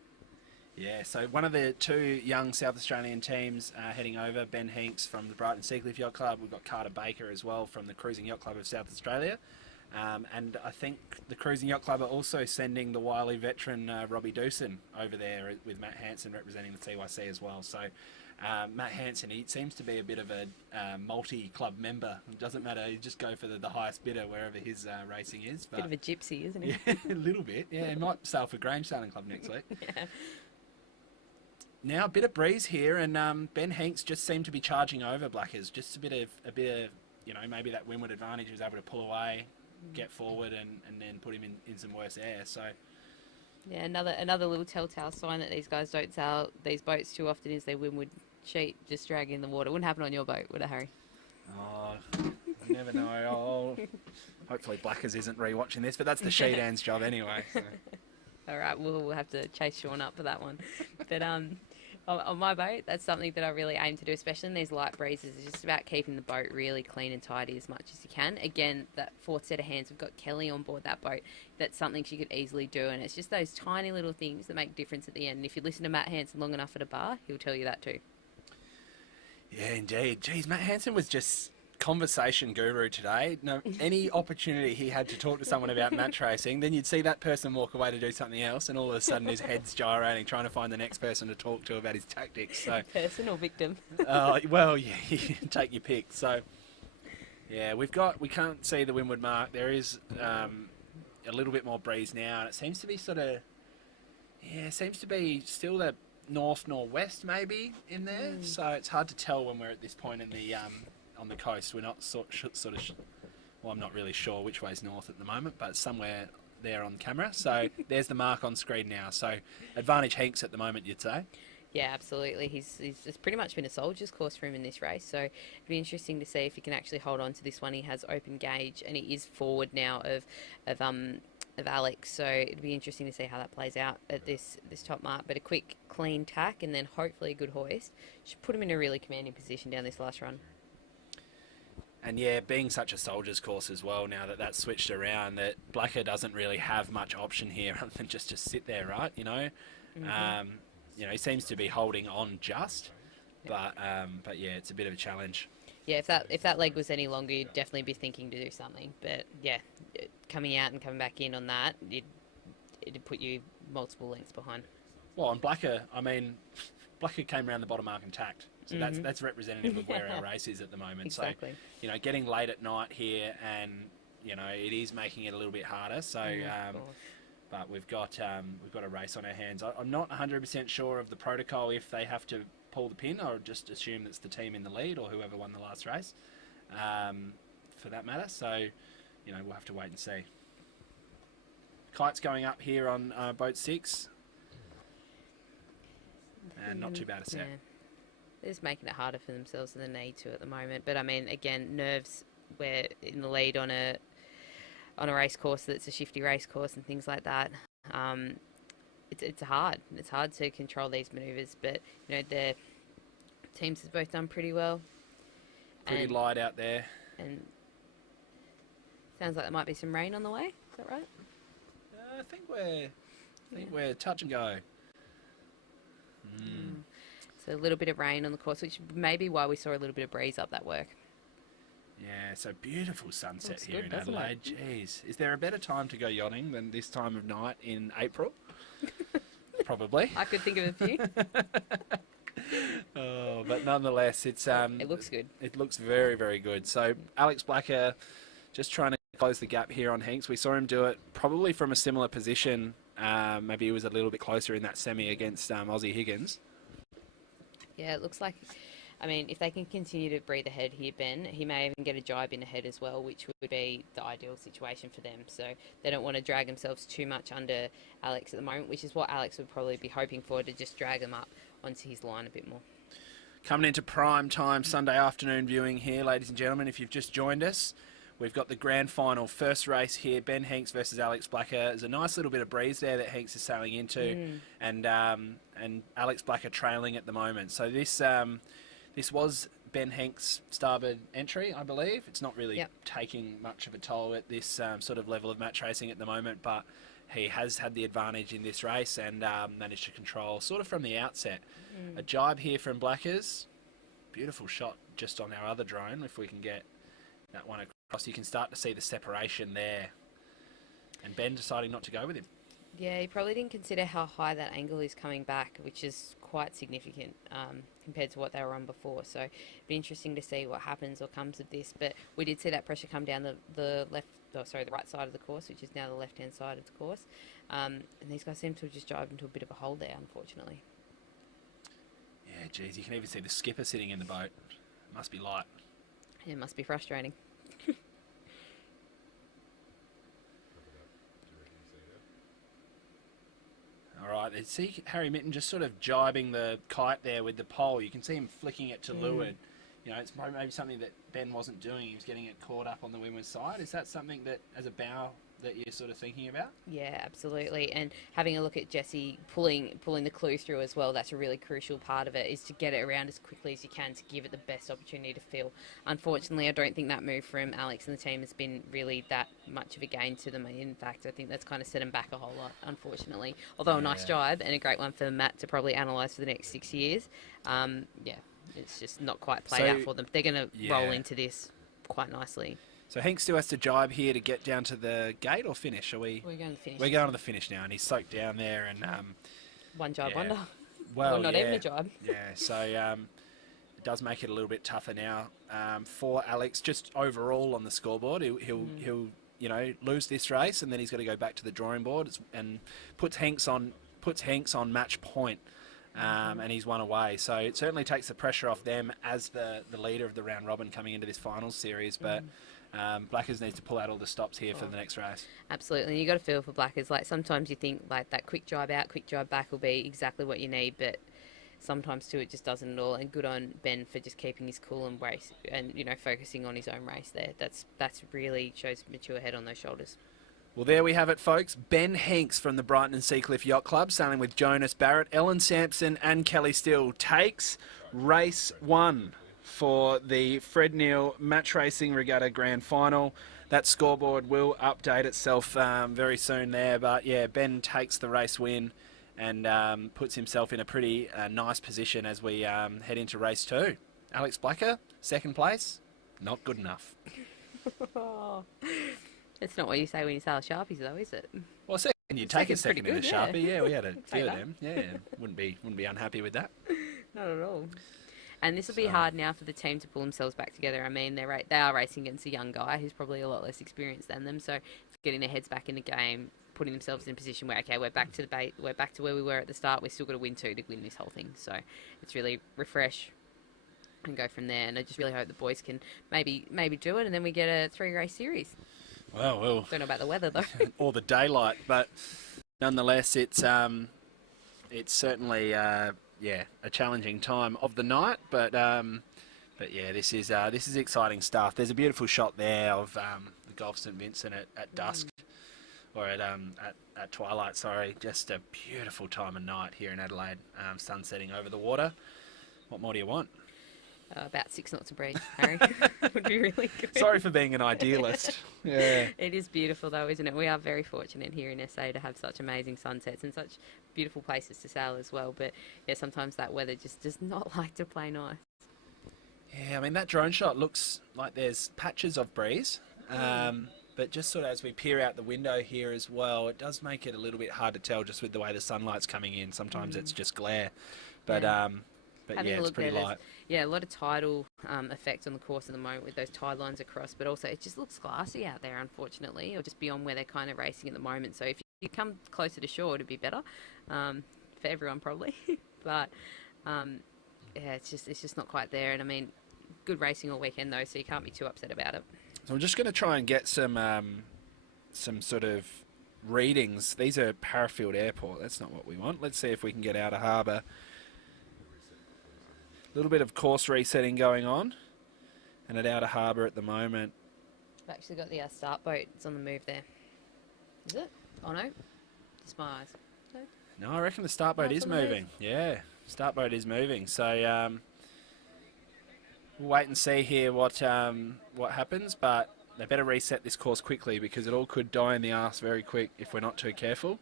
Yeah, so one of the two young South Australian teams heading over, Ben Hanks from the Brighton Seacliff Yacht Club. We've got Carter Baker as well from the Cruising Yacht Club of South Australia. And I think the Cruising Yacht Club are also sending the wily veteran Robbie Doosan over there with Matt Hansen representing the TYC as well. So Matt Hansen, he seems to be a bit of a multi-club member. It doesn't matter, you just go for the highest bidder wherever his racing is. But, bit of a gypsy, isn't he? Yeah, a little bit. Yeah, he might sail for Grange Sailing Club next week. Yeah. Now a bit of breeze here, and Ben Hanks just seemed to be charging over Blackers. Just a bit of maybe that windward advantage. He was able to pull away, get forward, and then put him in some worse air. So yeah, another little telltale sign that these guys don't sail these boats too often is their windward sheet just dragging in the water. Wouldn't happen on your boat, would it, Harry? Oh, You never know. Oh, hopefully Blackers isn't rewatching this, but that's the Sheedan's job anyway. So. All right, we'll have to chase Sean up for that one. But on my boat, that's something that I really aim to do, especially in these light breezes. It's just about keeping the boat really clean and tidy as much as you can. Again, that fourth set of hands, we've got Kelly on board that boat. That's something she could easily do, and it's just those tiny little things that make a difference at the end. And if you listen to Matt Hansen long enough at a bar, he'll tell you that too. Yeah, indeed. Geez, Matt Hansen was just conversation guru today. No, any opportunity he had to talk to someone about match racing, then you'd see that person walk away to do something else, and all of a sudden his head's gyrating, trying to find the next person to talk to about his tactics. So, person or victim? Well, yeah, you take your pick. So, yeah, we can't see the windward mark. There is a little bit more breeze now, and it seems to be still that northwest maybe in there. So it's hard to tell when we're at this point in the on the coast. We're not well, I'm not really sure which way's north at the moment, but somewhere there on camera. So there's the mark on screen now. So advantage Hanks at the moment, you'd say? Yeah, absolutely. It's pretty much been a soldier's course for him in this race. So it'd be interesting to see if he can actually hold on to this one. He has open gauge, and he is forward now of Alex. So it'd be interesting to see how that plays out at this top mark. But a quick, clean tack, and then hopefully a good hoist should put him in a really commanding position down this last run. And yeah, being such a soldier's course as well, now that that's switched around, that Blacker doesn't really have much option here other than just to sit there, right? You know, he seems to be holding on just, but yeah, it's a bit of a challenge. Yeah, if that leg was any longer, you'd definitely be thinking to do something. But yeah, coming out and coming back in on that, it'd put you multiple lengths behind. Well, and Blacker came around the bottom mark and tacked. So that's representative of where our race is at the moment. Exactly. So, getting late at night here, and it is making it a little bit harder. So, but we've got a race on our hands. I'm not 100% sure of the protocol if they have to pull the pin, or just assume it's the team in the lead or whoever won the last race, for that matter. So, we'll have to wait and see. Kite's going up here on boat 6, and not too bad a set. Yeah. They're just making it harder for themselves than they need to at the moment. But I mean, again, nerves. We're in the lead on a race course that's a shifty race course and things like that. It's hard. It's hard to control these manoeuvres. But their teams have both done pretty well. Pretty light out there. And sounds like there might be some rain on the way. Is that right? I think we're touch and go. So a little bit of rain on the course, which may be why we saw a little bit of breeze up that work. Yeah, so beautiful sunset Looks here good, in Adelaide. Jeez, is there a better time to go yachting than this time of night in April? Probably. I could think of a few. Oh, but nonetheless, it looks good. It looks very, very good. So Alex Blacker just trying to close the gap here on Hanks. We saw him do it probably from a similar position. Maybe he was a little bit closer in that semi against Aussie Higgins. Yeah, it looks like, if they can continue to breathe ahead here, Ben, he may even get a jibe in ahead as well, which would be the ideal situation for them. So they don't want to drag themselves too much under Alex at the moment, which is what Alex would probably be hoping for, to just drag them up onto his line a bit more. Coming into prime time Sunday afternoon viewing here, ladies and gentlemen, if you've just joined us, we've got the grand final first race here, Ben Hanks versus Alex Blacker. There's a nice little bit of breeze there that Hanks is sailing into, and Alex Blacker trailing at the moment. So this was Ben Hanks' starboard entry, I believe. It's not really taking much of a toll at this sort of level of match racing at the moment, but he has had the advantage in this race and managed to control sort of from the outset. A jibe here from Blackers. Beautiful shot just on our other drone. If we can get that one across, you can start to see the separation there. And Ben deciding not to go with him. Yeah, he probably didn't consider how high that angle is coming back, which is quite significant compared to what they were on before. So it'd be interesting to see what happens or comes of this. But we did see that pressure come down the right side of the course, which is now the left-hand side of the course. And these guys seem to have just dived into a bit of a hole there, unfortunately. Yeah, geez, you can even see the skipper sitting in the boat. Must be light. Yeah, it must be frustrating. All right, see Harry Mitten just sort of jibing the kite there with the pole. You can see him flicking it to leeward. you know, it's maybe something that Ben wasn't doing. He was getting it caught up on the windward side. Is that something that, as a bow, that you're sort of thinking about? Yeah, absolutely. And having a look at Jesse pulling the clue through as well, that's a really crucial part of it, is to get it around as quickly as you can to give it the best opportunity to fill. Unfortunately, I don't think that move from Alex and the team has been really that much of a gain to them. In fact, I think that's kind of set them back a whole lot, unfortunately. Although a nice jibe and a great one for Matt to probably analyse for the next 6 years. It's just not quite played out for them. They're going to roll into this quite nicely. So Hank still has to jibe here to get down to the gate or finish? We're going to the finish. We're going to the finish now, and he's soaked down there. And one jibe wonder. Well, or not even a jibe. Yeah, so it does make it a little bit tougher now for Alex. Just overall on the scoreboard, he'll lose this race, and then he's got to go back to the drawing board and puts Hanks on match point. And he's one away. So it certainly takes the pressure off them as the leader of the round robin coming into this finals series. But Blackers needs to pull out all the stops here for the next race. Absolutely. And you got to feel for Blackers. Like, sometimes you think like that quick drive out, quick drive back will be exactly what you need, but sometimes too it just doesn't at all. And good on Ben for just keeping his cool and race and focusing on his own race there. That's really shows mature head on those shoulders. Well, there we have it, folks. Ben Hanks from the Brighton and Seacliff Yacht Club, sailing with Jonas Barrett, Ellen Sampson and Kelly Steele, takes race 1 for the Fred Neill Match Racing Regatta Grand Final. That scoreboard will update itself very soon there. But, yeah, Ben takes the race win and puts himself in a pretty nice position as we head into race 2. Alex Blacker, second place. Not good enough. It's not what you say when you sell Sharpies, though, is it? Well, second, you take a second in a Sharpie. Yeah, we had a few of that. them. Yeah, wouldn't be unhappy with that. Not at all. And this will be hard now for the team to pull themselves back together. I mean, they are racing against a young guy who's probably a lot less experienced than them. So getting their heads back in the game, putting themselves in a position where, okay, we're back to where we were at the start. We've still got to win 2 to win this whole thing. So it's really refresh and go from there. And I just really hope the boys can maybe do it, and then we get a 3-race series. Well, don't know about the weather though. Or the daylight, but nonetheless, it's certainly a challenging time of the night. But yeah, this is exciting stuff. There's a beautiful shot there of the Gulf St Vincent at dusk, or at twilight. Sorry, just a beautiful time of night here in Adelaide. Sun setting over the water. What more do you want? About 6 knots of breeze, Harry. Would be really good. Sorry for being an idealist. Yeah. It is beautiful though, isn't it? We are very fortunate here in SA to have such amazing sunsets and such beautiful places to sail as well. But yeah, sometimes that weather just does not like to play nice. Yeah, I mean, that drone shot looks like there's patches of breeze. But just sort of as we peer out the window here as well, it does make it a little bit hard to tell just with the way the sunlight's coming in. Sometimes it's just glare. But But yeah, it's pretty light. Yeah, a lot of tidal effect on the course at the moment with those tide lines across, but also it just looks glassy out there, unfortunately, or just beyond where they're kind of racing at the moment. So if you come closer to shore, it'd be better for everyone probably. But yeah, it's just not quite there. And I mean, good racing all weekend though, so you can't be too upset about it. So I'm just going to try and get some sort of readings. These are Parafield Airport. That's not what we want. Let's see if we can get out of harbour. A little bit of course resetting going on, and at outer harbour at the moment. I've actually got the start boat. It's on the move there. Is it? Oh no, just my eyes. No, I reckon the start boat is moving. Yeah, start boat is moving. So we'll wait and see here what happens, but they better reset this course quickly because it all could die in the arse very quick if we're not too careful.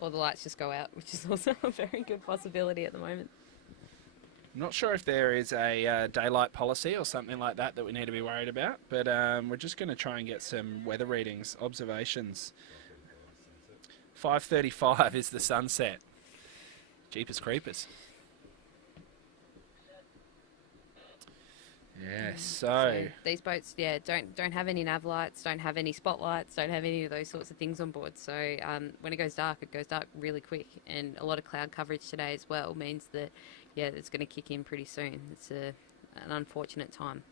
Or the lights just go out, which is also a very good possibility at the moment. I'm not sure if there is a daylight policy or something like that we need to be worried about, but we're just going to try and get some weather readings, observations. 5:35 is the sunset. Jeepers creepers. Yeah, so these boats, yeah, don't have any nav lights, don't have any spotlights, don't have any of those sorts of things on board. So when it goes dark really quick, and a lot of cloud coverage today as well means that, yeah, it's going to kick in pretty soon. It's an unfortunate time.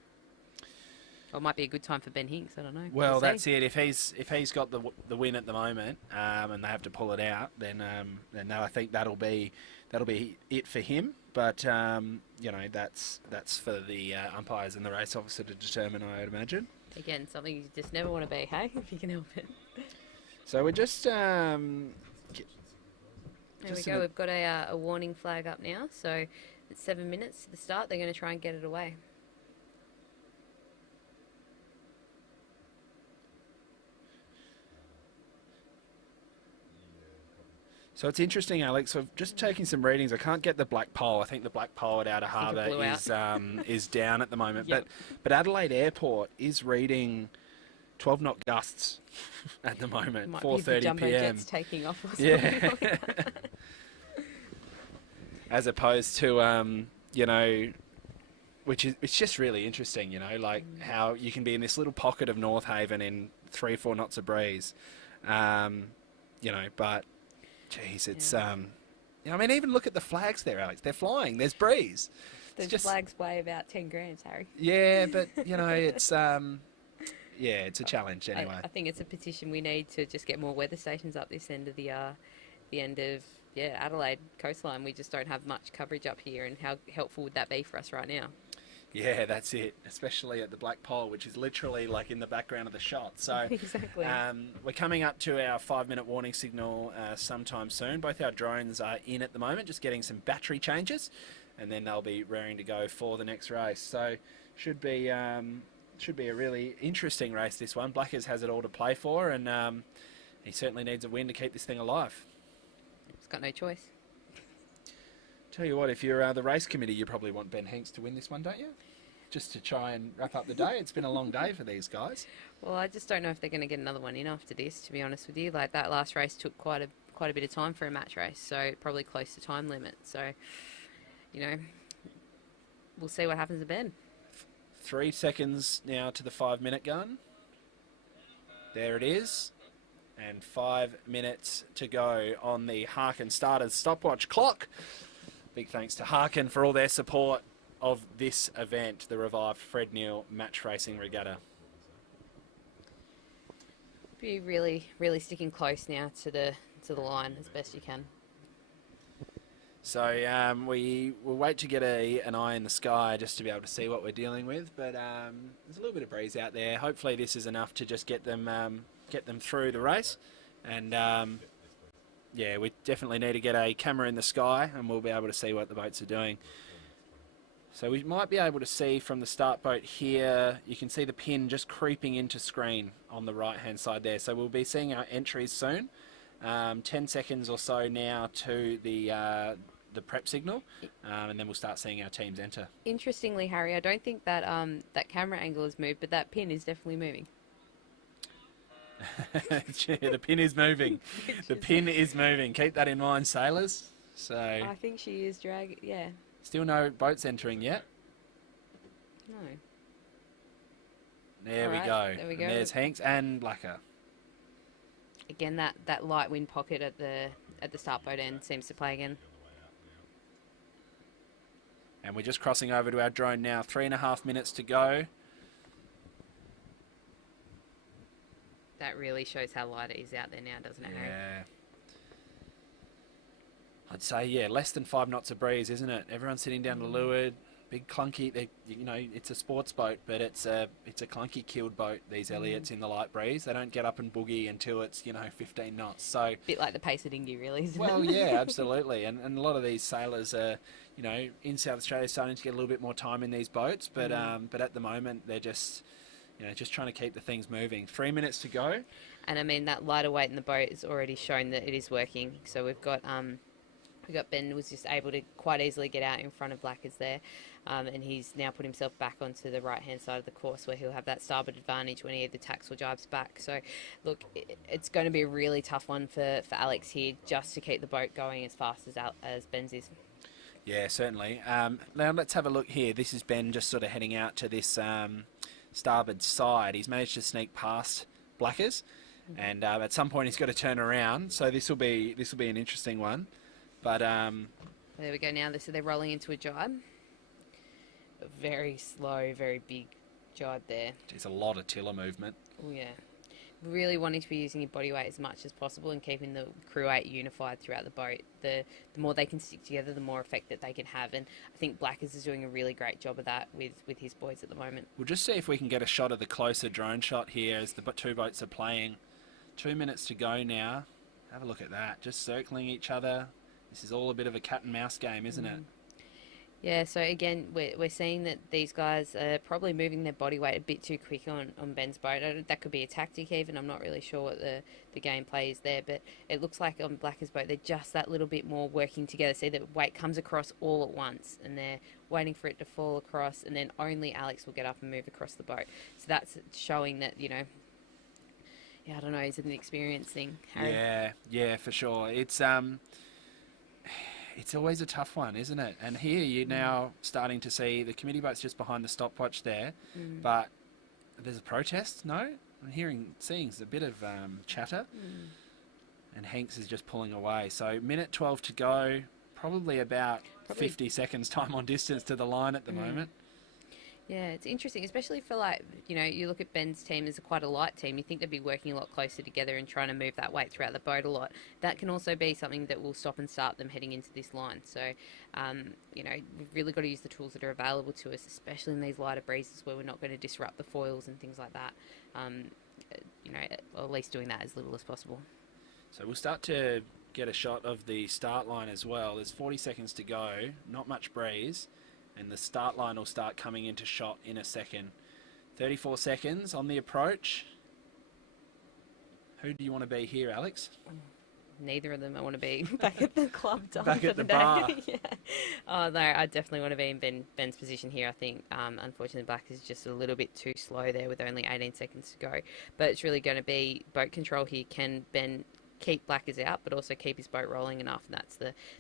Or it might be a good time for Ben Hinks. I don't know. Well, We'll see. that's it. If he's got the win at the moment, and they have to pull it out, then I think that'll be it for him. But that's for the umpires and the race officer to determine, I would imagine. Again, something you just never want to be, hey, if you can help it. So we're just There we go. We've got a warning flag up now. So it's 7 minutes to the start. They're going to try and get it away. So it's interesting, Alex. I've just taking some readings. I can't get the black pole. I think the black pole at Outer Harbour is down at the moment. Yep. But Adelaide Airport is reading 12 knot gusts at the moment. Might 4:30 be the jumbo p.m. jets taking off or something. Yeah. Like that. As opposed to it's just really interesting, like how you can be in this little pocket of North Haven in 3-4 knots of breeze, but. Jeez, it's even look at the flags there, Alex. They're flying. There's breeze. Those flags weigh about 10 grams, Harry. Yeah, but it's it's a challenge anyway. I think it's a petition we need to just get more weather stations up this end of the end of Adelaide coastline. We just don't have much coverage up here, and how helpful would that be for us right now? Yeah, that's it. Especially at the Black Pole, which is literally like in the background of the shot. So exactly. We're coming up to our 5-minute warning signal sometime soon. Both our drones are in at the moment, just getting some battery changes, and then they'll be raring to go for the next race. So should be a really interesting race, this one. Blackers has it all to play for, and he certainly needs a win to keep this thing alive. He's got no choice. Tell you what, if you're the race committee, you probably want Ben Hinks to win this one, don't you? Just to try and wrap up the day. It's been a long day for these guys. Well, I just don't know if they're going to get another one in after this, to be honest with you. Like, that last race took quite a bit of time for a match race, so probably close to time limit. So, we'll see what happens to Ben. 3 seconds now to the 5-minute gun. There it is. And 5 minutes to go on the Harken starters stopwatch clock. Big thanks to Harken for all their support of this event, the revived Fred Neill Match Racing Regatta. Be really, really sticking close now to the line as best you can. So we will wait to get an eye in the sky just to be able to see what we're dealing with. But there's a little bit of breeze out there. Hopefully this is enough to just get them through the race. And we definitely need to get a camera in the sky, and we'll be able to see what the boats are doing. So we might be able to see from the start boat here, you can see the pin just creeping into screen on the right-hand side there. So we'll be seeing our entries soon. 10 seconds or so now to the prep signal, and then we'll start seeing our teams enter. Interestingly, Harry, I don't think that that camera angle has moved, but that pin is definitely moving. Yeah, the pin is moving. The pin is moving. Keep that in mind, sailors. So I think she is yeah. Still no boats entering yet. No. There we go. There we go. And there's Hanks and Blacker. Again, that light wind pocket at the start boat end seems to play again. And we're just crossing over to our drone now. 3.5 minutes to go. That really shows how light it is out there now, doesn't it, Harry? Yeah. I'd say, less than 5 knots of breeze, isn't it? Everyone's sitting down to leeward. Big clunky, it's a sports boat, but it's a clunky keeled boat, these Elliots in the light breeze. They don't get up and boogie until it's, 15 knots. So bit like the pace of dinghy, really, isn't well, it? yeah, absolutely. And a lot of these sailors are, in South Australia starting to get a little bit more time in these boats, but at the moment they're just trying to keep the things moving. 3 minutes to go. And I mean, that lighter weight in the boat has already shown that it is working. So we've got Ben was just able to quite easily get out in front of Blackers there. And he's now put himself back onto the right-hand side of the course where he'll have that starboard advantage when he either tacks or jibes back. So, look, it's going to be a really tough one for Alex here just to keep the boat going as fast as Ben's is. Yeah, certainly. Now let's have a look here. This is Ben just sort of heading out to this starboard side. He's managed to sneak past Blackers, and at some point he's got to turn around. So this will be an interesting one. But there we go now. So they're rolling into a jibe. A very slow, very big jibe there. There's a lot of tiller movement. Oh, yeah. Really wanting to be using your body weight as much as possible and keeping the crew weight unified throughout the boat. The more they can stick together, the more effect that they can have. And I think Blackers is doing a really great job of that with his boys at the moment. We'll just see if we can get a shot of the closer drone shot here as the two boats are playing. 2 minutes to go now. Have a look at that. Just circling each other. This is all a bit of a cat and mouse game, isn't it? Yeah, so again, we're seeing that these guys are probably moving their body weight a bit too quick on Ben's boat. That could be a tactic even. I'm not really sure what the gameplay is there, but it looks like on Blacker's boat, they're just that little bit more working together. See, that weight comes across all at once, and they're waiting for it to fall across, and then only Alex will get up and move across the boat. So that's showing that, I don't know, is it an experience thing, Harry? Yeah, for sure. It's always a tough one, isn't it? And here you're now starting to see the committee boat's just behind the stopwatch there, but there's a protest, no? I'm seeing a bit of chatter, and Hanks is just pulling away. So minute 12 to go, probably about 50 seconds time on distance to the line at the moment. Yeah, it's interesting, especially for you look at Ben's team as quite a light team. You think they'd be working a lot closer together and trying to move that weight throughout the boat a lot. That can also be something that will stop and start them heading into this line. So, we've really got to use the tools that are available to us, especially in these lighter breezes where we're not going to disrupt the foils and things like that. Or at least doing that as little as possible. So we'll start to get a shot of the start line as well. There's 40 seconds to go, not much breeze. And the start line will start coming into shot in a second. 34 seconds on the approach. Who do you want to be here, Alex? Neither of them. I want to be back at the club done back for at the day. bar. Yeah. Oh, no, I definitely want to be in Ben's position here. I think, unfortunately, Black is just a little bit too slow there with only 18 seconds to go. But it's really going to be boat control here. Can Ben keep Blackers out, but also keep his boat rolling enough? And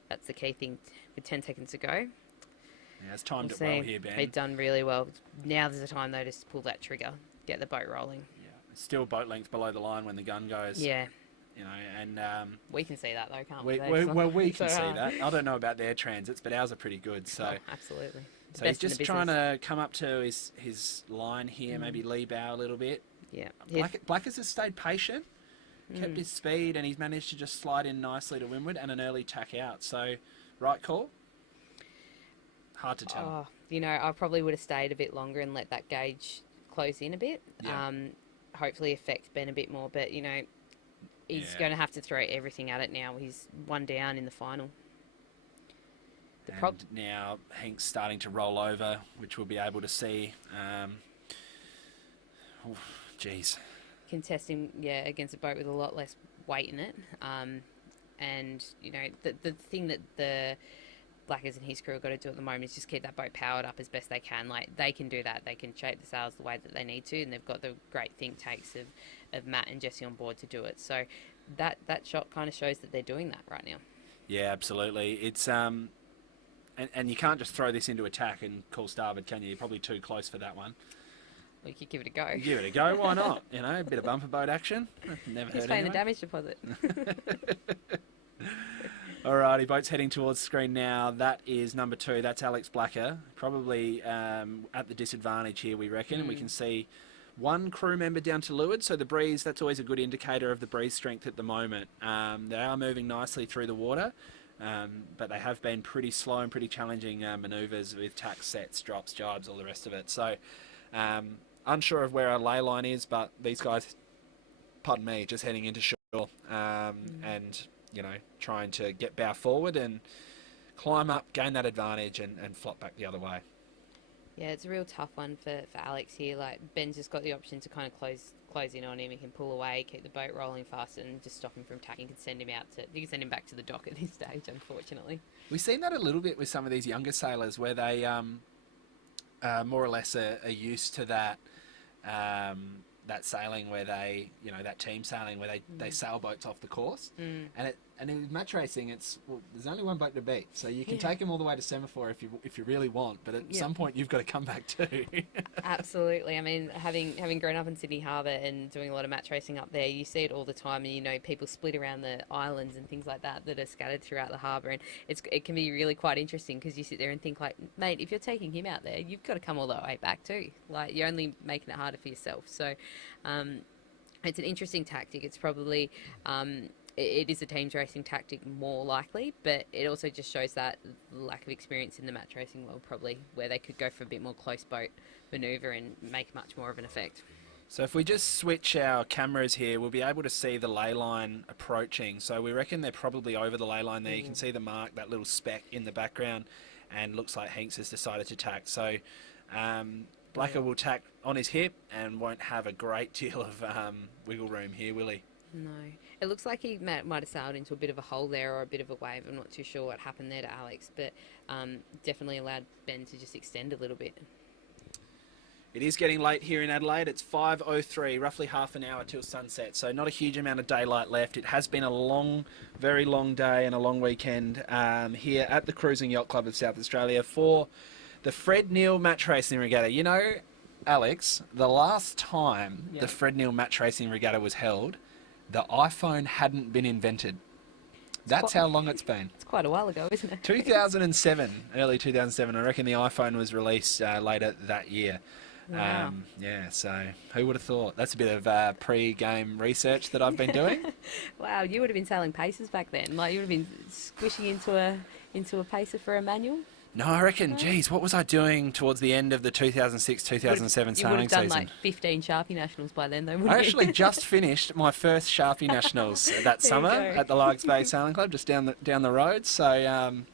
that's the key thing with 10 seconds to go. Yeah, it's timed it well here, Ben. They've done really well. Now there's a time, though, to pull that trigger, get the boat rolling. Yeah, it's still boat length below the line when the gun goes. Yeah. And we can see that, though, can't we? We can see that. I don't know about their transits, but ours are pretty good. So absolutely. So he's just trying to come up to his line here, maybe lee bow a little bit. Yeah. Blackers has stayed patient, kept his speed, and he's managed to just slide in nicely to windward and an early tack out. So, right call? Hard to tell. I probably would have stayed a bit longer and let that gauge close in a bit. Yeah. Hopefully affect Ben a bit more. But, he's going to have to throw everything at it now. He's one down in the final. Now Hank's starting to roll over, which we'll be able to see. Contesting, against a boat with a lot less weight in it. And, the thing that the Blackers and his crew have got to do at the moment is just keep that boat powered up as best they can. Like, they can do that. They can shape the sails the way that they need to, and they've got the great think tanks of Matt and Jesse on board to do it. So that shot kind of shows that they're doing that right now. Yeah, absolutely. It's and you can't just throw this into attack and call starboard, can you? You're probably too close for that one. Well, you could give it a go. Give it a go, why not? A bit of bumper boat action. Never He's hurt paying anyone. the damage deposit. Alrighty, boat's heading towards screen now. That is number 2. That's Alex Blacker. Probably at the disadvantage here, we reckon. And we can see one crew member down to leeward. So the breeze, that's always a good indicator of the breeze strength at the moment. They are moving nicely through the water, but they have been pretty slow and pretty challenging manoeuvres with tack sets, drops, jibes, all the rest of it. So unsure of where our ley line is, but these guys, pardon me, just heading into shore and trying to get bow forward and climb up, gain that advantage and flop back the other way. Yeah, it's a real tough one for Alex here. Like, Ben's just got the option to kind of close in on him. He can pull away, keep the boat rolling faster and just stop him from tacking. You can send him back to the dock at this stage, unfortunately. We've seen that a little bit with some of these younger sailors where they more or less are used to that that sailing where they, that team sailing where they sail boats off the course. And And in match racing, there's only one boat to beat, so you can take them all the way to semaphore if you really want. But at some point, you've got to come back too. Absolutely. I mean, having grown up in Sydney Harbour and doing a lot of match racing up there, you see it all the time, and you know people split around the islands and things like that are scattered throughout the harbour, and it can be really quite interesting because you sit there and think like, mate, if you're taking him out there, you've got to come all the way back too. Like you're only making it harder for yourself. So, it's an interesting tactic. It's probably it is a teams racing tactic more likely, but it also just shows that lack of experience in the match racing world, probably where they could go for a bit more close boat manoeuvre and make much more of an effect. So if we just switch our cameras here, we'll be able to see the ley line approaching. So we reckon they're probably over the ley line there. You can see the mark, that little speck in the background, and looks like Hanks has decided to tack. So Blacker will tack on his hip and won't have a great deal of wiggle room here, will he? No. It looks like he might have sailed into a bit of a hole there or a bit of a wave. I'm not too sure what happened there to Alex, but definitely allowed Ben to just extend a little bit. It is getting late here in Adelaide. It's 5:03, roughly half an hour till sunset, so not a huge amount of daylight left. It has been a long, very long day and a long weekend here at the Cruising Yacht Club of South Australia for the Fred Neill Match Racing Regatta. You know, Alex, the last time the Fred Neill Match Racing Regatta was held, the iPhone hadn't been invented. That's how long it's been. It's quite a while ago, isn't it? 2007, early 2007. I reckon the iPhone was released later that year. Wow. So who would have thought? That's a bit of pre-game research that I've been doing. Wow, you would have been sailing paces back then. Like you would have been squishing into a pacer for a manual. No, I reckon, geez, what was I doing towards the end of the 2006-2007 sailing season? You would have done like 15 Sharpie Nationals by then, though, wouldn't you? I actually just finished my first Sharpie Nationals that summer at the Largs Bay Sailing Club, just down the road. So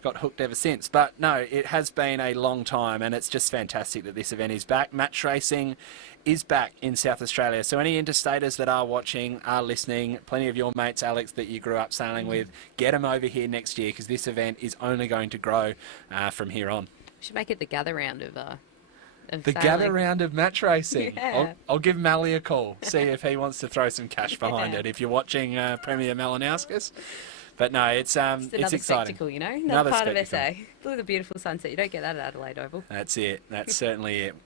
got hooked ever since. But no, it has been a long time, and it's just fantastic that this event is back. Match racing is back in South Australia. So any interstaters that are watching, are listening, plenty of your mates, Alex, that you grew up sailing with, get them over here next year because this event is only going to grow from here on. We should make it the gather round of the sailing. gather round of match racing. Yeah. I'll give Mally a call, see if he wants to throw some cash behind it. If you're watching Premier Malinauskas. But no, it's exciting. Spectacle, you know, another part spectacle. Of SA. Look at the beautiful sunset. You don't get that at Adelaide Oval. That's it. That's certainly it.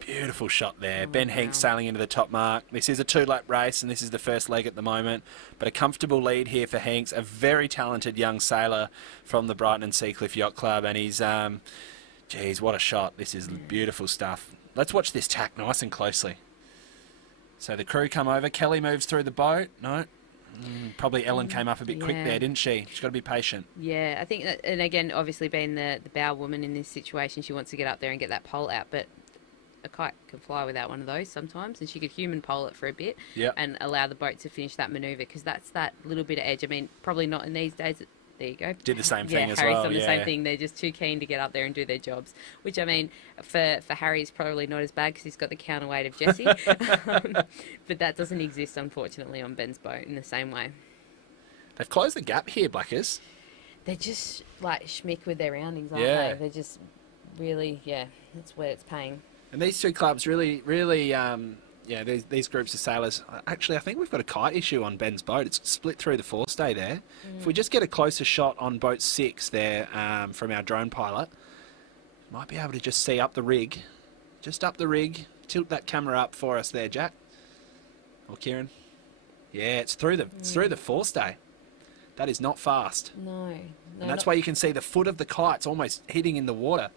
Beautiful shot there. Ben Hanks sailing into the top mark. This is a 2-lap race, and this is the first leg at the moment. But a comfortable lead here for Hanks, a very talented young sailor from the Brighton and Seacliff Yacht Club, and he's, geez, what a shot. This is beautiful stuff. Let's watch this tack nice and closely. So the crew come over. Kelly moves through the boat. No. Probably Ellen came up a bit quick there, didn't she? She's got to be patient. Yeah, I think that, and again, obviously being the bow woman in this situation, she wants to get up there and get that pole out, but a kite can fly without one of those sometimes, and she could human pole it for a bit and allow the boat to finish that manoeuvre, because that's that little bit of edge. I mean, probably not in these days. There you go. Did the same thing as Harry's well. done the same thing. They're just too keen to get up there and do their jobs, which, I mean, for Harry's probably not as bad because he's got the counterweight of Jessie. But that doesn't exist, unfortunately, on Ben's boat in the same way. They've closed the gap here, Blackers. They're just like schmick with their roundings, aren't they? They're just really, that's where it's paying. And these two clubs really, these groups of sailors. Actually, I think we've got a kite issue on Ben's boat. It's split through the forestay there. If we just get a closer shot on boat 6 there from our drone pilot, might be able to just see up the rig. Just up the rig. Tilt that camera up for us there, Jack. Or Kieran. Yeah, it's through the forestay. That is not fast. No. And that's why you can see the foot of the kite's almost hitting in the water.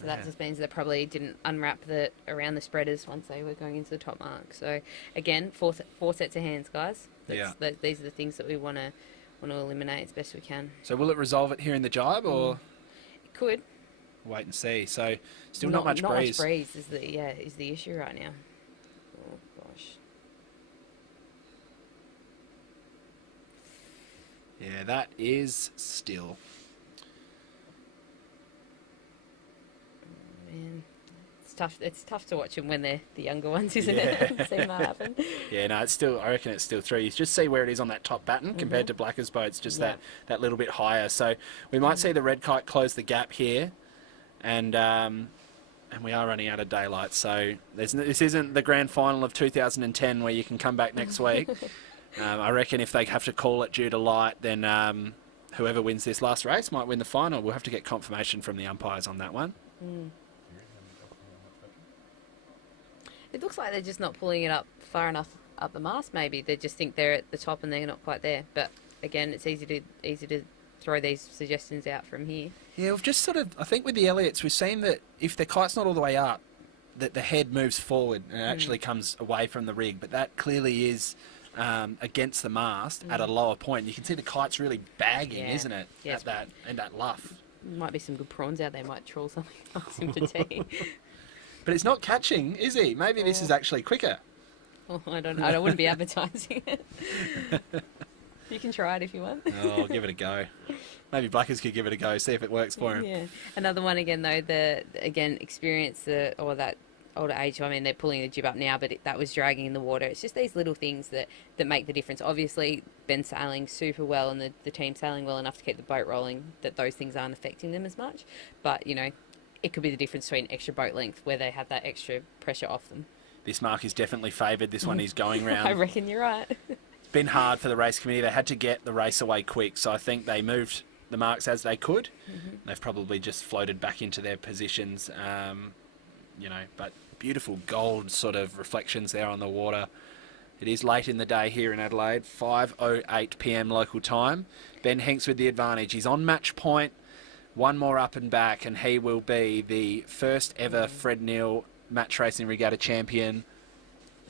So that just means they probably didn't unwrap around the spreaders once they were going into the top mark. So again, four sets of hands, guys. These are the things that we want to eliminate as best we can. So will it resolve it here in the jibe, or it could? Wait and see. So still not much breeze. Not much breeze is the issue right now. Oh gosh. Yeah, that is still. Man, it's tough to watch them when they're the younger ones, isn't it? Seeing that happen. Yeah, no, it's still. I reckon it's still 3. You just see where it is on that top batten compared to Blacker's boats, just that little bit higher. So we might see the red kite close the gap here, and we are running out of daylight. So this isn't the grand final of 2010 where you can come back next week. I reckon if they have to call it due to light, then whoever wins this last race might win the final. We'll have to get confirmation from the umpires on that one. It looks like they're just not pulling it up far enough up the mast. Maybe they just think they're at the top and they're not quite there. But again, it's easy to throw these suggestions out from here. Yeah, we've just sort of, I think with the Elliots, we've seen that if the kite's not all the way up, that the head moves forward and it actually comes away from the rig. But that clearly is against the mast at a lower point. You can see the kite's really bagging, isn't it? Yeah, at that and that luff. Might be some good prawns out there. Might trawl something else in Petite. But it's not catching, is he? Maybe this is actually quicker. Oh, I don't know. I wouldn't be advertising it. You can try it if you want. Oh, I'll give it a go. Maybe Blackers could give it a go, see if it works for him. Yeah. Another one again though. Experience or that older age. I mean, they're pulling the jib up now, but that was dragging in the water. It's just these little things that make the difference. Obviously, Ben's sailing super well, and the team sailing well enough to keep the boat rolling. That those things aren't affecting them as much. But it could be the difference between extra boat length where they have that extra pressure off them. This mark is definitely favoured. This one is going round. I reckon you're right. It's been hard for the race committee. They had to get the race away quick, so I think they moved the marks as they could. They've probably just floated back into their positions, but beautiful gold sort of reflections there on the water. It is late in the day here in Adelaide, 5:08 p.m. local time. Ben Hinks with the advantage. He's on match point, one more up and back, and he will be the first ever Fred Neill match racing regatta champion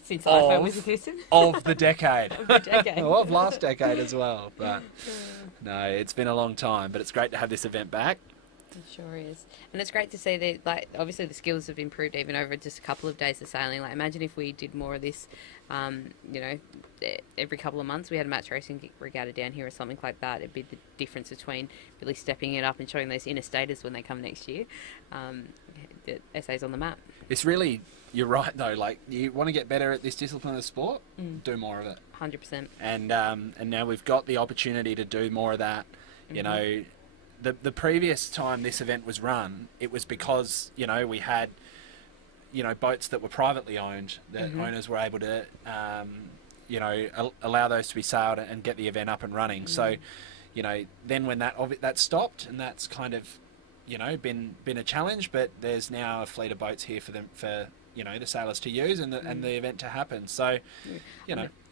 since iPhone was existed. Of the decade. Of the decade. Well, of last decade as well. But no, it's been a long time, but it's great to have this event back. It sure is. And it's great to see that, obviously the skills have improved even over just a couple of days of sailing. Imagine if we did more of this, every couple of months we had a match racing regatta down here or something like that. It'd be the difference between really stepping it up and showing those interstaters when they come next year. SA's on the map. It's really, you're right though, you want to get better at this discipline of sport, do more of it. 100%. And now we've got the opportunity to do more of that. The previous time this event was run, it was because, we had, boats that were privately owned, that owners were able to, allow those to be sailed and get the event up and running. So, then when that stopped, and that's kind of, been a challenge, but there's now a fleet of boats here for the sailors to use and the event to happen. So,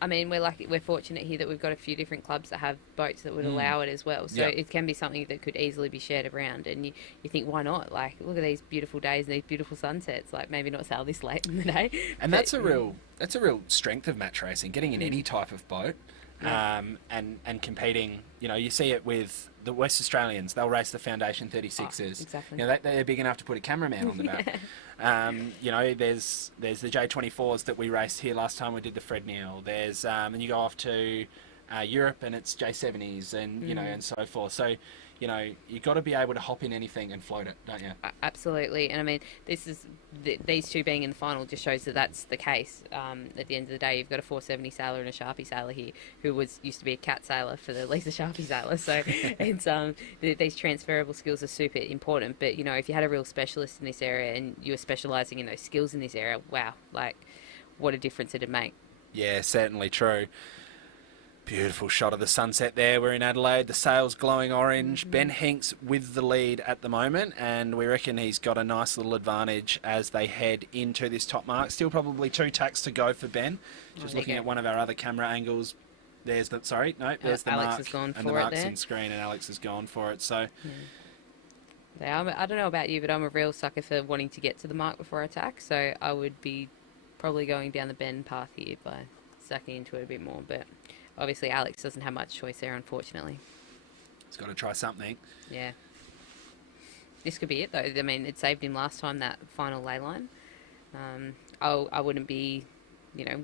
I mean, we're fortunate here that we've got a few different clubs that have boats that would allow it as well. So it can be something that could easily be shared around. And you think, why not? Look at these beautiful days and these beautiful sunsets. Maybe not sail this late in the day. And that's a real strength of match racing, getting in any type of boat. And competing, you see it with the West Australians. They'll race the Foundation 36s. Exactly. They're big enough to put a cameraman on the back. There's the J24s that we raced here last time we did the Fred Neill. There's and you go off to Europe and it's J70s and and so forth. So you've got to be able to hop in anything and float it, don't you? Absolutely. And I mean, these two being in the final just shows that that's the case. At the end of the day, you've got a 470 sailor and a Sharpie sailor here who used to be a cat sailor for the Lisa Sharpie sailor. So it's these transferable skills are super important. But if you had a real specialist in this area and you were specialising in those skills in this area, wow, what a difference it'd make. Yeah, certainly true. Beautiful shot of the sunset there. We're in Adelaide. The sails glowing orange. Ben Hinks with the lead at the moment, and we reckon he's got a nice little advantage as they head into this top mark. Still probably 2 tacks to go for Ben. Just looking at one of our other camera angles. There's the there's the Alex mark, has gone and the for it mark's there. in screen, and Alex has gone for it. So. Yeah, I don't know about you, but I'm a real sucker for wanting to get to the mark before I attack. So I would be probably going down the Ben path here by sucking into it a bit more, but. Obviously, Alex doesn't have much choice there, unfortunately. He's got to try something. Yeah. This could be it, though. I mean, it saved him last time, that final ley line. I wouldn't be,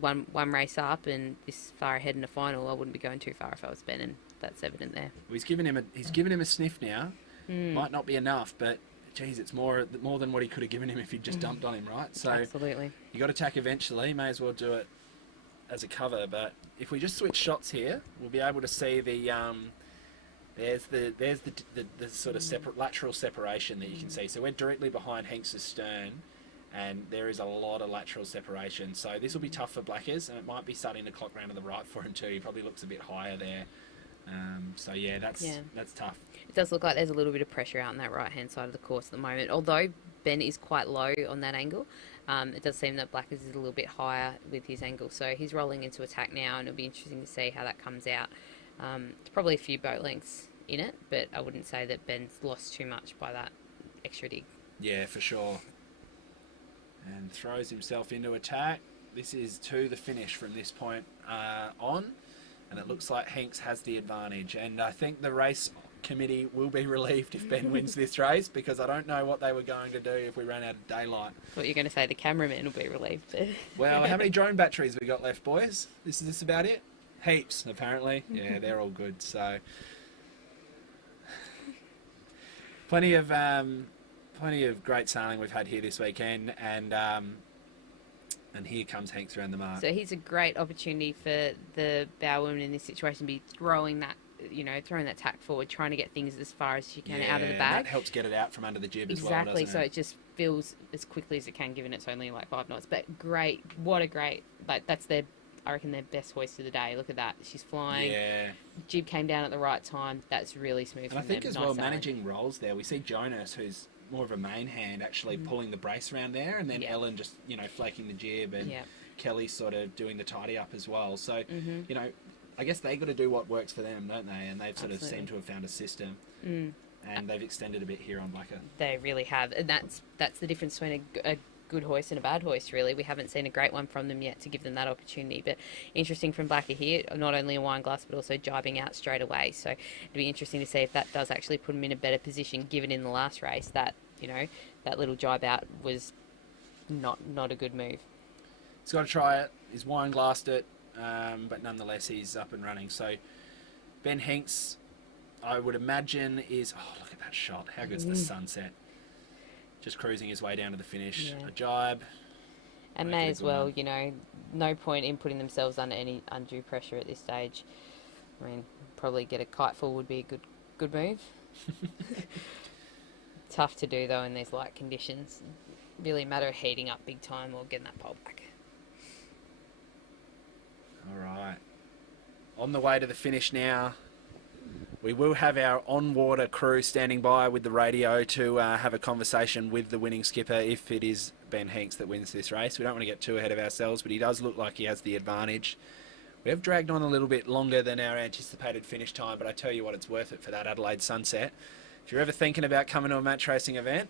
one race up and this far ahead in the final. I wouldn't be going too far if I was Ben, and that's evident there. Well, he's given him a sniff now. Might not be enough, but geez, it's more than what he could have given him if he'd just dumped on him, right? So absolutely. You got to attack eventually. May as well do it as a cover, but if we just switch shots here, we'll be able to see the there's the sort of lateral separation that you can see. So we're directly behind Hinks's stern, and there is a lot of lateral separation. So this will be tough for Blackers, and it might be starting to clock round to the right for him too. He probably looks a bit higher there. So yeah, that's tough. It does look like there's a little bit of pressure out on that right-hand side of the course at the moment. Although Ben is quite low on that angle, it does seem that Blackers is a little bit higher with his angle. So he's rolling into attack now, and it'll be interesting to see how that comes out. It's probably a few boat lengths in it, but I wouldn't say that Ben's lost too much by that extra dig. Yeah, for sure. And throws himself into attack. This is to the finish from this point on. And it looks like Hanks has the advantage. And I think the race committee will be relieved if Ben wins this race, because I don't know what they were going to do if we ran out of daylight. What you're going to say, the cameraman will be relieved. Well, how many drone batteries we got left, boys? Is this about it? Heaps, apparently. Yeah, they're all good. So plenty of great sailing we've had here this weekend, and here comes Hanks around the mark. So here's a great opportunity for the bow woman in this situation to be throwing that tack forward, trying to get things as far as she can out of the bag. That helps get it out from under the jib as well, Exactly, doesn't so it? it just feels as quickly as it can, given it's only like 5 knots. But great, what a great, that's I reckon their best hoist of the day. Look at that, she's flying. Yeah. Jib came down at the right time. That's really smooth. And I think as well, managing rolls there, we see Jonas, who's more of a main hand, actually pulling the brace around there, and then Ellen just, flaking the jib, and Kelly sort of doing the tidy up as well. So, I guess they got to do what works for them, don't they? And they've sort of seemed to have found a system, and they've extended a bit here on Blacker. They really have, and that's the difference between a good hoist and a bad hoist, really. We haven't seen a great one from them yet to give them that opportunity, but interesting from Blacker here, not only a wine glass but also jibing out straight away. So it'll be interesting to see if that does actually put them in a better position, given in the last race that that little jibe out was not a good move. He's got to try it. He's wine glassed it, but nonetheless he's up and running. So Ben Hanks, I would imagine, is look at that shot. How good's the sunset? Just cruising his way down to the finish. A jibe. And may as well, no point in putting themselves under any undue pressure at this stage. I mean, probably get a kite full would be a good move. Tough to do, though, in these light conditions. Really a matter of heating up big time or getting that pole back. All right. On the way to the finish now. We will have our on-water crew standing by with the radio to have a conversation with the winning skipper if it is Ben Hanks that wins this race. We don't want to get too ahead of ourselves, but he does look like he has the advantage. We have dragged on a little bit longer than our anticipated finish time, but I tell you what, it's worth it for that Adelaide sunset. If you're ever thinking about coming to a match racing event,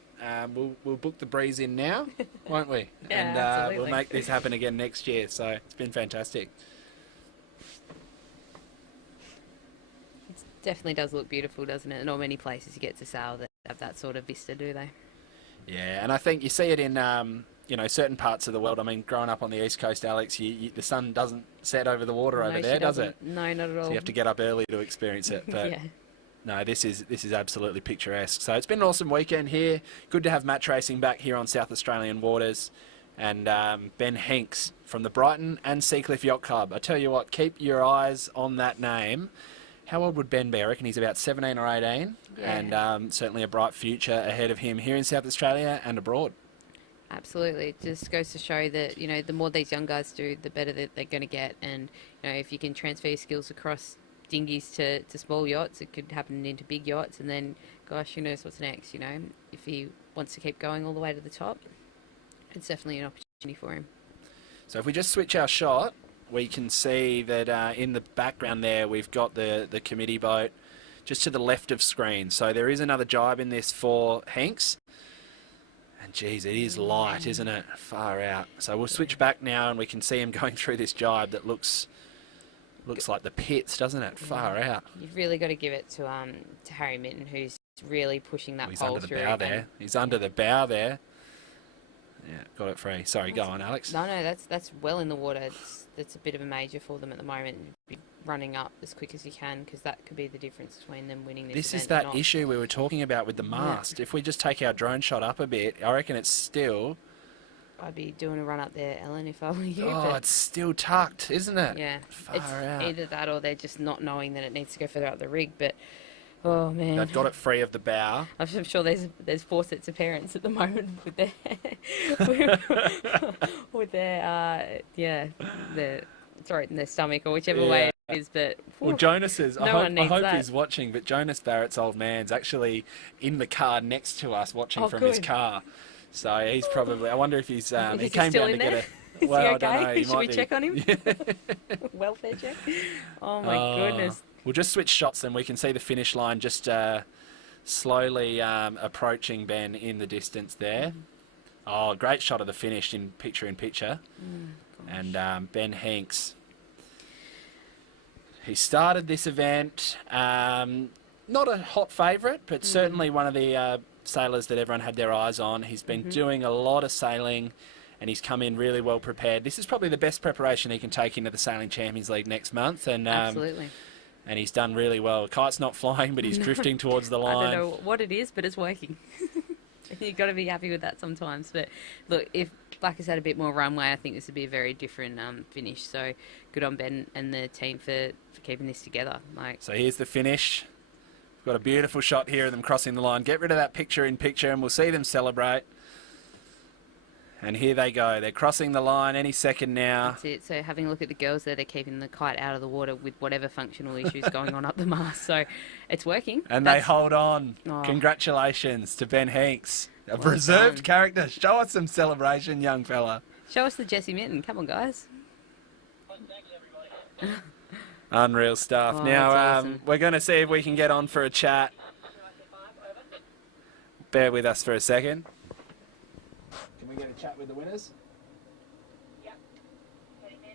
we'll book the breeze in now, won't we? Yeah, and we'll make this happen again next year. So it's been fantastic. Definitely does look beautiful, doesn't it? Not many places you get to sail that have that sort of vista, do they? Yeah, and I think you see it in certain parts of the world. I mean, growing up on the East Coast, Alex, the sun doesn't set over the water over there, does it? No, not at all. So you have to get up early to experience it. But no, this is absolutely picturesque. So it's been an awesome weekend here. Good to have match racing back here on South Australian waters. And Ben Hanks from the Brighton and Seacliff Yacht Club. I tell you what, keep your eyes on that name. How old would Ben be? I reckon he's about 17 or 18, and certainly a bright future ahead of him here in South Australia and abroad. Absolutely. It just goes to show that, the more these young guys do, the better that they're going to get. And, if you can transfer your skills across dinghies to small yachts, it could happen into big yachts. And then, gosh, who knows what's next, If he wants to keep going all the way to the top, it's definitely an opportunity for him. So if we just switch our shot, we can see that in the background there we've got the committee boat just to the left of screen. So there is another jibe in this for Hanks. And geez, it is light, isn't it? Far out. So we'll switch back now and we can see him going through this jibe that looks like the pits, doesn't it? Far out. You've really got to give it to Harry Minton, who's really pushing that pole through. He's under the bow there. He's under the bow there. Yeah, got it free. Sorry, go on, Alex. No, that's well in the water. It's a bit of a major for them at the moment. Be running up as quick as you can, because that could be the difference between them winning this event. Is that issue we were talking about with the mast. If we just take our drone shot up a bit, I reckon it's still... I'd be doing a run up there, Ellen, if I were you. Oh, it's still tucked, isn't it? Yeah. Far it's out. either that or they're just not knowing that it needs to go further up the rig, but... Oh man, They've got it free of the bow. I'm sure there's 4 sets of parents at the moment with their with their their throat in their stomach or whichever way it is. But Well, Jonas's, no one I needs hope that. he's watching, but Jonas Barrett's old man's actually in the car next to us watching Oh, from his good. car. So he's probably, I wonder if he's, he Is he came still down in to there? get a, Is well, he I okay? don't know. He Should might we be. check on him? Welfare check. Oh my goodness. We'll just switch shots and we can see the finish line just slowly approaching Ben in the distance there. Oh, great shot of the finish in picture. And Ben Hanks. He started this event, not a hot favourite, but certainly one of the sailors that everyone had their eyes on. He's been doing a lot of sailing and he's come in really well prepared. This is probably the best preparation he can take into the Sailing Champions League next month. And Absolutely. And he's done really well. Kite's not flying, but he's drifting towards the line. I don't know what it is, but it's working. You've got to be happy with that sometimes. But look, if Blackers had a bit more runway, I think this would be a very different finish. So good on Ben and the team for keeping this together. So here's the finish. We've got a beautiful shot here of them crossing the line. Get rid of that picture in picture and we'll see them celebrate. And here they go. They're crossing the line any second now. That's it. So having a look at the girls there, they're keeping the kite out of the water with whatever functional issues going on up the mast. So it's working. And they hold on. Oh. Congratulations to Ben Hanks. A Well reserved done. character. Show us some celebration, young fella. Show us the Jessie Mitten. Come on, guys. Unreal stuff. Oh, Now, that's awesome. we're going to see if we can get on for a chat. Bear with us for a second. Can we get a chat with the winners? Yep. Heading there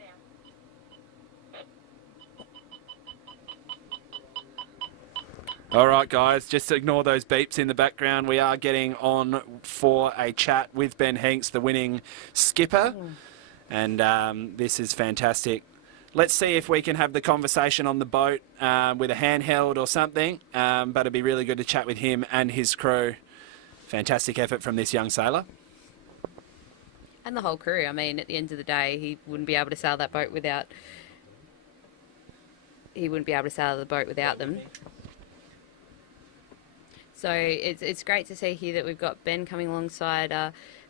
now. All right, guys, just ignore those beeps in the background. We are getting on for a chat with Ben Hanks, the winning skipper. And this is fantastic. Let's see if we can have the conversation on the boat with a handheld or something. But it'd be really good to chat with him and his crew. Fantastic effort from this young sailor. And the whole crew. I mean, at the end of the day, he wouldn't be able to sail that boat without. He wouldn't be able to sail the boat without them. So it's great to see here that we've got Ben coming alongside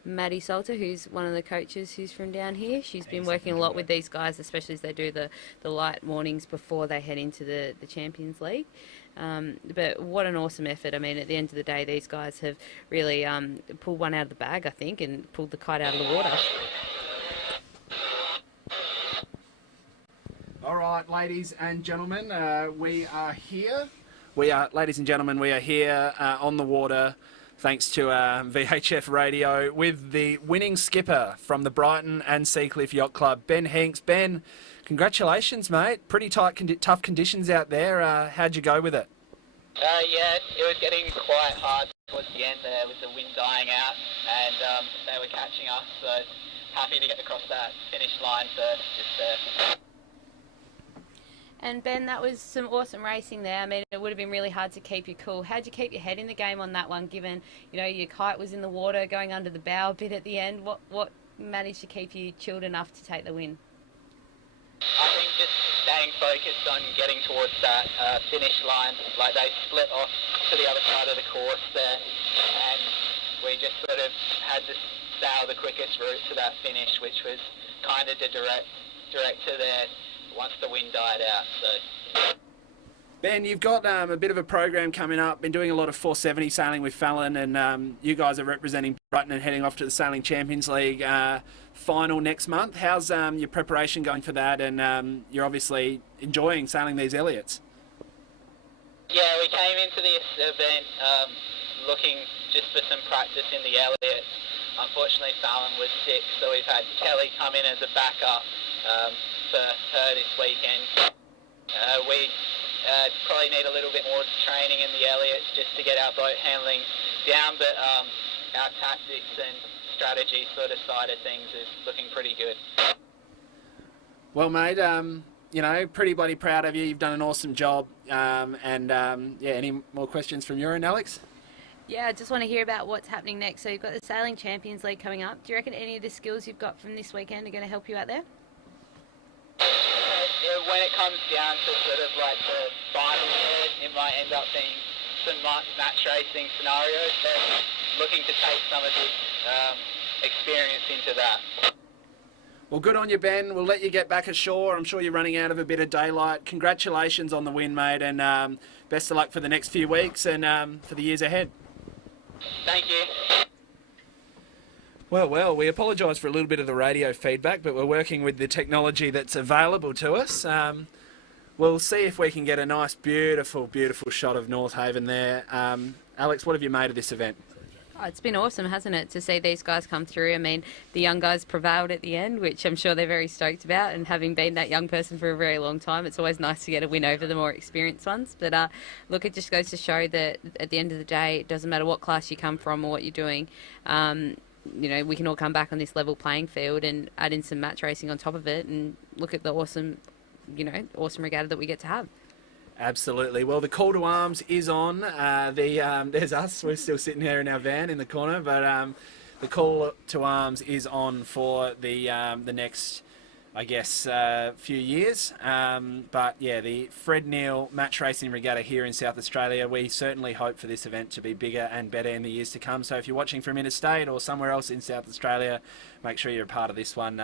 Maddie Salter, who's one of the coaches who's from down here. She's been working a lot with these guys, especially as they do the light mornings before they head into the Champions League. But what an awesome effort. I mean, at the end of the day, these guys have really pulled one out of the bag, I think, and pulled the kite out of the water. All right, ladies and gentlemen, we are here. Ladies and gentlemen, we are here on the water, thanks to VHF Radio, with the winning skipper from the Brighton and Seacliff Yacht Club, Ben Hanks. Ben, congratulations, mate. Pretty tough conditions out there. How'd you go with it? Yeah, it was getting quite hard towards the end there with the wind dying out, and they were catching us, so happy to get across that finish line first, just there. And Ben, that was some awesome racing there. I mean, it would have been really hard to keep you cool. How'd you keep your head in the game on that one, given, you know, your kite was in the water going under the bow a bit at the end? What managed to keep you chilled enough to take the win? I think just staying focused on getting towards that finish line. Like, they split off to the other side of the course there, and we just sort of had to sail the quickest route to that finish, which was kind of to direct to there once the wind died out. So Ben, you've got a bit of a program coming up. Been doing a lot of 470 sailing with Fallon, and you guys are representing Brighton and heading off to the Sailing Champions League final next month. How's your preparation going for that? And you're obviously enjoying sailing these Elliots. yeah, we came into this event looking just for some practice in the Elliots. Unfortunately, Fallon was sick, so we've had Kelly come in as a backup for her this weekend. We probably need a little bit more training in the Elliots just to get our boat handling down, but our tactics and strategy sort of side of things is looking pretty good. Well, mate, you know, pretty bloody proud of you. You've done an awesome job. Yeah, any more questions from your end, Alex? Yeah, I just want to hear about what's happening next. So you've got the Sailing Champions League coming up. Do you reckon any of the skills you've got from this weekend are going to help you out there? When it comes down to sort of like the final, it might end up being some match racing scenarios, so looking to take some of this experience into that. Well, good on you, Ben. We'll let you get back ashore. I'm sure you're running out of a bit of daylight. Congratulations on the win, mate, and best of luck for the next few weeks and for the years ahead. Thank you. Well, we apologise for a little bit of the radio feedback, but we're working with the technology that's available to us. We'll see if we can get a nice, beautiful, beautiful shot of North Haven there. Alex, what have you made of this event? Oh, it's been awesome, hasn't it, to see these guys come through. I mean, the young guys prevailed at the end, which I'm sure they're very stoked about. And having been that young person for a very long time, it's always nice to get a win over the more experienced ones. But look, it just goes to show that at the end of the day, it doesn't matter what class you come from or what you're doing. You know, we can all come back on this level playing field and add in some match racing on top of it and look at the awesome regatta that we get to have. Absolutely. Well, the call to arms is on. There's us. We're still sitting here in our van in the corner, but the call to arms is on for the next, I guess, few years. But yeah, the Fred Neill Match Racing Regatta here in South Australia. We certainly hope for this event to be bigger and better in the years to come. So if you're watching from interstate or somewhere else in South Australia, make sure you're a part of this one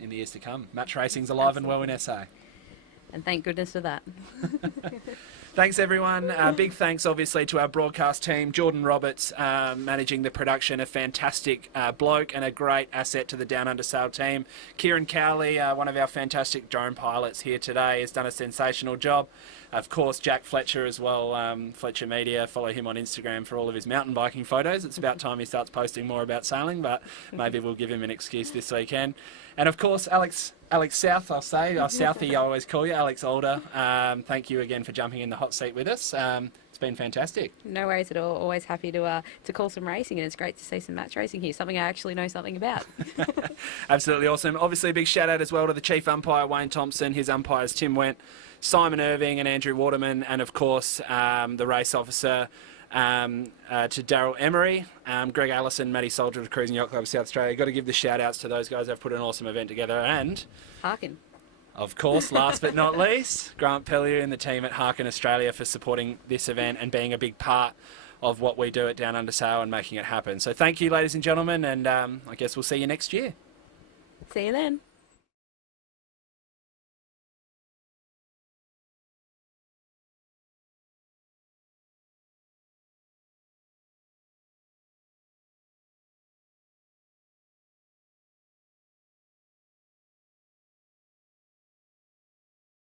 in the years to come. Match racing's alive and well in SA. And thank goodness for that. Thanks, everyone. Big thanks, obviously, to our broadcast team. Jordan Roberts managing the production, a fantastic bloke and a great asset to the Down Under Sail team. Kieran Cowley, one of our fantastic drone pilots here today, has done a sensational job. Of course, Jack Fletcher as well, Fletcher Media. Follow him on Instagram for all of his mountain biking photos. It's about time he starts posting more about sailing, but maybe we'll give him an excuse this weekend. And of course, Alex South, I'll say, or Southie, I always call you, Alex Alder. Thank you again for jumping in the hot seat with us. It's been fantastic. No worries at all. Always happy to call some racing, and it's great to see some match racing here, something I actually know something about. Absolutely awesome. Obviously, a big shout out as well to the chief umpire, Wayne Thompson, his umpires, Tim Went, Simon Irving and Andrew Waterman, and of course the race officer to Daryl Emery, Greg Allison, Matty Soldier of the Cruising Yacht Club of South Australia. Got to give the shout outs to those guys. They've put an awesome event together. And Harken. Of course, last but not least, Grant Pellier and the team at Harken Australia for supporting this event and being a big part of what we do at Down Under Sail and making it happen. So thank you, ladies and gentlemen, and I guess we'll see you next year. See you then.